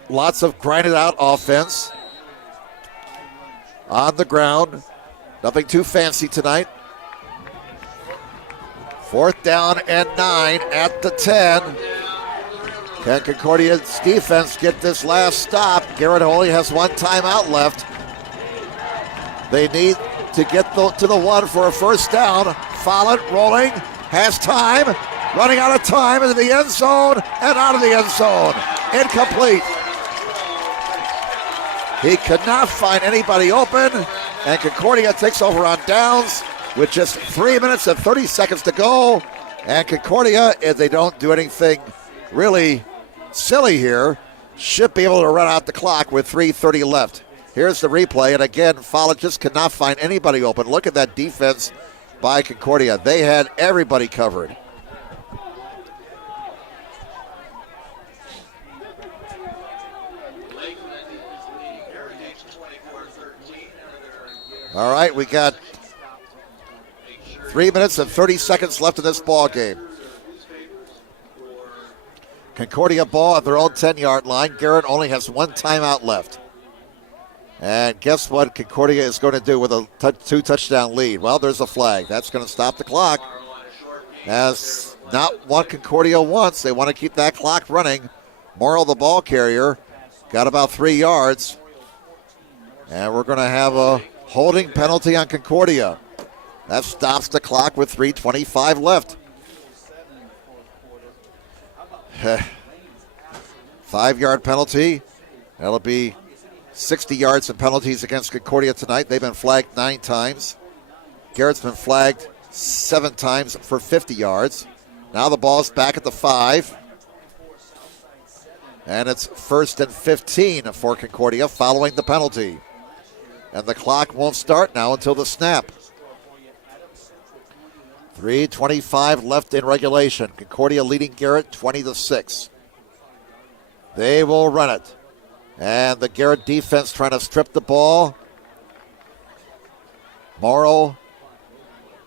Lots of grinded-out offense on the ground. Nothing too fancy tonight. 4th down and 9 at the 10. Can Concordia's defense get this last stop? Garrett only has 1 timeout left. They need to get to the 1 for a first down. Follett rolling, has time, running out of time into the end zone and out of the end zone. Incomplete. He could not find anybody open, and Concordia takes over on downs with just 3 minutes and 30 seconds to go. And Concordia, if they don't do anything really silly here, should be able to run out the clock with 3:30 left. Here's the replay, and again, Follett just could not find anybody open. Look at that defense by Concordia. They had everybody covered. All right, we got 3 minutes and 30 seconds left in this ball game. Concordia ball at their own 10-yard line. Garrett only has one timeout left. And guess what Concordia is going to do with a 2-touchdown lead? Well, there's a flag. That's going to stop the clock. As not what Concordia wants. They want to keep that clock running. Morrill, the ball carrier, got about 3 yards. And we're going to have a holding penalty on Concordia. That stops the clock with 3:25 left. 5-yard penalty. That'll be 60 yards in penalties against Concordia tonight. They've been flagged 9 times. Garrett's been flagged 7 times for 50 yards. Now the ball's back at the 5. And it's 1st and 15 for Concordia following the penalty. And the clock won't start now until the snap. 3:25 left in regulation. Concordia leading Garrett 20-6. They will run it. And the Garrett defense trying to strip the ball. Morrill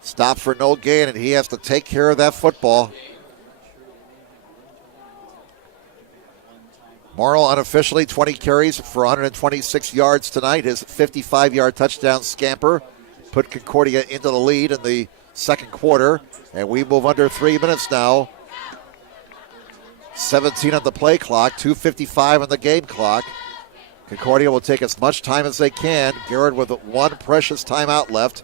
stops for no gain, and he has to take care of that football. Morrill unofficially 20 carries for 126 yards tonight. His 55-yard touchdown scamper put Concordia into the lead in the second quarter, and we move under 3 minutes now. 17 on the play clock, 2:55 on the game clock. Concordia will take as much time as they can. Garrett with 1 precious timeout left.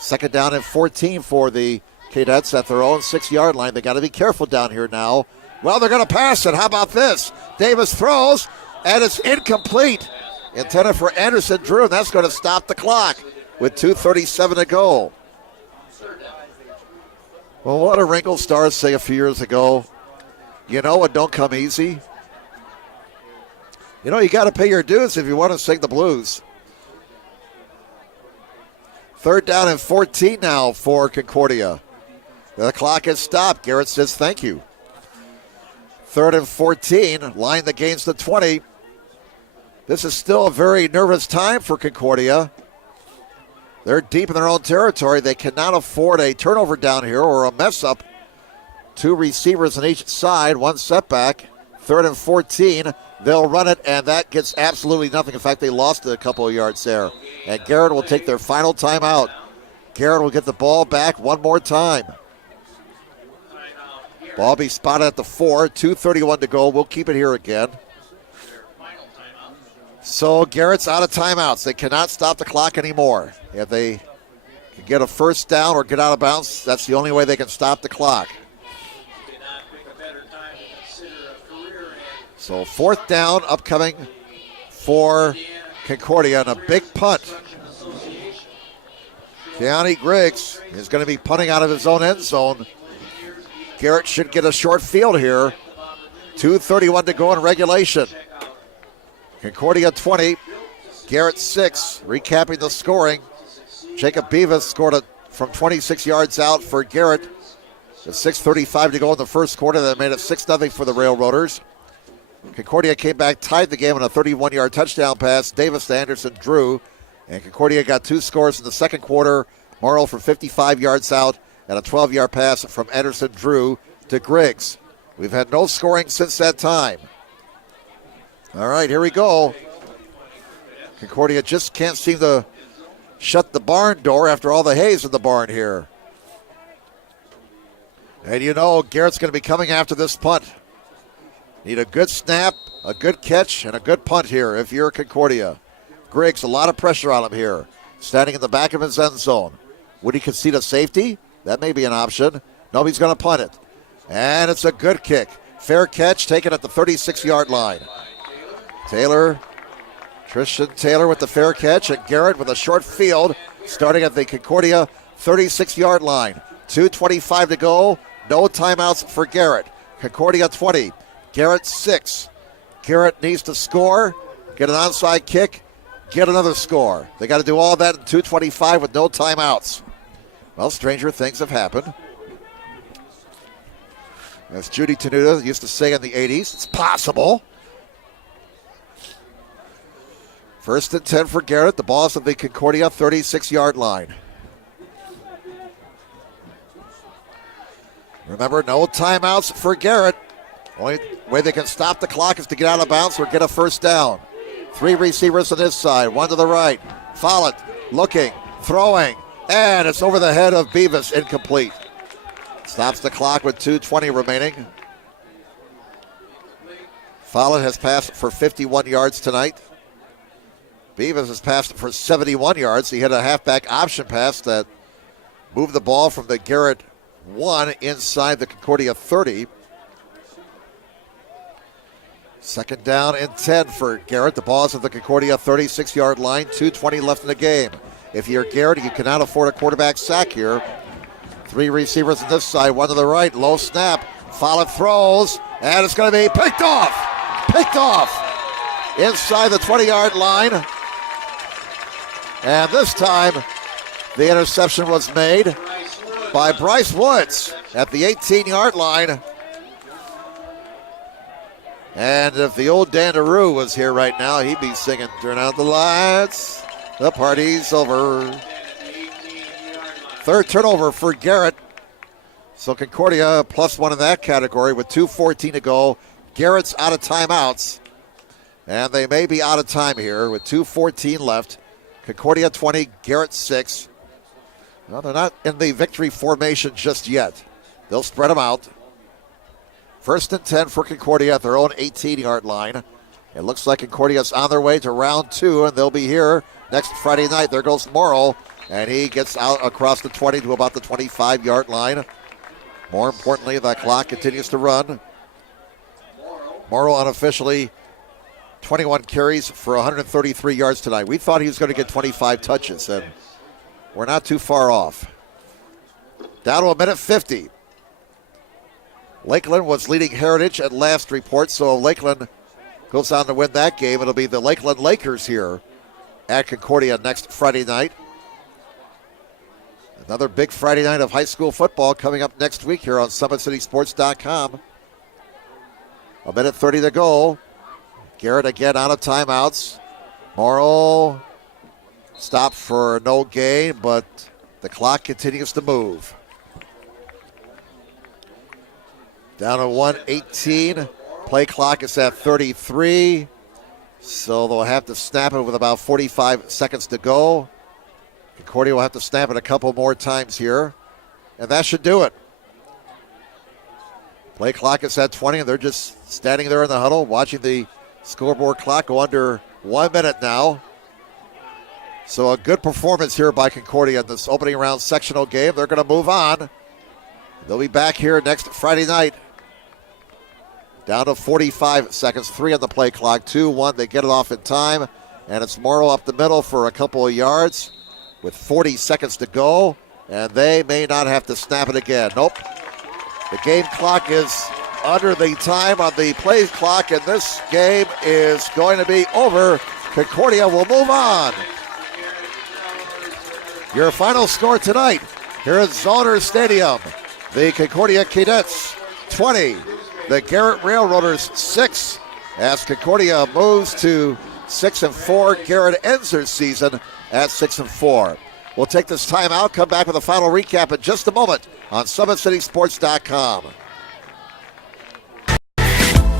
2nd down and 14 for the Cadets at their own 6-yard line. They got to be careful down here now. Well, they're going to pass it. How about this? Davis throws, and it's incomplete. Intended for Anderson Drew, and that's going to stop the clock with 2:37 to go. Well, what did Ringo Starr say a few years ago? You know it don't come easy. You know, you got to pay your dues if you want to sing the blues. 3rd down and 14 now for Concordia. The clock has stopped. Garrett says thank you. 3rd and 14, line the gains to 20. This is still a very nervous time for Concordia. They're deep in their own territory. They cannot afford a turnover down here or a mess up. 2 receivers on each side, 1 setback. 3rd and 14, they'll run it, and that gets absolutely nothing. In fact, they lost a couple of yards there. And Garrett will take their final timeout. Garrett will get the ball back one more time. Ball be spotted at the 4, 2:31 to go. We'll keep it here again. So Garrett's out of timeouts. They cannot stop the clock anymore. If they can get a 1st down or get out of bounds, that's the only way they can stop the clock. So 4th down upcoming for Concordia and a big punt. Keanu Griggs is going to be punting out of his own end zone. Garrett should get a short field here. 2:31 to go in regulation. Concordia 20, Garrett 6. Recapping the scoring, Jacob Beavis scored from 26 yards out for Garrett. With 6:35 to go in the first quarter, that made it 6-0 for the Railroaders. Concordia came back, tied the game on a 31-yard touchdown pass. Davis to Anderson Drew. And Concordia got 2 scores in the second quarter. Morrill from 55 yards out and a 12-yard pass from Anderson Drew to Griggs. We've had no scoring since that time. All right, here we go. Concordia just can't seem to shut the barn door after all the hay's in the barn here. And you know Garrett's going to be coming after this punt. Need a good snap, a good catch, and a good punt here if you're Concordia. Griggs, a lot of pressure on him here. Standing in the back of his end zone. Would he concede a safety? That may be an option. No, he's going to punt it. And it's a good kick. Fair catch taken at the 36-yard line. Tristan Taylor with the fair catch, and Garrett with a short field starting at the Concordia 36-yard line. 2:25 to go. No timeouts for Garrett. Concordia 20. Garrett 6. Garrett needs to score, get an onside kick, get another score. They got to do all that in 2:25 with no timeouts. Well, stranger things have happened. As Judy Tenuta used to say in the 80s, it's possible. 1st and 10 for Garrett. The ball's at the Concordia 36-yard line. Remember, no timeouts for Garrett. Only way they can stop the clock is to get out of bounds or get a first down. 3 receivers on this side, 1 to the right. Follett looking, throwing, and it's over the head of Beavis, incomplete. Stops the clock with 2:20 remaining. Follett has passed for 51 yards tonight. Beavis has passed for 71 yards. He had a halfback option pass that moved the ball from the Garrett 1 inside the Concordia 30. Second down and 10 for Garrett. The ball is at the Concordia 36-yard line. 2:20 left in the game. If you're Garrett, you cannot afford a quarterback sack here. 3 receivers on this side, 1 to the right. Low snap. Follett throws, and it's going to be picked off. Picked off inside the 20-yard line. And this time, the interception was made by Bryce Woods at the 18-yard line. And if the old Dandaroo was here right now, he'd be singing, "Turn out the lights, the party's over." Third turnover for Garrett. So Concordia +1 in that category with 2:14 to go. Garrett's out of timeouts. And they may be out of time here with 2:14 left. Concordia 20, Garrett 6. Well, they're not in the victory formation just yet. They'll spread them out. First and 10 for Concordia at their own 18-yard line. It looks like Concordia's on their way to round 2, and they'll be here next Friday night. There goes Morrow, and he gets out across the 20 to about the 25-yard line. More importantly, the clock continues to run. Morrow unofficially 21 carries for 133 yards tonight. We thought he was going to get 25 touches, and we're not too far off. Down to a minute 50. Lakeland was leading Heritage at last report, so if Lakeland goes on to win that game, it'll be the Lakeland Lakers here at Concordia next Friday night. Another big Friday night of high school football coming up next week here on SummitCitySports.com. A minute 30 to go. Garrett again out of timeouts. Morrow stopped for no gain, but the clock continues to move. Down to 1:18. Play clock is at 33. So they'll have to snap it with about 45 seconds to go. Concordia will have to snap it a couple more times here. And that should do it. Play clock is at 20, and they're just standing there in the huddle watching the scoreboard clock go under 1 minute now. So a good performance here by Concordia in this opening round sectional game. They're going to move on. They'll be back here next Friday night. Down to 45 seconds, 3 on the play clock, 2-1. They get it off in time, and it's Morrow up the middle for a couple of yards with 40 seconds to go, and they may not have to snap it again. Nope. The game clock is under the time on the play clock, and this game is going to be over. Concordia will move on. Your final score tonight here at Zoner Stadium. The Concordia Cadets 20. The Garrett Railroaders 6, as Concordia moves to 6-4. Garrett ends their season at 6-4. We'll take this time out, come back with a final recap in just a moment on SummitCitySports.com.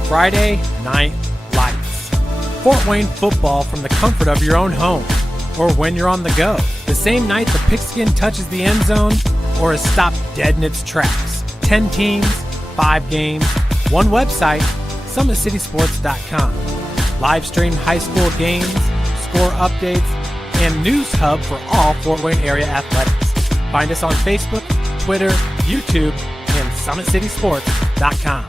Friday Night Lights. Fort Wayne football from the comfort of your own home or when you're on the go. The same night the pigskin touches the end zone or is stopped dead in its tracks. 10 teams, 5 games, 1 website, SummitCitySports.com. Live stream high school games, score updates, and news hub for all Fort Wayne area athletics. Find us on Facebook, Twitter, YouTube, and SummitCitySports.com.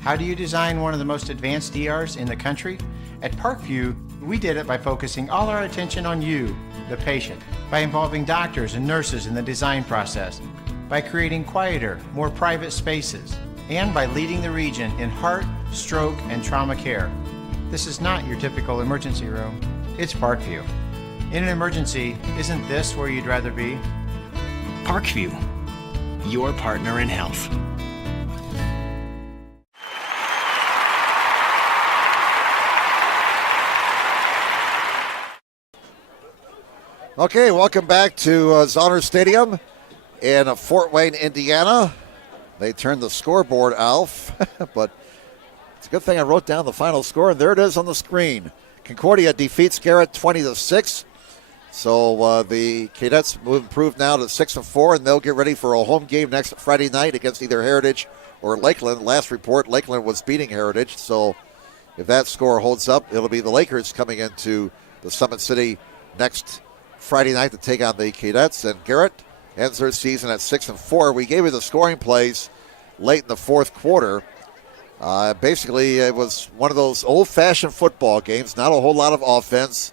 How do you design one of the most advanced ERs in the country? At Parkview, we did it by focusing all our attention on you, the patient, by involving doctors and nurses in the design process, by creating quieter, more private spaces, and by leading the region in heart, stroke, and trauma care. This is not your typical emergency room. It's Parkview. In an emergency, isn't this where you'd rather be? Parkview, your partner in health. Okay, welcome back to Zoner Stadium in Fort Wayne, Indiana. They turned the scoreboard off, but It's a good thing I wrote down the final score, and there it is on the screen. Concordia defeats Garrett 20-6. So the Cadets improved now to 6-4, and they'll get ready for a home game next Friday night against either Heritage or Lakeland. Last report, Lakeland was beating Heritage. So if that score holds up, it'll be the Lakers coming into the Summit City next Friday night to take on the Cadets. And Garrett ends their season at 6-4. We gave you the scoring plays late in the fourth quarter. Basically, it was one of those old-fashioned football games. Not a whole lot of offense.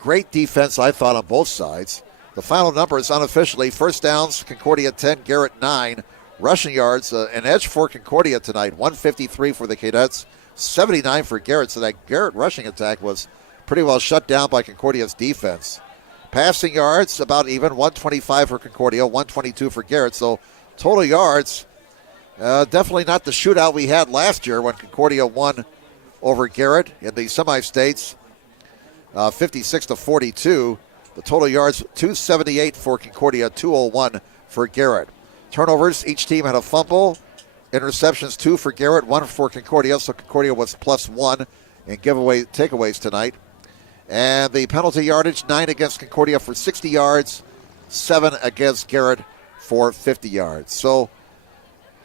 Great defense, I thought, on both sides. The final numbers unofficially: first downs, Concordia 10, Garrett 9. Rushing yards, an edge for Concordia tonight, 153 for the Cadets, 79 for Garrett. So that Garrett rushing attack was pretty well shut down by Concordia's defense. Passing yards, about even, 125 for Concordia, 122 for Garrett. So total yards, definitely not the shootout we had last year when Concordia won over Garrett in the semi-states, 56-42. The total yards, 278 for Concordia, 201 for Garrett. Turnovers, each team had a fumble. Interceptions, 2 for Garrett, 1 for Concordia. So Concordia was +1 in takeaways tonight. And the penalty yardage, 9 against Concordia for 60 yards, 7 against Garrett for 50 yards. So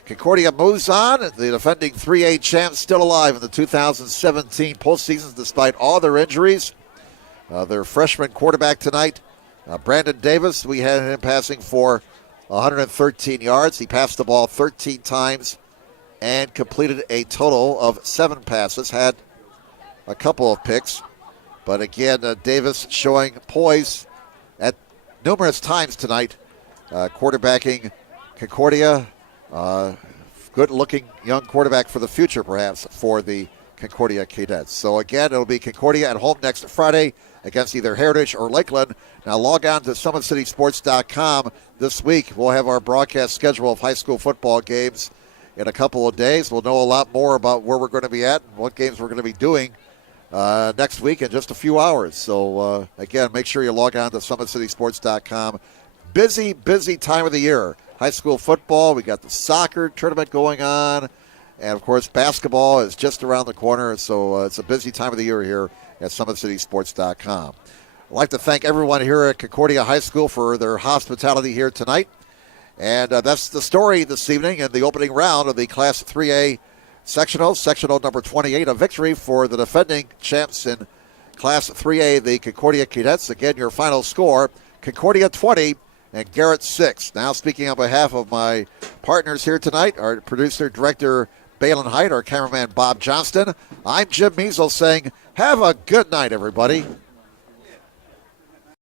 Concordia moves on. The defending 3A champs still alive in the 2017 postseason despite all their injuries. Their freshman quarterback tonight, Brandon Davis, we had him passing for 113 yards. He passed the ball 13 times and completed a total of 7 passes. Had a couple of picks. But again, Davis showing poise at numerous times tonight, quarterbacking Concordia. Good-looking young quarterback for the future, perhaps, for the Concordia Cadets. So again, it'll be Concordia at home next Friday against either Heritage or Lakeland. Now log on to SummitCitySports.com this week. We'll have our broadcast schedule of high school football games in a couple of days. We'll know a lot more about where we're going to be at and what games we're going to be doing next week in just a few hours. So again, make sure you log on to SummitCitySports.com. Busy time of the year. High school football, we got the soccer tournament going on, and of course basketball is just around the corner, so it's a busy time of the year here at SummitCitySports.com. I'd like to thank everyone here at Concordia High School for their hospitality here tonight, and that's the story this evening in the opening round of the Class 3A Sectional number 28, a victory for the defending champs in Class 3A, the Concordia Cadets. Again, your final score, Concordia 20, and Garrett 6. Now speaking on behalf of my partners here tonight, our producer, director, Balin Height, our cameraman, Bob Johnston, I'm Jim Measles saying, have a good night, everybody.